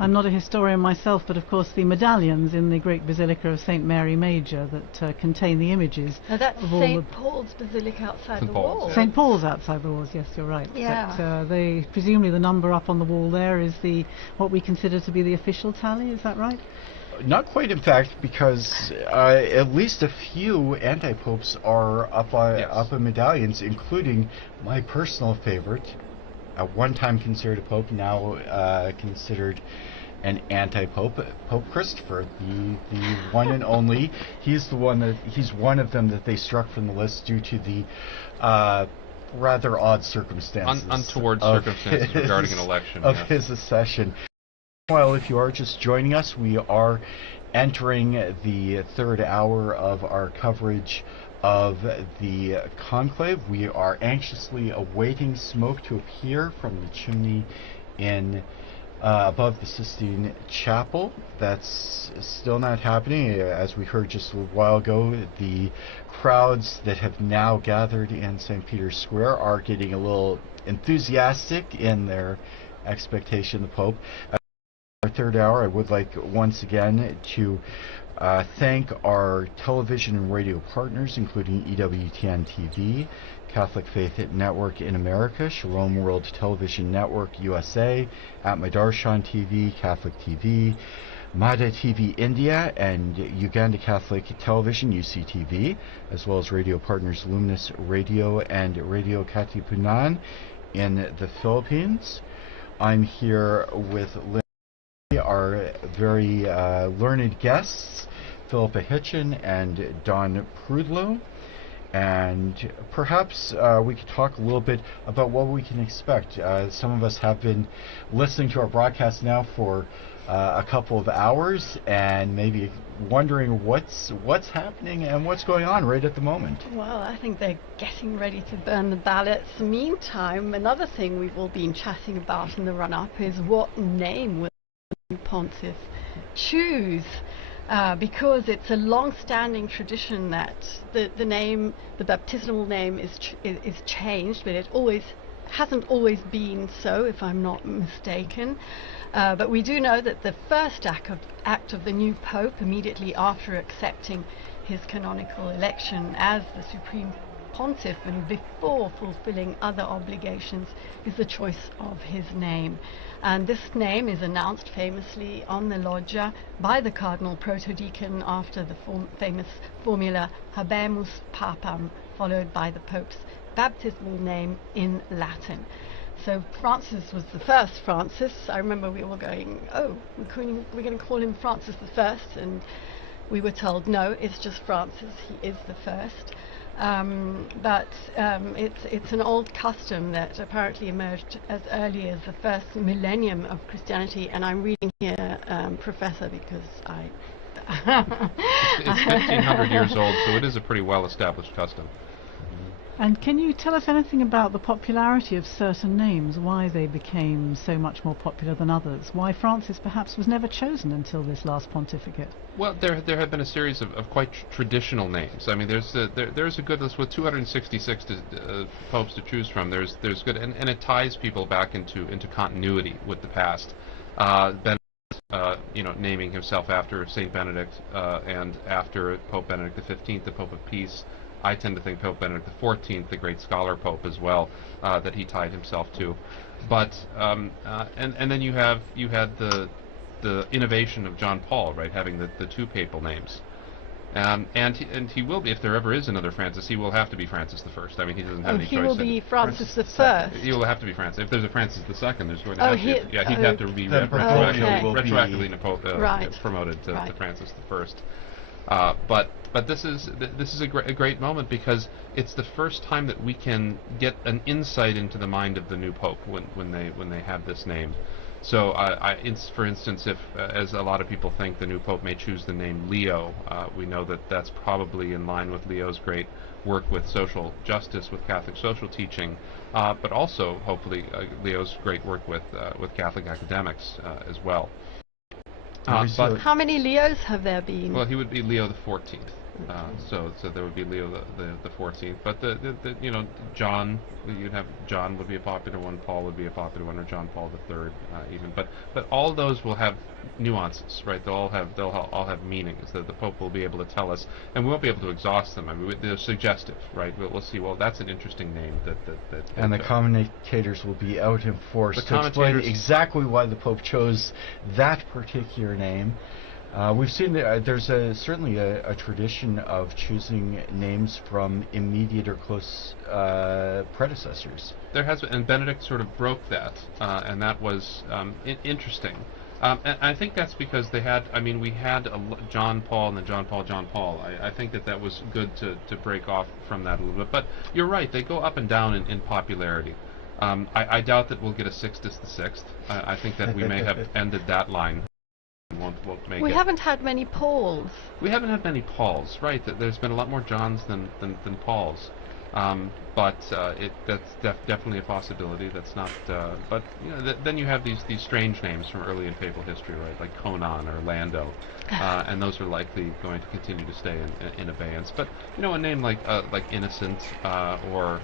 I'm not a historian myself, but of course the medallions in the great Basilica of St. Mary Major that contain the images. Now that's St. Paul's Basilica outside the walls. St. Paul's outside the walls, yes, you're right. Yeah. But presumably the number up on the wall there is what we consider to be the official tally, is that right? Not quite, in fact, because at least a few anti-popes are up on medallions, including my personal favorite, at one time considered a pope, now considered an anti-pope, Pope Christopher, the one and only. He's one of them that they struck from the list due to the rather odd circumstances, untoward circumstances regarding an election of his accession. Well, if you are just joining us, we are entering the third hour of our coverage of the Conclave. We are anxiously awaiting smoke to appear from the chimney in above the Sistine Chapel. That's still not happening. As we heard just a while ago, the crowds that have now gathered in St. Peter's Square are getting a little enthusiastic in their expectation of the Pope. Our third hour, I would like once again to thank our television and radio partners, including EWTN TV, Catholic Faith Network in America, Shalom World Television Network USA, At Madarshan TV, Catholic TV, Mada TV India, and Uganda Catholic Television, UCTV, as well as radio partners Luminous Radio and Radio Katipunan in the Philippines. I'm here with our very learned guests, Philippa Hitchin and Don Prudlow, and perhaps we could talk a little bit about what we can expect. Some of us have been listening to our broadcast now for a couple of hours and maybe wondering what's happening and what's going on right at the moment. Well, I think they're getting ready to burn the ballots. Meantime, another thing we've all been chatting about in the run-up is what name will Pontiff choose, because it's a long-standing tradition that the baptismal name is changed, but it hasn't always been so, if I'm not mistaken. But we do know that the first act of the new Pope, immediately after accepting his canonical election as the Supreme Pontiff and before fulfilling other obligations, is the choice of his name. And this name is announced famously on the loggia by the Cardinal Protodeacon after the famous formula Habemus Papam, followed by the Pope's baptismal name in Latin. So Francis was the first Francis. I remember we were going, we're going to call him Francis the First, and we were told, no, it's just Francis, he is the first. But it's an old custom that apparently emerged as early as the first millennium of Christianity, and I'm reading here, Professor, because it's 1,500 years old, so it is a pretty well-established custom. And can you tell us anything about the popularity of certain names, why they became so much more popular than others, why Francis perhaps was never chosen until this last pontificate? Well, there have been a series of quite traditional names. I mean, there's a good list with 266 popes to choose from. There's good, and it ties people back into continuity with the past. Benedict, naming himself after Saint Benedict, and after Pope Benedict XV, the Pope of Peace. I tend to think Pope Benedict XIV, the great scholar pope as well, that he tied himself to. But and then you had the innovation of John Paul, right, having the two papal names. And he will be, if there ever is another Francis, he will have to be Francis I. I mean, he doesn't have any choice. He will be Francis I. He will have to be Francis. If there's a Francis II, there's going to have to. Yeah, he'd have to be retroactively promoted to Francis I. But this is a great moment, because it's the first time that we can get an insight into the mind of the new pope when they have this name. So, for instance, if, as a lot of people think, the new pope may choose the name Leo, we know that that's probably in line with Leo's great work with social justice, with Catholic social teaching, but also, hopefully, Leo's great work with Catholic academics as well. But how many Leos have there been? Well, he would be Leo the 14th. So there would be Leo the 14th. But John, you'd have John would be a popular one, Paul would be a popular one, or John Paul III even. But all those will have nuances, right? They'll all have meanings that the Pope will be able to tell us, and we won't be able to exhaust them. I mean, they're suggestive, right? We'll see. Well, that's an interesting name. And the commentators will be out in force to explain exactly why the Pope chose that particular name. We've seen that there's certainly a tradition of choosing names from immediate or close predecessors. There has been, and Benedict sort of broke that, and that was interesting. And I think that's because we had John Paul and then John Paul. I think that was good to break off from that a little bit. But you're right, they go up and down in popularity. I doubt that we'll get a Sixtus VI. I think that we may have ended that line. We haven't had many Pauls. We haven't had many Pauls, right? There's been a lot more Johns than Pauls. But that's definitely a possibility. That's not. But then you have these strange names from early in papal history, right? Like Conon or Lando, and those are likely going to continue to stay in abeyance. But a name like Innocent or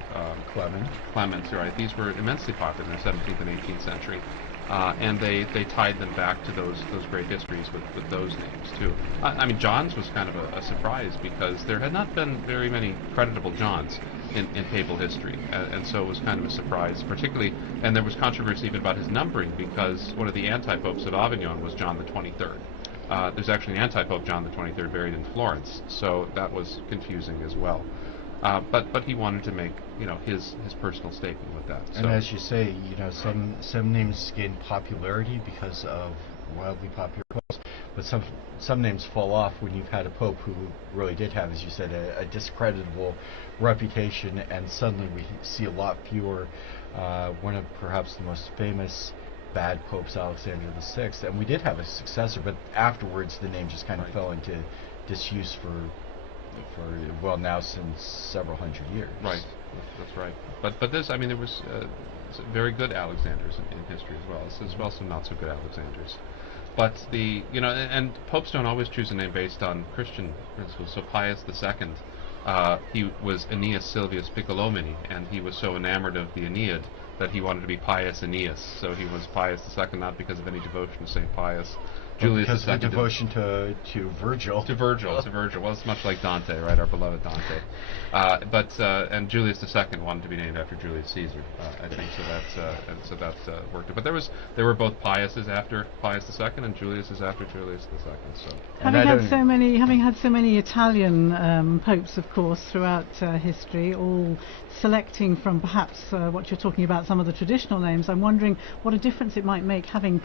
Clement, right? These were immensely popular in the 17th and 18th century. And they tied them back to those great histories with those names too. I mean, John's was kind of a surprise, because there had not been very many creditable Johns in papal history, and so it was kind of a surprise, particularly. And there was controversy even about his numbering, because one of the anti-popes of Avignon was John the 23rd. There's actually an anti-pope John the 23rd buried in Florence, so that was confusing as well. But he wanted to make his personal statement with that. And as you say, some names gain popularity because of wildly popular popes, but some names fall off when you've had a pope who really did have, as you said, a discreditable reputation, and suddenly we see a lot fewer. One of perhaps the most famous bad popes, Alexander VI, and we did have a successor, but afterwards the name just kind of fell into disuse for now since several hundred years. Right, that's right. But this, I mean, there was very good Alexanders in history as well some not so good Alexanders. But and popes don't always choose a name based on Christian principles. So Pius II, he was Aeneas Silvius Piccolomini, and he was so enamored of the Aeneid that he wanted to be Pius Aeneas. So he was Pius II, not because of any devotion to St. Pius. Julius because II. Devotion to Virgil. To Virgil. Well, it's much like Dante, right? Our beloved Dante. And Julius II wanted to be named after Julius Caesar, I think. So that's worked. But there were both Piuses after Pius II and Juliuses after Julius II. So having had so many Italian popes, of course, throughout history, all selecting from perhaps what you're talking about, some of the traditional names, I'm wondering what a difference it might make having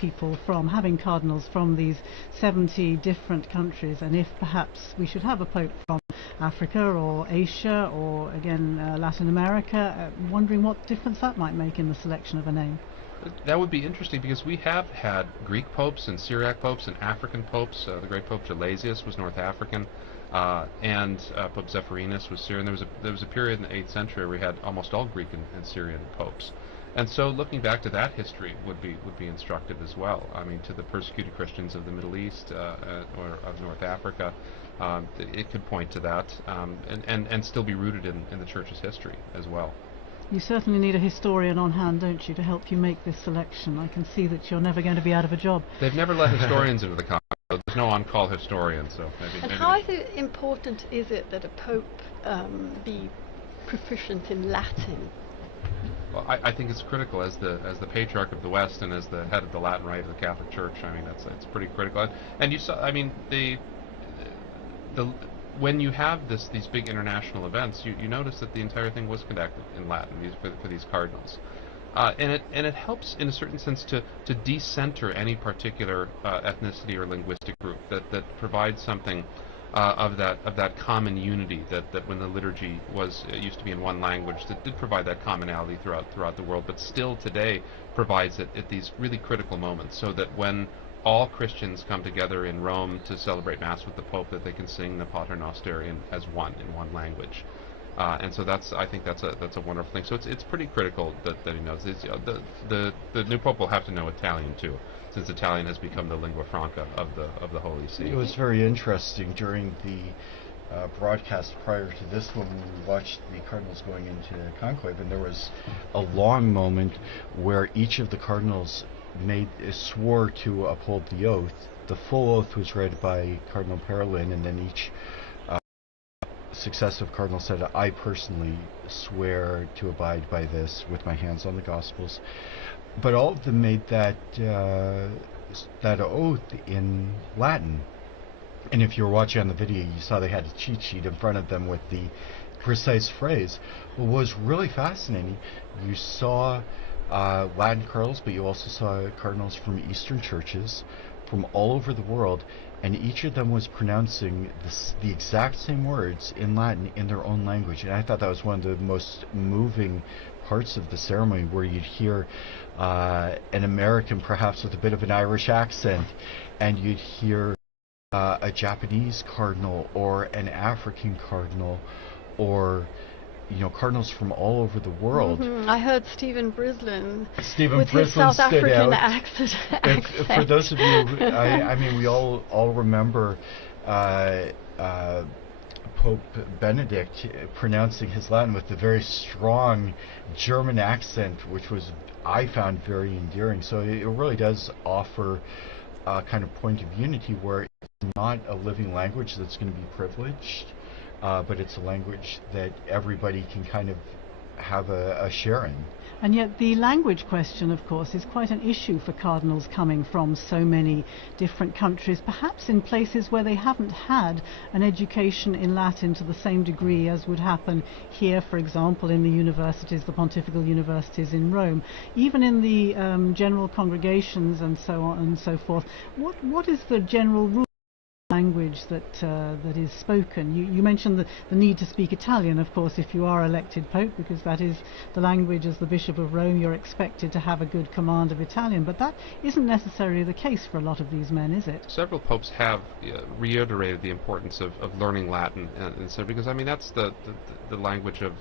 cardinals from these 70 different countries, and if perhaps we should have a pope from Africa or Asia or again Latin America, wondering what difference that might make in the selection of a name. That would be interesting because we have had Greek popes and Syriac popes and African popes. The great Pope Gelasius was North African, and Pope Zephyrinus was Syrian. There was a period in the 8th century where we had almost all Greek and Syrian popes. And so looking back to that history would be instructive as well. I mean, to the persecuted Christians of the Middle East or of North Africa, it could point to that and still be rooted in the Church's history as well. You certainly need a historian on hand, don't you, to help you make this selection. I can see that you're never going to be out of a job. They've never let historians into the conclave. There's no on-call historian, so maybe. How important is it that a pope be proficient in Latin? Well, I think it's critical as the patriarch of the West and as the head of the Latin Rite of the Catholic Church. I mean, it's pretty critical. And you saw, I mean, when you have these big international events, you notice that the entire thing was conducted in Latin for these cardinals, and it helps in a certain sense to decenter any particular ethnicity or linguistic group that provides something of that common unity that when the liturgy used to be in one language, that did provide that commonality throughout the world, but still today provides it at these really critical moments, so that when all Christians come together in Rome to celebrate Mass with the Pope, that they can sing the Pater Noster as one in one language, and so I think that's a wonderful thing. So it's pretty critical that he knows. The new Pope will have to know Italian too, since Italian has become the lingua franca of the Holy See. It was very interesting during the broadcast prior to this when we watched the Cardinals going into conclave, and there was a long moment where each of the Cardinals swore to uphold the oath. The full oath was read by Cardinal Parolin, and then each successive cardinal said, "I personally swear to abide by this with my hands on the Gospels." But all of them made that oath in Latin. And if you were watching on the video, you saw they had a cheat sheet in front of them with the precise phrase. What was really fascinating, you saw Latin cardinals, but you also saw cardinals from Eastern churches from all over the world, and each of them was pronouncing the exact same words in Latin in their own language. And I thought that was one of the most moving parts of the ceremony, where you'd hear an American perhaps with a bit of an Irish accent, and you'd hear a Japanese cardinal or an African cardinal, or cardinals from all over the world. I heard Stephen Brislin with his South African accent. For those of you, I mean, we all remember Pope Benedict pronouncing his Latin with a very strong German accent, which I found very endearing. So it really does offer a kind of point of unity where it's not a living language that's going to be privileged, but it's a language that everybody can kind of have a share in. And yet the language question, of course, is quite an issue for cardinals coming from so many different countries, perhaps in places where they haven't had an education in Latin to the same degree as would happen here, for example, in the universities, the pontifical universities in Rome. Even in the general congregations and so on and so forth, what is the general rule language that is spoken? You mentioned the need to speak Italian, of course, if you are elected Pope, because that is the language. As the Bishop of Rome, you're expected to have a good command of Italian, but that isn't necessarily the case for a lot of these men, is it? Several popes have reiterated the importance of learning Latin, and so, because I mean that's the language of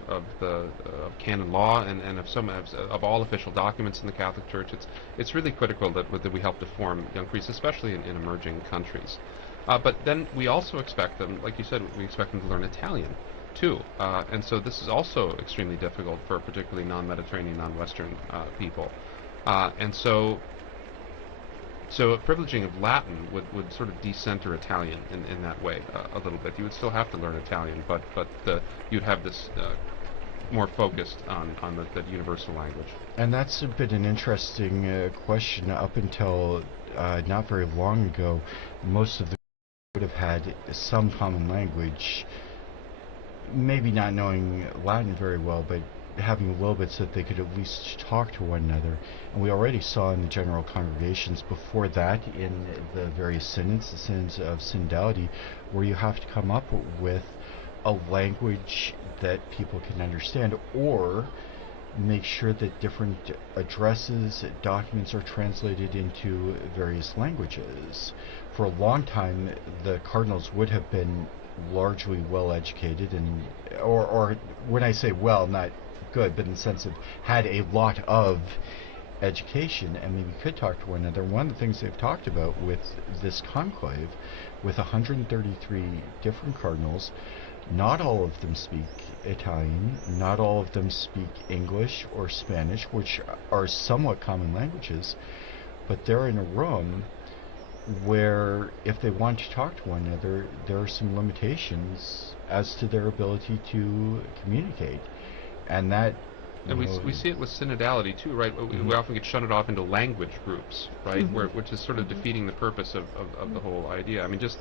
canon law and of all official documents in the Catholic Church. It's really critical that we help to form young priests, especially in emerging countries. But then we also expect them, like you said, we expect them to learn Italian too, and so this is also extremely difficult for particularly non-Mediterranean, non-Western people, and so a privileging of Latin would sort of decenter Italian in that way a little bit. You would still have to learn Italian, but you'd have this more focused on the universal language. And that's been an interesting question. Up until not very long ago, most of the would have had some common language, maybe not knowing Latin very well, but having a little bit so that they could at least talk to one another. And we already saw in the general congregations before that, in the various synods, the synods of synodality, where you have to come up with a language that people can understand, or make sure that different addresses, documents are translated into various languages. For a long time, the cardinals would have been largely well educated, and or when I say well, not good, but in the sense of had a lot of education, and maybe could talk to one another. One of the things they've talked about with this conclave, with 133 different cardinals, not all of them speak Italian, not all of them speak English or Spanish, which are somewhat common languages, but they're in a room where if they want to talk to one another, there are some limitations as to their ability to communicate. And that and we see it with synodality too, right? We often get shunted off into language groups, right? Which is sort of defeating the purpose of the whole idea. I mean, just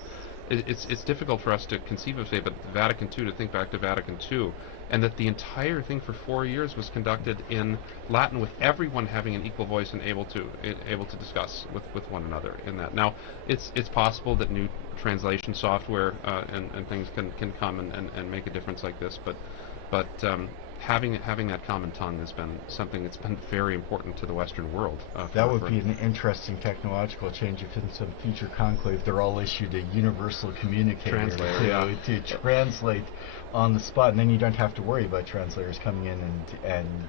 it's difficult for us to conceive of, say, but Vatican II, to think back to Vatican II, and that the entire thing for 4 years was conducted in Latin, with everyone having an equal voice and able to discuss with one another in that. Now, it's possible that new translation software and things can come and make a difference like this, but having that common tongue has been something that's been very important to the Western world. That would be an interesting technological change if in some future conclave they're all issued a universal communicator to translate on the spot, and then you don't have to worry about translators coming in and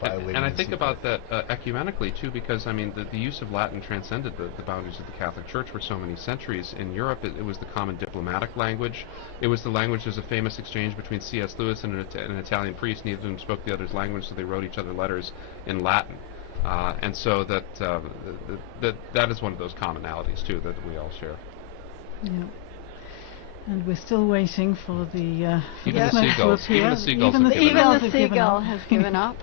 violating. And I think about that ecumenically too, because I mean the use of Latin transcended the boundaries of the Catholic Church for so many centuries. In Europe, it was the common diplomatic language. It was the language. There's a famous exchange between C.S. Lewis and an Italian priest. Neither of them spoke the other's language, so they wrote each other letters in Latin. And so that is one of those commonalities too that we all share. Yeah. And we're still waiting for the even the seagulls. Even the seagulls. Even the seagull has given up.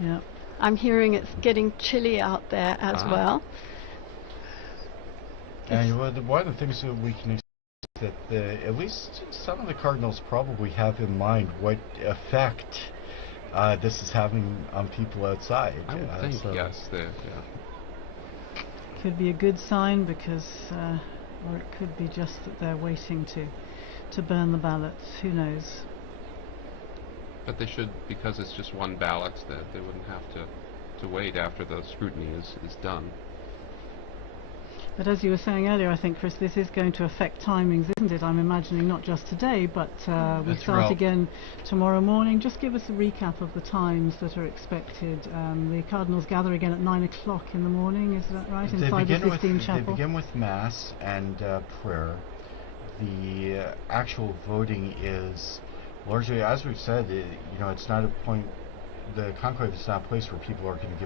Yeah. I'm hearing it's getting chilly out there as well. And one of the things that we can expect is that at least some of the cardinals probably have in mind what effect this is having on people outside. I would think, so yes. Could be a good sign because, or it could be just that they're waiting to burn the ballots. Who knows? But they should, because it's just one ballot, that they wouldn't have to wait after the scrutiny is done. But as you were saying earlier, I think, Chris, this is going to affect timings, isn't it? I'm imagining not just today, but we start again tomorrow morning. Just give us a recap of the times that are expected. The Cardinals gather again at 9 o'clock in the morning, is that right? Inside the Sistine Chapel. They begin with Mass and prayer. The actual voting is largely, as we've said, it's not a point. The conclave is not a place where people are going to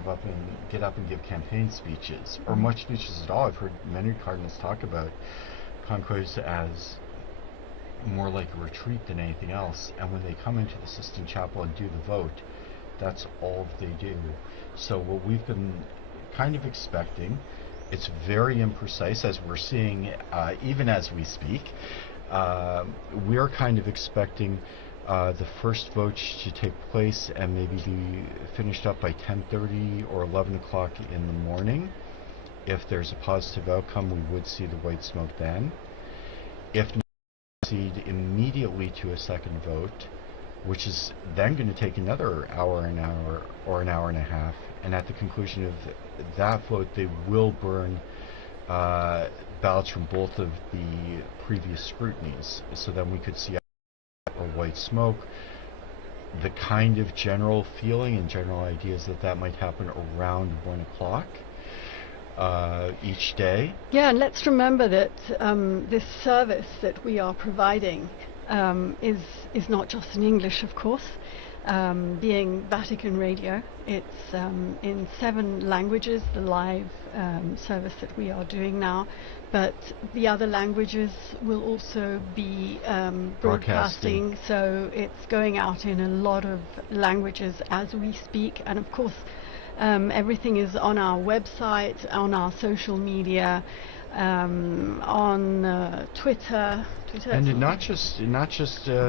get up and give campaign speeches, or much speeches at all. I've heard many cardinals talk about conclaves as more like a retreat than anything else, and when they come into the Sistine Chapel and do the vote, that's all they do. So what we've been kind of expecting, it's very imprecise, as we're seeing even as we speak. We're kind of expecting the first votes to take place and maybe be finished up by 10:30 or 11 o'clock in the morning. If there's a positive outcome, we would see the white smoke then. If not, proceed immediately to a second vote, which is then going to take another hour or an hour and a half. And at the conclusion of that vote, they will burn ballots from both of the previous scrutinies. So then we could see or white smoke. The kind of general feeling and general ideas that might happen around 1 o'clock each day. Yeah, and let's remember that this service that we are providing is not just in English, of course. Being Vatican Radio, it's in 7 languages, the live service that we are doing now, but the other languages will also be broadcasting, so it's going out in a lot of languages as we speak, and of course everything is on our website, on our social media, on Twitter, and not just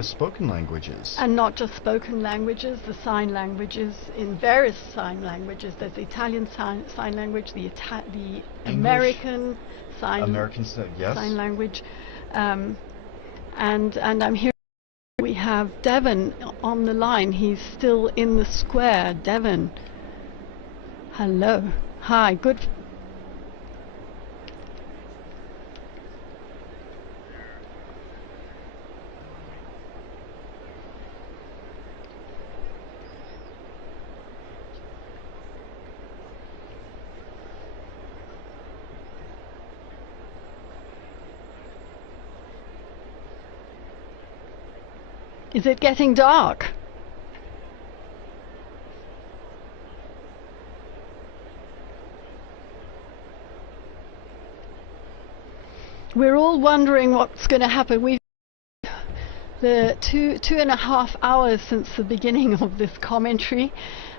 spoken languages. And not just spoken languages, the sign languages, in various sign languages. There's the Italian sign language, the American sign language, and I'm hearing We have Devon on the line. He's still in the square. Devon. Hello. Hi. Good. Is it getting dark? We're all wondering what's going to happen. We've the two and a half hours since the beginning of this commentary,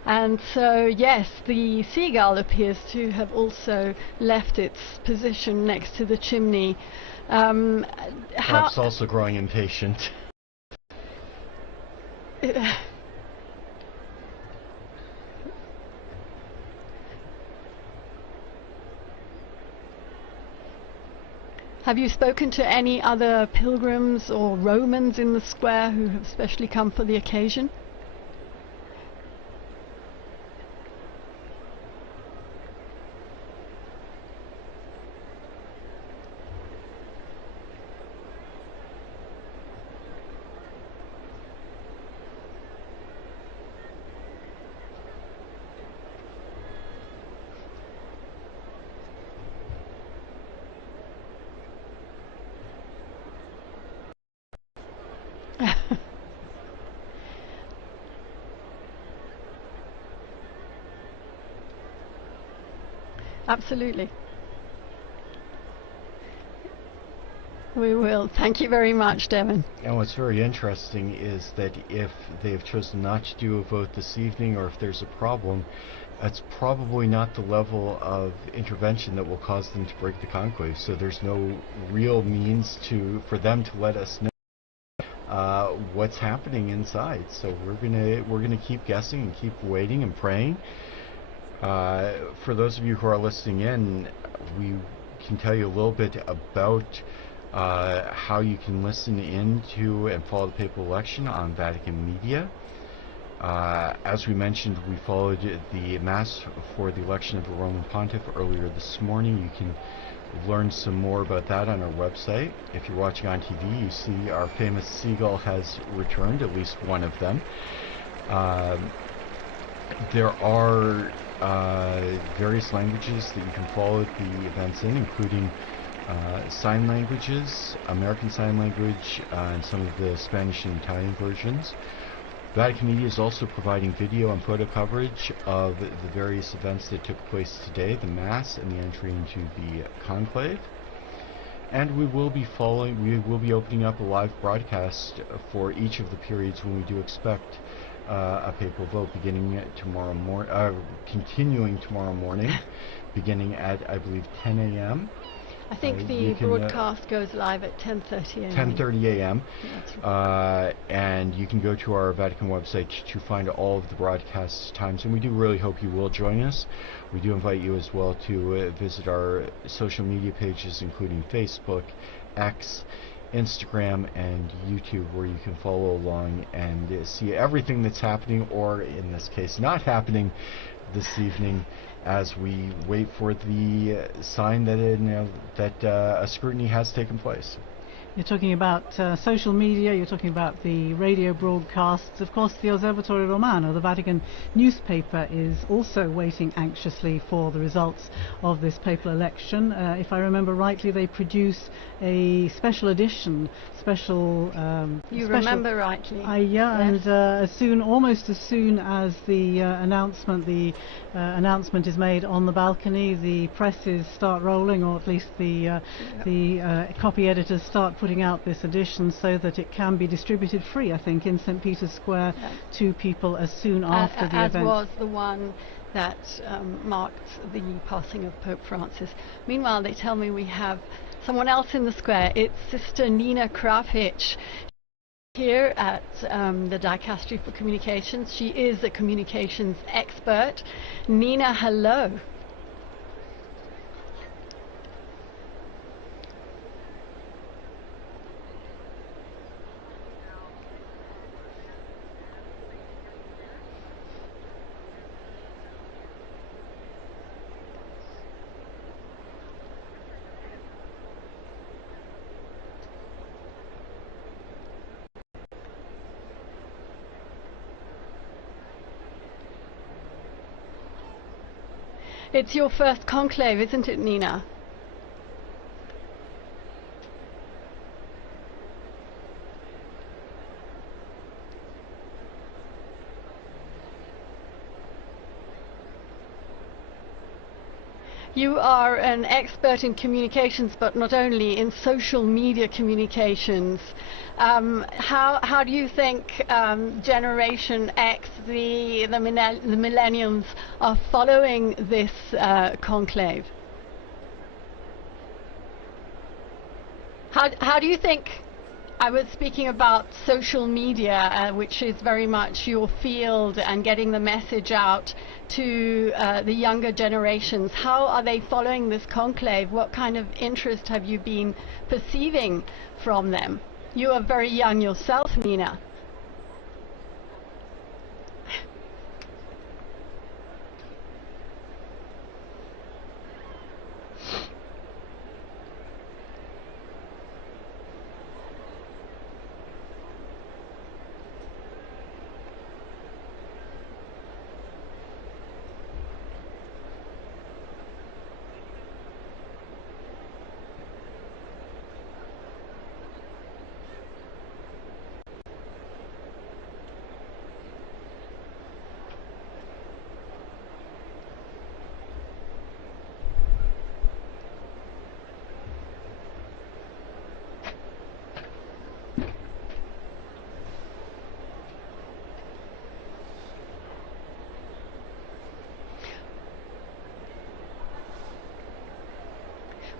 and so yes, the seagull appears to have also left its position next to the chimney. Perhaps also growing impatient. Have you spoken to any other pilgrims or Romans in the square who have specially come for the occasion? Absolutely. We will. Thank you very much, Devon. And what's very interesting is that if they've chosen not to do a vote this evening, or if there's a problem, it's probably not the level of intervention that will cause them to break the conclave. So there's no real means for them to let us know what's happening inside. So we're gonna keep guessing and keep waiting and praying. For those of you who are listening in, we can tell you a little bit about how you can listen in to and follow the papal election on Vatican Media. As we mentioned, we followed the Mass for the election of the Roman Pontiff earlier this morning. You can learn some more about that on our website. If you're watching on TV, you see our famous seagull has returned, at least one of them. There are various languages that you can follow the events in, including sign languages, American Sign Language, and some of the Spanish and Italian versions. Vatican Media is also providing video and photo coverage of the various events that took place today, the Mass and the entry into the Conclave. And we will be opening up a live broadcast for each of the periods when we do expect a papal vote continuing tomorrow morning, beginning at, I believe, 10 a.m. I think the broadcast goes live at 10:30 a.m. 10:30 a.m. And you can go to our Vatican website to find all of the broadcast times, and we do really hope you will join us. We do invite you as well to visit our social media pages, including Facebook, X, Instagram, and YouTube, where you can follow along and see everything that's happening, or in this case not happening, this evening, as we wait for the sign that a scrutiny has taken place. You're talking about social media, you're talking about the radio broadcasts. Of course, the Osservatore Romano, the Vatican newspaper, is also waiting anxiously for the results of this papal election. If I remember rightly, they produce a special edition, remember rightly. Yes. And almost as soon as the announcement is made on the balcony, the presses start rolling, or at least the copy editors start putting out this edition so that it can be distributed free, I think, in St. Peter's Square to people as soon after the event. As was the one that marked the passing of Pope Francis. Meanwhile, they tell me we have someone else in the square. It's Sister Nina Krafich here at the Dicastery for Communications. She is a communications expert. Nina, hello. It's your first conclave, isn't it, Nina? You are an expert in communications, but not only in social media communications. How do you think Generation X, the millennials, are following this conclave? How do you think? I was speaking about social media, which is very much your field, and getting the message out to the younger generations. How are they following this conclave? What kind of interest have you been perceiving from them? You are very young yourself, Nina.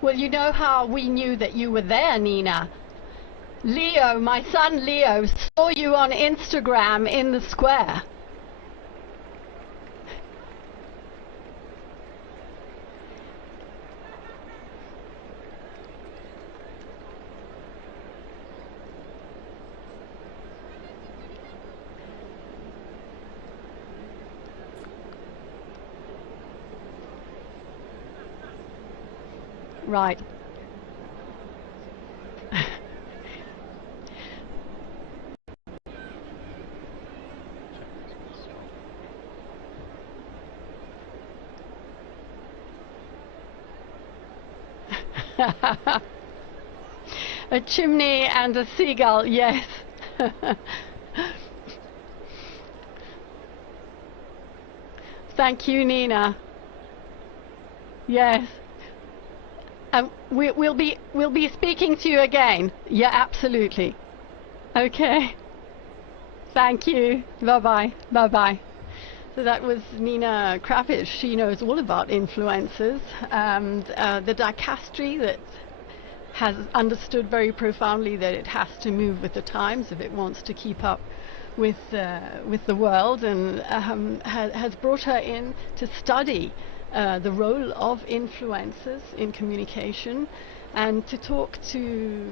Well, you know how we knew that you were there, Nina? Leo, my son Leo, saw you on Instagram in the square. Right. A chimney and a seagull, yes. Thank you, Nina. Yes. We'll be speaking to you again. Yeah, absolutely. Okay. Thank you. Bye-bye. Bye-bye. So that was Nina Kravish. She knows all about influencers and the dicastery that has understood very profoundly that it has to move with the times if it wants to keep up with the world, and has brought her in to study the role of influencers in communication and to talk to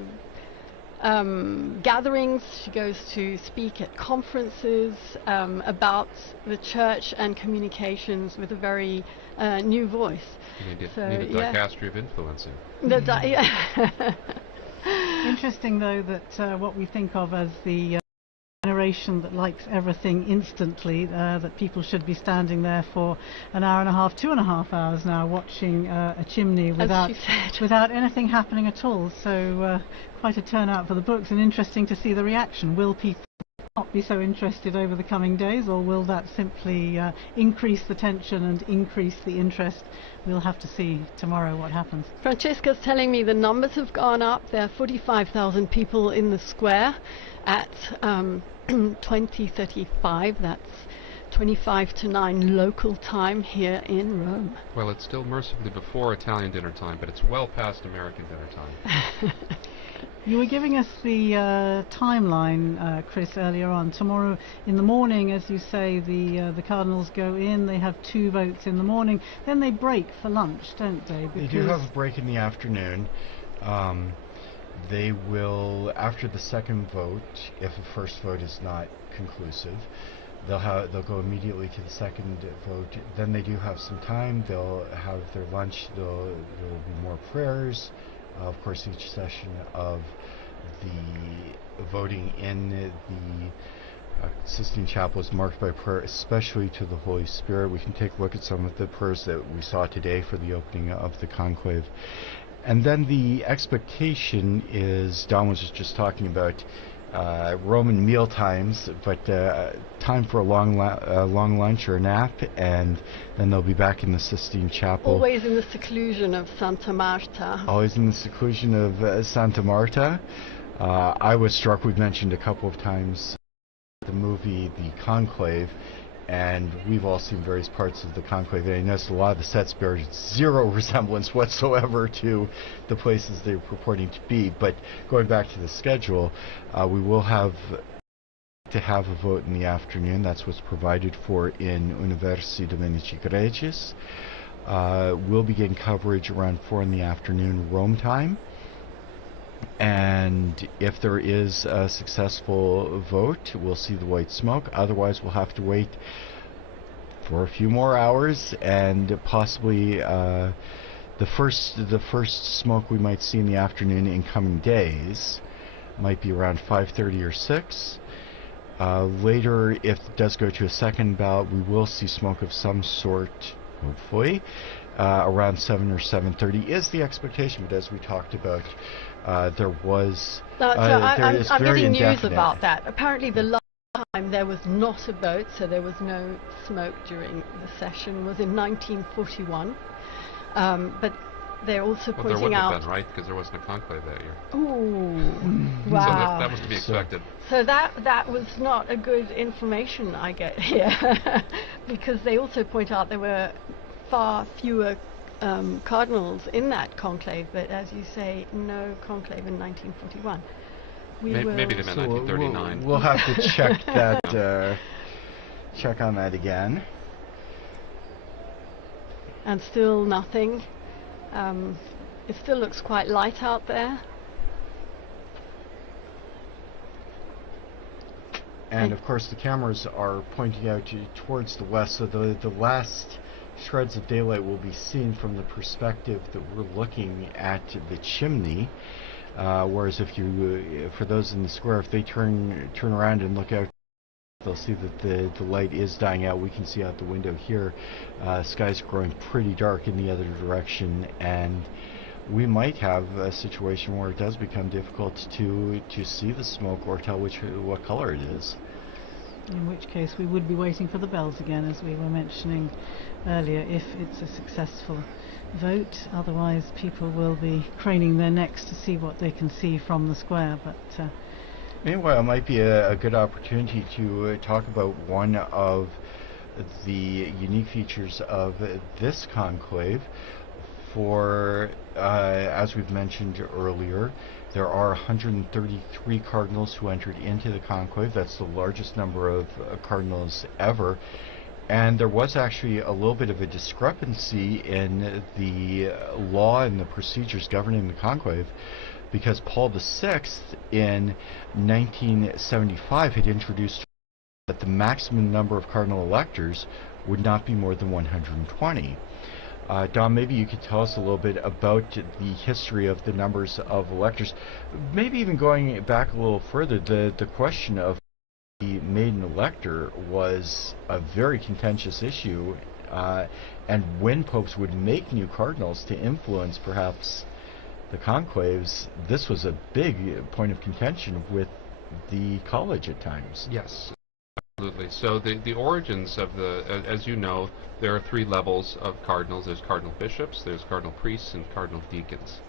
gatherings. She goes to speak at conferences about the church and communications with a very new voice. You need a dicastery of influencing. Interesting, though, that what we think of as the generation that likes everything instantly, that people should be standing there for an hour and a half, 2.5 hours now, watching a chimney without anything happening at all. So quite a turnout for the books, and interesting to see the reaction. Will people not be so interested over the coming days, or will that simply increase the tension and increase the interest? We'll have to see tomorrow what happens. Francesca's telling me the numbers have gone up. There are 45,000 people in the square at 20:35. That's 25 to 9 local time here in Rome. Well, it's still mercifully before Italian dinner time, but it's well past American dinner time. You were giving us the timeline, Chris, earlier on. Tomorrow in the morning, as you say, the Cardinals go in. They have 2 votes in the morning. Then they break for lunch, don't they? They do have a break in the afternoon. They will, after the second vote, if the first vote is not conclusive, they'll go immediately to the second vote. Then they do have some time. They'll have their lunch. There will be more prayers. Of course, each session of the voting in the Sistine Chapel is marked by prayer, especially to the Holy Spirit. We can take a look at some of the prayers that we saw today for the opening of the conclave. And then the expectation is, Don was just talking about Roman meal times, but time for a long lunch or a nap, and then they'll be back in the Sistine Chapel. Always in the seclusion of Santa Marta. Always in the seclusion of Santa Marta. I was struck, we've mentioned a couple of times, the movie The Conclave, and we've all seen various parts of the conclave, and I noticed a lot of the sets bear zero resemblance whatsoever to the places they're purporting to be. But going back to the schedule, we will have to have a vote in the afternoon. That's what's provided for in Universi Dominici Gregis. We'll begin coverage around 4 in the afternoon Rome time. And if there is a successful vote, we'll see the white smoke. Otherwise, we'll have to wait for a few more hours, and possibly the first smoke we might see in the afternoon in coming days might be around 5:30 or 6. Later, if it does go to a second ballot, we will see smoke of some sort, hopefully, around 7 or 7:30 is the expectation. But as we talked about, there was... I'm getting news about that. Apparently the last time there was not a vote, so there was no smoke during the session, was in 1941. But they're also pointing out... Well, there wouldn't have been, right? Because there wasn't a conclave that year. Ooh, wow. So that was to be expected. So that was not a good information I get here. Because they also point out there were far fewer cardinals in that conclave, but as you say, no conclave in 1941. Maybe they meant 1939. We'll have to check that. Check on that again. And still nothing. It still looks quite light out there. And of course, the cameras are pointing out towards the west, so the last shreds of daylight will be seen from the perspective that we're looking at the chimney, whereas if you, for those in the square, if they turn around and look out, they'll see that the light is dying out. We can see out the window here, sky's growing pretty dark in the other direction, and we might have a situation where it does become difficult to see the smoke or tell what color it is. In which case we would be waiting for the bells again, as we were mentioning earlier, if it's a successful vote. Otherwise people will be craning their necks to see what they can see from the square. But meanwhile, it might be a good opportunity to talk about one of the unique features of this conclave. For, as we've mentioned earlier, there are 133 cardinals who entered into the conclave. That's the largest number of cardinals ever. And there was actually a little bit of a discrepancy in the law and the procedures governing the conclave, because Paul VI in 1975 had introduced that the maximum number of cardinal electors would not be more than 120. Don, maybe you could tell us a little bit about the history of the numbers of electors. Maybe even going back a little further, the question of the maiden elector was a very contentious issue, and when popes would make new cardinals to influence perhaps the conclaves, this was a big point of contention with the college at times. Yes. Absolutely. So the origins of as you know, there are 3 levels of cardinals. There's cardinal bishops, there's cardinal priests, and cardinal deacons.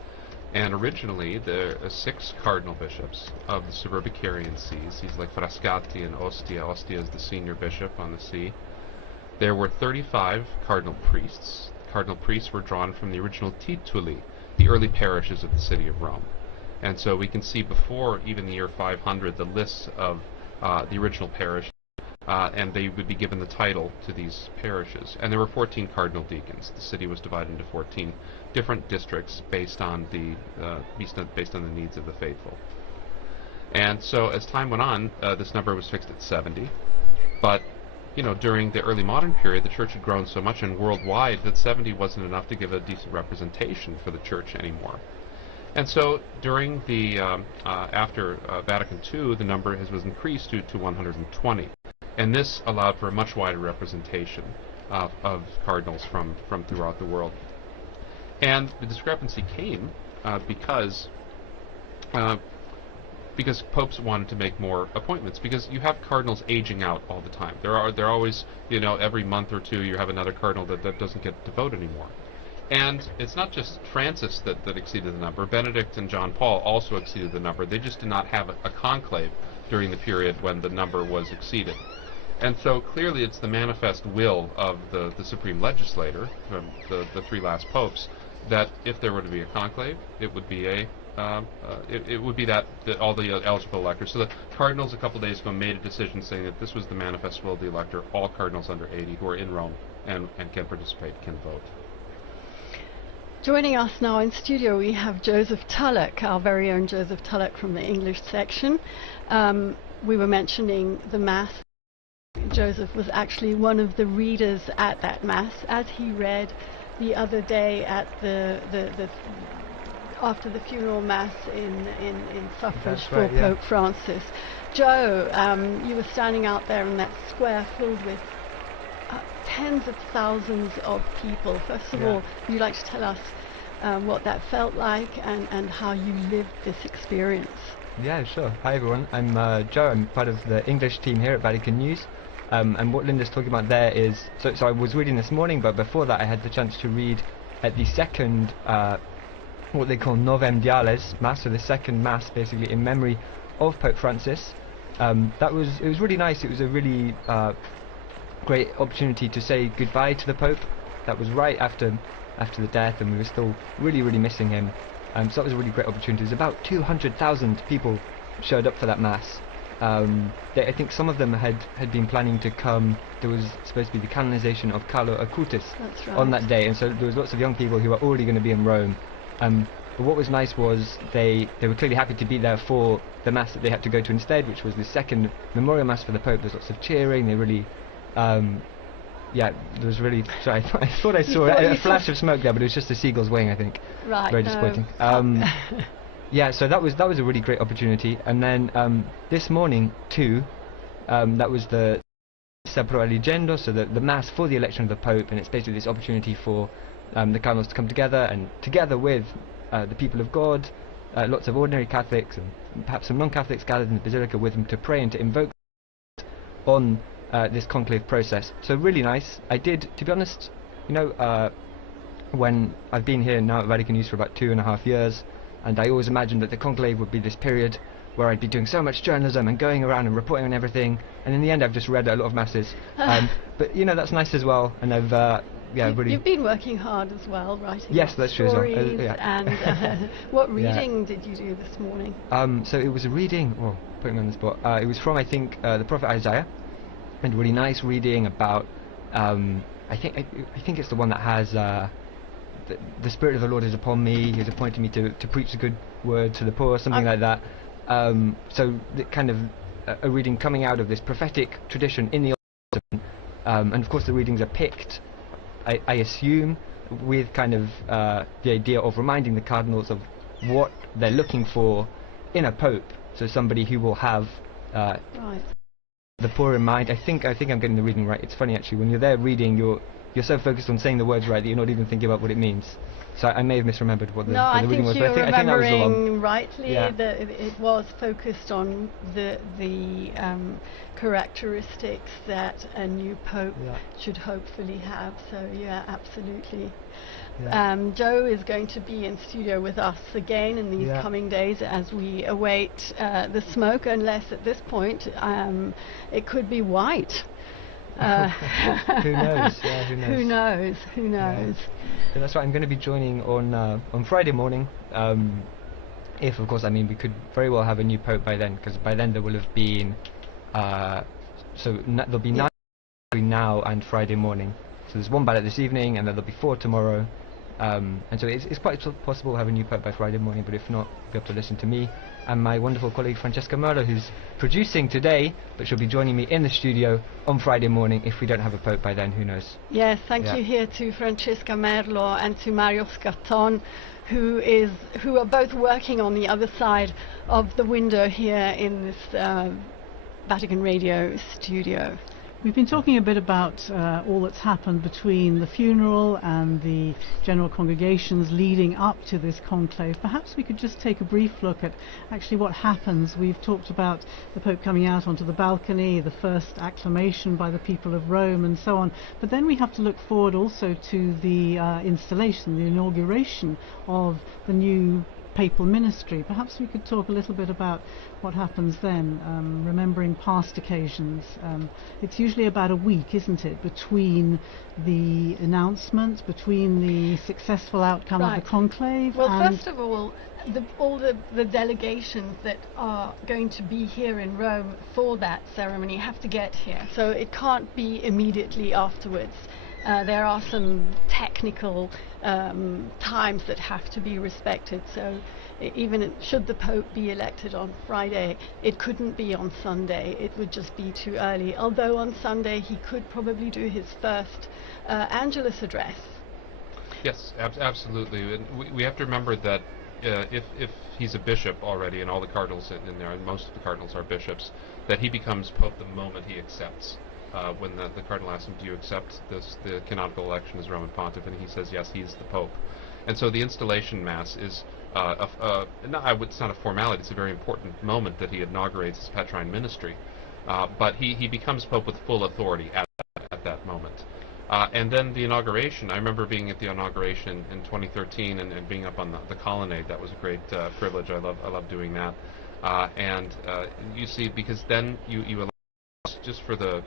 And originally, there are 6 cardinal bishops of the Suburbicarian sees. He's like Frascati and Ostia. Ostia is the senior bishop on the see. There were 35 cardinal priests. Cardinal priests were drawn from the original tituli, the early parishes of the city of Rome. And so we can see before even the year 500 the lists of the original parish. And they would be given the title to these parishes. And there were 14 cardinal deacons. The city was divided into 14 different districts based on the needs of the faithful. And so as time went on, this number was fixed at 70. But during the early modern period, the church had grown so much and worldwide that 70 wasn't enough to give a decent representation for the church anymore. And so during the, after Vatican II, the number was increased to 120. And this allowed for a much wider representation of cardinals from throughout the world. And the discrepancy came because popes wanted to make more appointments, because you have cardinals aging out all the time. They're always, every month or two you have another cardinal that doesn't get to vote anymore. And it's not just Francis that exceeded the number. Benedict and John Paul also exceeded the number. They just did not have a conclave during the period when the number was exceeded. And so clearly it's the manifest will of the supreme legislator, the three last popes, that if there were to be a conclave, it would be that all the eligible electors. So the cardinals a couple days ago made a decision saying that this was the manifest will of the elector. All cardinals under 80 who are in Rome and can participate can vote. Joining us now in studio, we have Joseph Tulloch, our very own Joseph Tulloch from the English section. We were mentioning the Mass. Joseph was actually one of the readers at that Mass, as he read the other day at after the funeral Mass in suffrage for Pope Francis. Joe, you were standing out there in that square filled with tens of thousands of people. First of all, would you like to tell us what that felt like and how you lived this experience? Yeah, sure. Hi everyone, I'm Joe. I'm part of the English team here at Vatican News. And what Linda's talking about there is, so I was reading this morning, but before that I had the chance to read at the second, what they call Novem Diales Mass, so the second Mass basically in memory of Pope Francis. It was really nice. It was a really great opportunity to say goodbye to the Pope. That was right after the death, and we were still really missing him. So that was a really great opportunity. There's about 200,000 people showed up for that Mass. I think some of them had been planning to come. There was supposed to be the canonization of Carlo Acutis on that day, and so there was lots of young people who were already going to be in Rome. But what was nice was they were clearly happy to be there for the Mass that they had to go to instead, which was the second memorial Mass for the Pope. There's lots of cheering. They really, there was really. Sorry, I thought I saw a flash of smoke there, but it was just a seagull's wing, I think. Right. Very disappointing. Yeah, so that was a really great opportunity. And then this morning too, that was the Pro Eligendo, so the Mass for the election of the Pope, and it's basically this opportunity for the cardinals to come together, and together with the people of God, lots of ordinary Catholics and perhaps some non-Catholics gathered in the Basilica with them to pray and to invoke on this conclave process. So really nice. I did, to be honest, when I've been here now at Vatican News for about 2.5 years, and I always imagined that the conclave would be this period where I'd be doing so much journalism and going around and reporting on everything, and in the end I've just read a lot of Masses. But that's nice as well, and I've really... You've been working hard as well, writing that's true as well. And what reading did you do this morning? So it was a reading, putting me on the spot, it was from, I think, the prophet Isaiah, and really nice reading about, I think it's the one that has... The Spirit of the Lord is upon me. He has appointed me to preach the good word to the poor, something like that. So the kind of a reading coming out of this prophetic tradition in the Old Testament, and of course the readings are picked, I assume, with kind of the idea of reminding the cardinals of what they're looking for in a pope. So somebody who will have the poor in mind. I think I'm getting the reading right. It's funny actually, when you're there reading, you're so focused on saying the words right that you're not even thinking about what it means. So I may have misremembered what the reading was. No, I think you're remembering rightly. Yeah. That it was focused on the characteristics that a new pope should hopefully have. So yeah, absolutely. Yeah. Joe is going to be in studio with us again in these coming days as we await the smoke, unless at this point it could be white. Who knows? Yeah, who knows? Who knows? Yeah. So that's right. I'm going to be joining on Friday morning. If, of course, we could very well have a new pope by then, because by then there will have been there'll be 9 between now and Friday morning. So there's one ballot this evening, and then there'll be 4 tomorrow, And so it's quite possible to have a new Pope by Friday morning, but if not, you'll be able to listen to me and my wonderful colleague Francesca Merlo, who's producing today, but she'll be joining me in the studio on Friday morning. If we don't have a Pope by then, who knows? Yes, thank you here to Francesca Merlo and to Mario Scatton, who are both working on the other side of the window here in this Vatican Radio studio. We've been talking a bit about all that's happened between the funeral and the general congregations leading up to this conclave. Perhaps we could just take a brief look at actually what happens. We've talked about the Pope coming out onto the balcony, the first acclamation by the people of Rome and so on. But then we have to look forward also to the installation, the inauguration of the new papal ministry. Perhaps we could talk a little bit about what happens then, remembering past occasions. It's usually about a week, isn't it, between the announcement, between the successful outcome of the conclave. Well, first of all, all the delegations that are going to be here in Rome for that ceremony have to get here, so it can't be immediately afterwards. There are some technical times that have to be respected, so even should the Pope be elected on Friday, it couldn't be on Sunday. It would just be too early, although on Sunday he could probably do his first Angelus address. Yes, absolutely. And we have to remember that if he's a bishop already, and all the cardinals in there, and most of the cardinals are bishops, that he becomes Pope the moment he accepts. When the cardinal asks him, do you accept the canonical election as Roman Pontiff, and he says yes, he's the Pope. And so the installation Mass is, it's not a formality, it's a very important moment that he inaugurates his Petrine ministry. But he becomes Pope with full authority at that moment. And then the inauguration, I remember being at the inauguration in 2013 and being up on the colonnade. That was a great privilege. I love doing that. And you see, because then you allow, just for the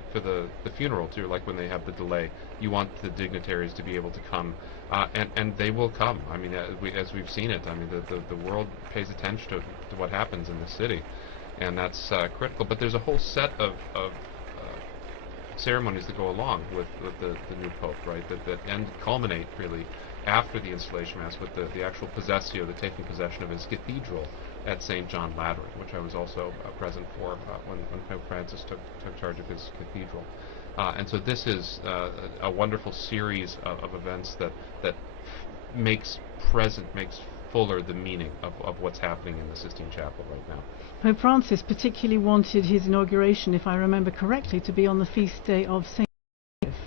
funeral too, like when they have the delay, you want the dignitaries to be able to come, and they will come. I mean, as we've seen it, I mean, the world pays attention to what happens in the city, and that's critical. But there's a whole set of ceremonies that go along with the new Pope, right? That culminate really after the installation Mass with the actual possessio, the taking possession of his cathedral at St. John Lateran, which I was also present for when Pope Francis took charge of his cathedral. And so this is a wonderful series of events that makes fuller the meaning of what's happening in the Sistine Chapel right now. Pope Francis particularly wanted his inauguration, if I remember correctly, to be on the feast day of St.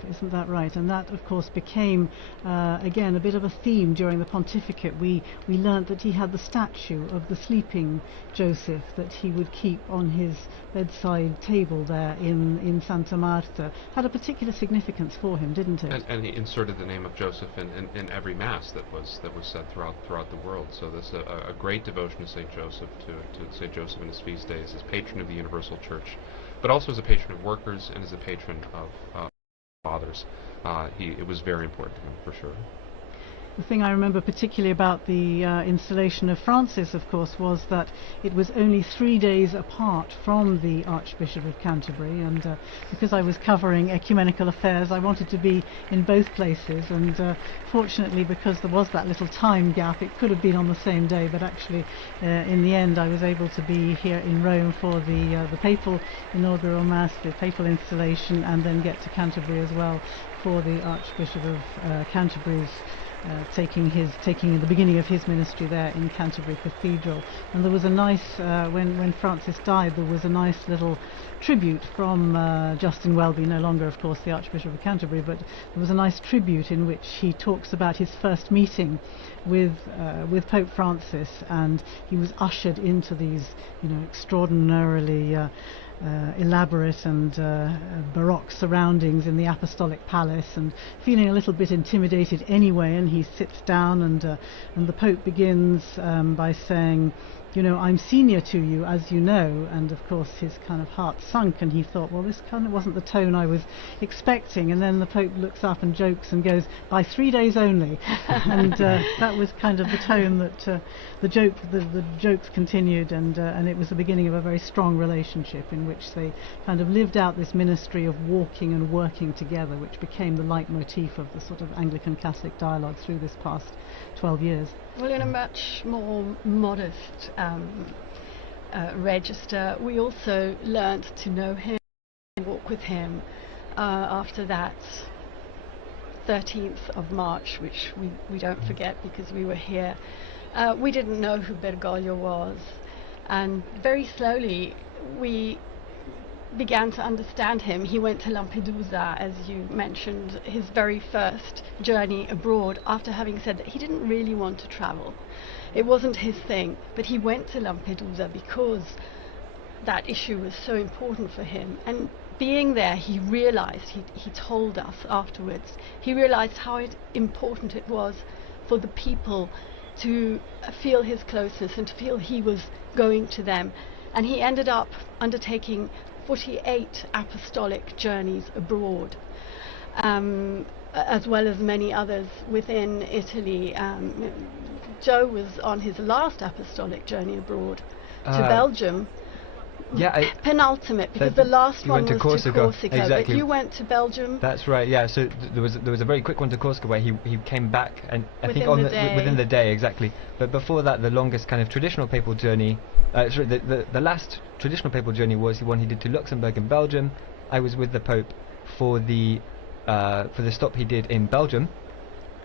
Isn't that right? And that, of course, became, again, a bit of a theme during the pontificate. We learnt that he had the statue of the sleeping Joseph that he would keep on his bedside table there in Santa Marta. Had a particular significance for him, didn't it? And he inserted the name of Joseph in every Mass that was said throughout the world. So this is a great devotion to St. Joseph, to St. Joseph in his feast days, as patron of the Universal Church, but also as a patron of workers and as a patron of fathers. It was very important to him, for sure. The thing I remember particularly about the installation of Francis, of course, was that it was only 3 days apart from the Archbishop of Canterbury, and because I was covering ecumenical affairs, I wanted to be in both places, and fortunately, because there was that little time gap, it could have been on the same day, but actually in the end I was able to be here in Rome for the papal inaugural Mass, the papal installation, and then get to Canterbury as well for the Archbishop of Canterbury's taking the beginning of his ministry there in Canterbury Cathedral. And there was a nice, when Francis died, there was a nice little tribute from Justin Welby, no longer of course the Archbishop of Canterbury, but there was a nice tribute in which he talks about his first meeting with Pope Francis, and he was ushered into these, extraordinarily elaborate and baroque surroundings in the Apostolic Palace, and feeling a little bit intimidated anyway, and he sits down, and the Pope begins by saying, you know, I'm senior to you, as you know. And of course his kind of heart sunk, and he thought, well, this kind of wasn't the tone I was expecting. And then the Pope looks up and jokes and goes, by 3 days only. And that was kind of the tone that the jokes continued, and it was the beginning of a very strong relationship in which they kind of lived out this ministry of walking and working together, which became the leitmotif of the sort of Anglican Catholic dialogue through this past 12 years. Well, in a much more modest register, we also learnt to know him and walk with him after that 13th of March, which we don't forget because we were here. We didn't know who Bergoglio was, and very slowly we began to understand him. He went to Lampedusa, as you mentioned, his very first journey abroad, after having said that he didn't really want to travel. It wasn't his thing, but he went to Lampedusa because that issue was so important for him. And being there, he realized, he told us afterwards, he realized how important it was for the people to feel his closeness and to feel he was going to them. And he ended up undertaking 48 apostolic journeys abroad, as well as many others within Italy. Joe was on his last apostolic journey abroad to Belgium. Yeah, penultimate, because the last one was to Corsica, exactly. But you went to Belgium. That's right. Yeah. So there was a very quick one to Corsica where he came back, and I think within the day, exactly. But before that, the longest kind of traditional papal journey, the last traditional papal journey was the one he did to Luxembourg and Belgium. I was with the Pope for the stop he did in Belgium,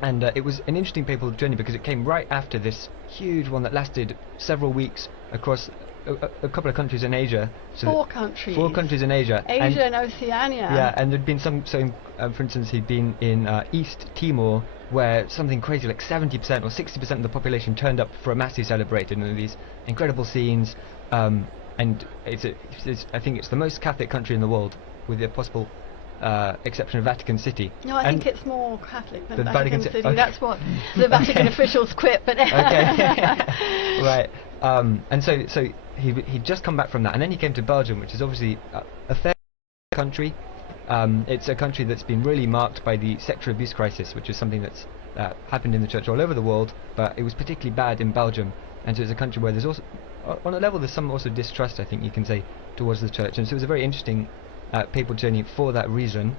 and it was an interesting papal journey because it came right after this huge one that lasted several weeks across a couple of countries in Asia. So 4 countries. 4 countries in Asia. Asia and Oceania. Yeah, and there'd been some. So, for instance, he'd been in East Timor, where something crazy like 70% or 60% of the population turned up for a mass he celebrated, and these incredible scenes. And I think it's the most Catholic country in the world, with the possible exception of Vatican City. No, I think it's more Catholic than Vatican City. Okay. That's what the Vatican officials quit. But right. And so he'd just come back from that, and then he came to Belgium, which is obviously a fair country. It's a country that's been really marked by the sexual abuse crisis, which is something that's happened in the church all over the world, but it was particularly bad in Belgium. And so it's a country where there's also, on a level, there's some also distrust, I think you can say, towards the church. And so it was a very interesting papal journey for that reason.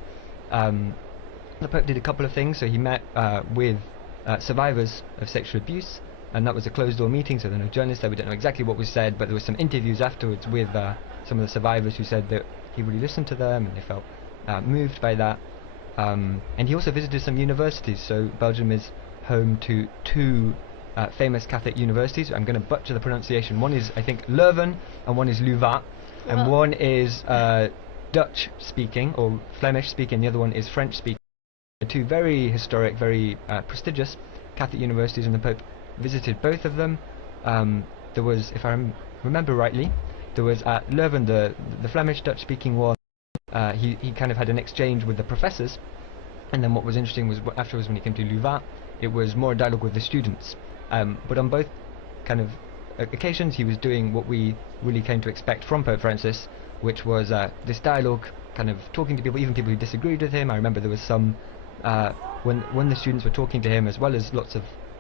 The Pope did a couple of things. So he met with survivors of sexual abuse, and that was a closed-door meeting, so there were no journalists there. We don't know exactly what was said, but there were some interviews afterwards with some of the survivors who said that he really listened to them and they felt moved by that. And he also visited some universities. So Belgium is home to 2 famous Catholic universities. I'm going to butcher the pronunciation. One is, I think, Leuven, and one is Louvain, and one is Dutch-speaking or Flemish-speaking, the other one is French-speaking. 2 very historic, very prestigious Catholic universities, and the Pope visited both of them. There was, if I remember rightly, there was at Leuven, the Flemish Dutch-speaking one. He kind of had an exchange with the professors, and then what was interesting was afterwards when he came to Louvain, it was more dialogue with the students. But on both kind of occasions, he was doing what we really came to expect from Pope Francis, which was this dialogue, kind of talking to people, even people who disagreed with him. I remember there was some when the students were talking to him, as well as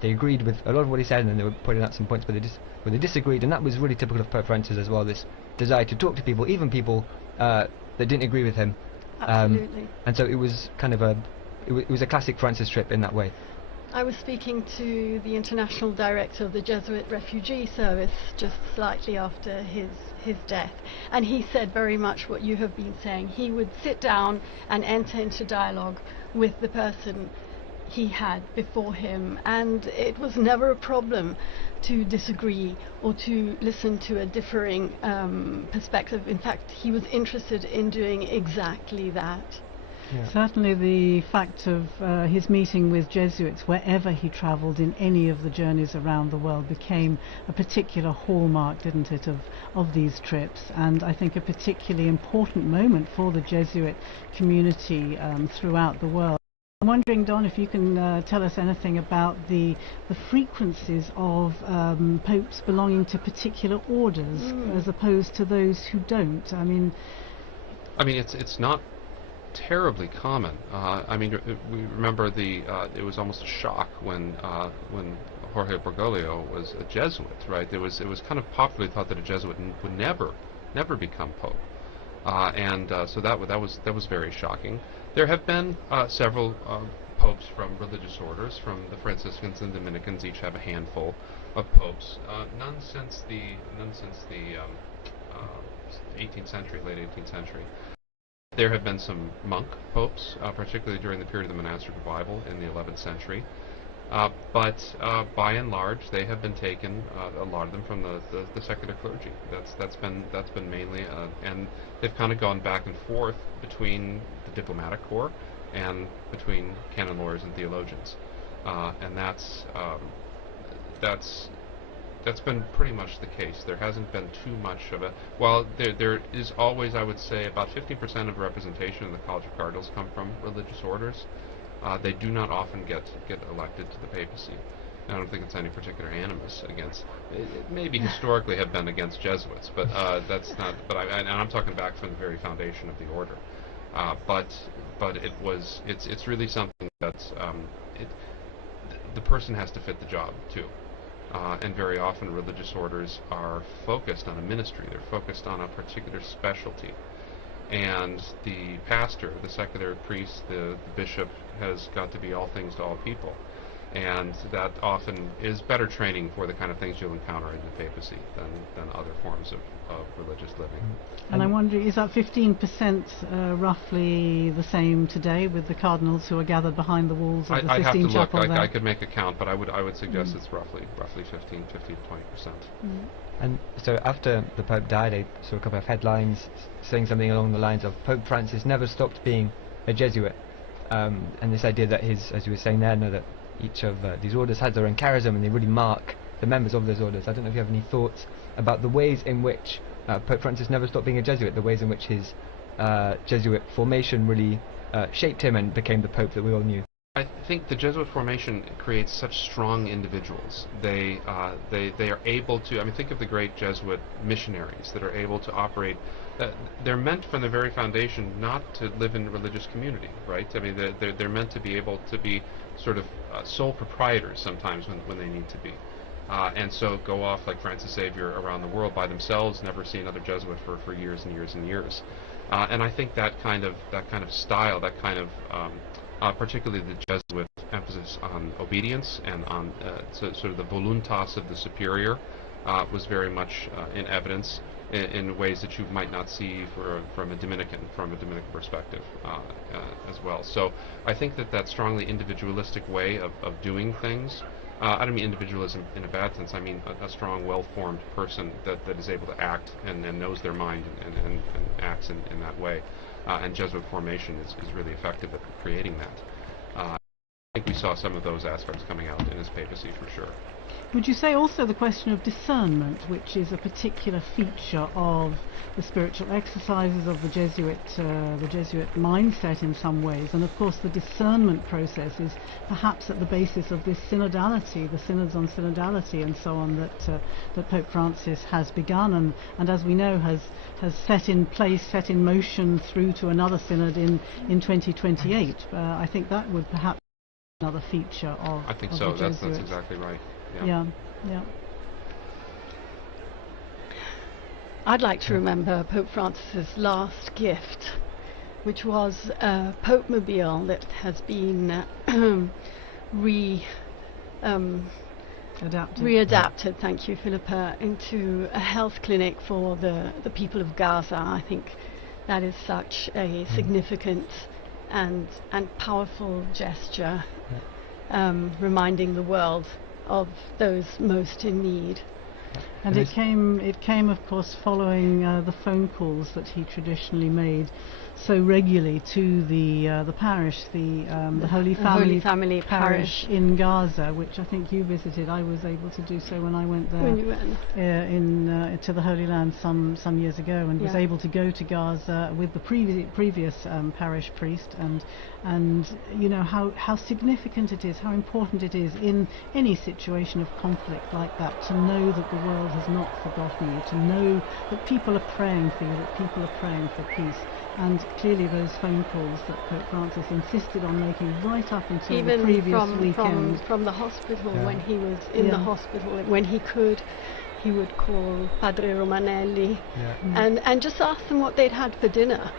they agreed with a lot of what he said, and then they were pointing out some points where they disagreed, and that was really typical of Pope Francis as well, this desire to talk to people, even people that didn't agree with him. Absolutely. And so it was kind of it was a classic Francis trip in that way. I was speaking to the international director of the Jesuit Refugee Service just slightly after his death, and he said very much what you have been saying. He would sit down and enter into dialogue with the person he had before him, and it was never a problem to disagree or to listen to a differing perspective. In fact, he was interested in doing exactly that. Yeah. Certainly the fact of his meeting with Jesuits wherever he travelled in any of the journeys around the world became a particular hallmark, didn't it, of these trips, and I think a particularly important moment for the Jesuit community throughout the world. I'm wondering, Don, if you can tell us anything about the frequencies of popes belonging to particular orders as opposed to those who don't. I mean, it's not terribly common. We remember it was almost a shock when Jorge Bergoglio was a Jesuit, right? It was kind of popularly thought that a Jesuit would never become pope, so that was very shocking. There have been several popes from religious orders. From the Franciscans and Dominicans, each have a handful of popes. None since the 18th century, late 18th century. There have been some monk popes, particularly during the period of the monastic revival in the 11th century. But by and large, they have been taken, a lot of them, from the secular clergy. That's been mainly, and they've kind of gone back and forth between the diplomatic corps and between canon lawyers and theologians, and that's been pretty much the case. There hasn't been too much of a... While there is always, I would say, about 50% of representation in the College of Cardinals come from religious orders. They do not often get elected to the papacy. I don't think it's any particular animus against... It maybe historically have been against Jesuits, but that's not... And I'm talking back from the very foundation of the order. But it's really something that's... the person has to fit the job, too. And very often religious orders are focused on a ministry. They're focused on a particular specialty. And the pastor, the secular priest, the bishop has got to be all things to all people. And that often is better training for the kind of things you'll encounter in the papacy than other forms of religious living. And I'm wondering, is that 15% roughly the same today with the cardinals who are gathered behind the walls of the Sistine Chapel? I'd have to look. I could make a count, but I would suggest it's roughly 15 to 20%. And so after the Pope died, I saw a couple of headlines saying something along the lines of Pope Francis never stopped being a Jesuit. And this idea that as you were saying there, that each of these orders has their own charism and they really mark the members of those orders. I don't know if you have any thoughts about the ways in which Pope Francis never stopped being a Jesuit, the ways in which his Jesuit formation really shaped him and became the Pope that we all knew. I think the Jesuit formation creates such strong individuals. They are able to, think of the great Jesuit missionaries that are able to operate. They're meant from the very foundation not to live in religious community, right? They're meant to be able to be sort of sole proprietors sometimes when they need to be. And so go off like Francis Xavier around the world by themselves, never see another Jesuit for years and years and years. And I think that kind of style, that kind of particularly the Jesuit emphasis on obedience and on sort of the voluntas of the superior was very much in evidence in ways that you might not see from a Dominican perspective as well. So I think that strongly individualistic way of doing things, I don't mean individualism in a bad sense, I mean a strong, well-formed person that is able to act and knows their mind and acts in that way. And Jesuit formation is really effective at creating that. I think we saw some of those aspects coming out in his papacy for sure. Would you say also the question of discernment, which is a particular feature of the spiritual exercises of the Jesuit mindset in some ways, and of course the discernment process is perhaps at the basis of this synodality, the synods on synodality and so on that Pope Francis has begun and as we know has set in motion through to another synod in 2028. I think that would perhaps be another feature of I think of so. the That's exactly right. Yeah. I'd like to remember Pope Francis's last gift, which was a Pope Mobile that has been readapted, thank you, Philippa, into a health clinic for the people of Gaza. I think that is such a significant and powerful gesture, reminding the world of those most in need. And it came, of course, following the phone calls that he traditionally made so regularly to the parish, the Holy Family Parish in Gaza, which I think you visited. I was able to do so when I went there When you went. to the Holy Land some years ago, and was able to go to Gaza with the previous parish priest, and you know how significant it is, how important it is in any situation of conflict like that to know that the world has not forgotten you, to know that people are praying for you, that people are praying for peace. And clearly those phone calls that Pope Francis insisted on making right up until even the previous weekend. From the hospital, when he was in the hospital, when he could, he would call Padre Romanelli and just ask them what they'd had for dinner.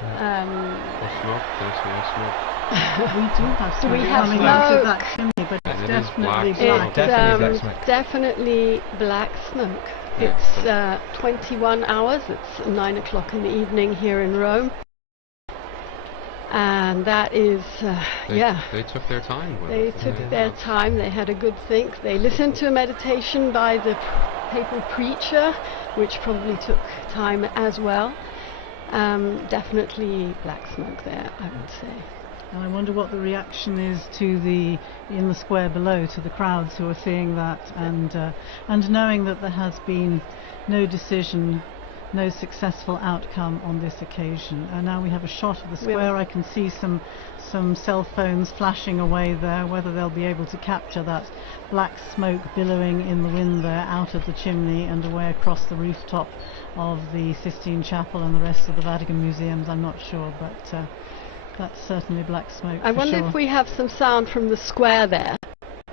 Smoke, there's more smoke. We do have smoke. We have coming out of that chimney, but it's definitely black. Definitely black smoke. It's 21 hours, it's 9 o'clock in the evening here in Rome. And that is, They took their time with it. They took their time, they had a good think. They listened to a meditation by the papal preacher, which probably took time as well. Definitely black smoke there, I would say. And I wonder what the reaction is in the square below, to the crowds who are seeing that, and knowing that there has been no decision, no successful outcome on this occasion. And now we have a shot of the square. I can see some cell phones flashing away there. Whether they'll be able to capture that black smoke billowing in the wind there out of the chimney and away across the rooftop of the Sistine Chapel and the rest of the Vatican museums, I'm not sure, but that's certainly black smoke. I wonder if we have some sound from the square there.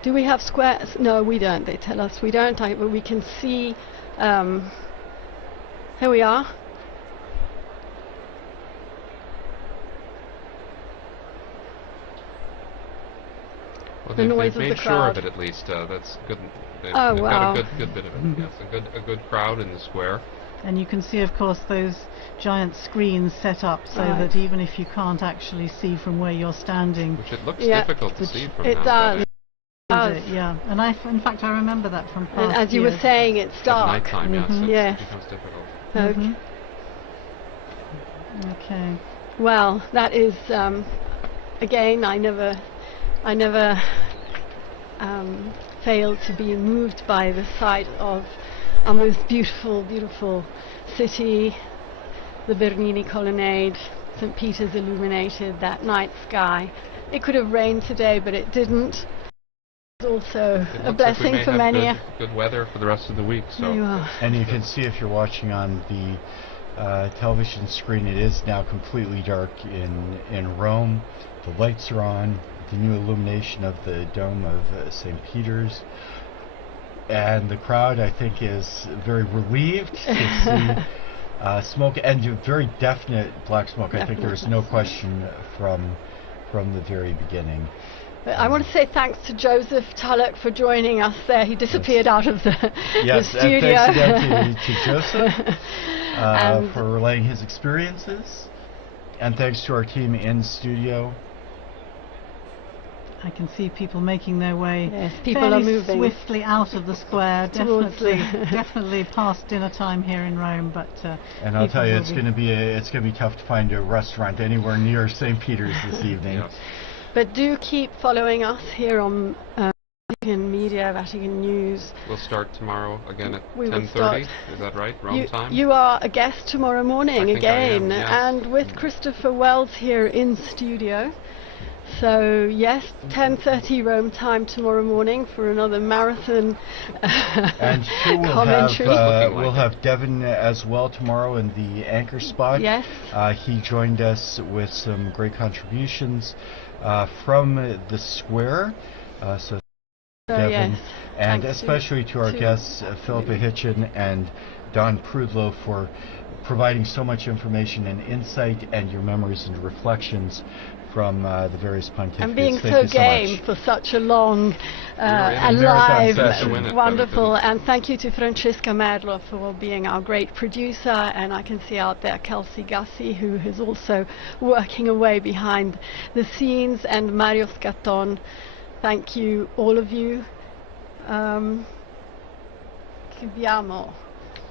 Do we have squares? No, we don't. They tell us we don't. But we can see. Here we are. Well, the noise they've of the made crowd. sure of it at least. That's good. They've wow. got a good bit of it. Yes, a good crowd in the square. And you can see, of course, those giant screens set up so that even if you can't actually see from where you're standing, which it looks difficult to see from it now. Yeah, and in fact, I remember that from past And as you years. were saying, it's dark. At nighttime, yes, it becomes difficult. Okay. Well, that is again. I never failed to be moved by the sight of our most beautiful city, the Bernini colonnade, St. Peter's illuminated, that night sky. It could have rained today, but it didn't. It's also a blessing like for many. Good weather for the rest of the week. So. And you can see, if you're watching on the television screen, it is now completely dark in Rome. The lights are on, the new illumination of the dome of St. Peter's. And the crowd, I think, is very relieved to see smoke, and very definite black smoke. I think there's no question from the very beginning. I want to say thanks to Joseph Tulloch for joining us there. He disappeared out of the studio. And thanks again to Joseph for relaying his experiences. And thanks to our team in studio. I can see people making their way people are moving swiftly out of the square. Definitely past dinner time here in Rome. But and I'll tell you, it's going to be tough to find a restaurant anywhere near St. Peter's this evening. But do keep following us here on Vatican Media, Vatican News. We'll start tomorrow again at 10:30. Is that right? Rome time? You are a guest tomorrow morning again, and with Mm-hmm. Christopher Wells here in studio. So yes, 10:30 Rome time tomorrow morning for another marathon and commentary. We'll have Devin as well tomorrow in the anchor spot. Yes. He joined us with some great contributions from the square. So Devin, and especially to our guests, Philippa Hitchin and Don Prudlow, for providing so much information and insight and your memories and reflections from the various pontificates. And being so game for such a long, alive, wonderful. And thank you to Francesca Merlo for being our great producer. And I can see out there Kelsey Gussie, who is also working away behind the scenes, and Mario Scatton. Thank you, all of you. scriviamo.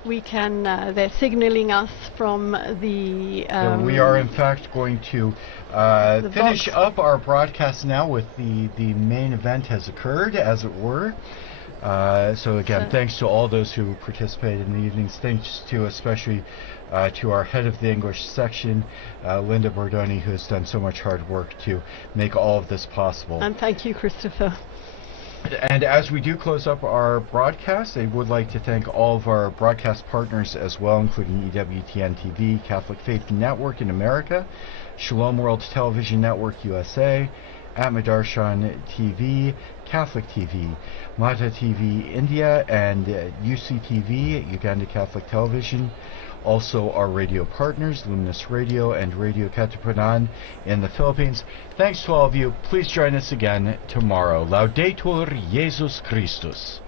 We can, they're signaling us from the... we are in fact going to finish up our broadcast now with the main event has occurred, as it were. So again, thanks to all those who participated in the evenings. Thanks to especially to our head of the English section, Linda Bordoni, who has done so much hard work to make all of this possible. And thank you, Christopher. And as we do close up our broadcast, I would like to thank all of our broadcast partners as well, including EWTN TV, Catholic Faith Network in America, Shalom World Television Network USA, Atmadarshan TV, Catholic TV, Mata TV India, and UCTV, Uganda Catholic Television. Also our radio partners, Luminous Radio and Radio Katipunan in the Philippines. Thanks to all of you. Please join us again tomorrow. Laudetur Jesus Christus.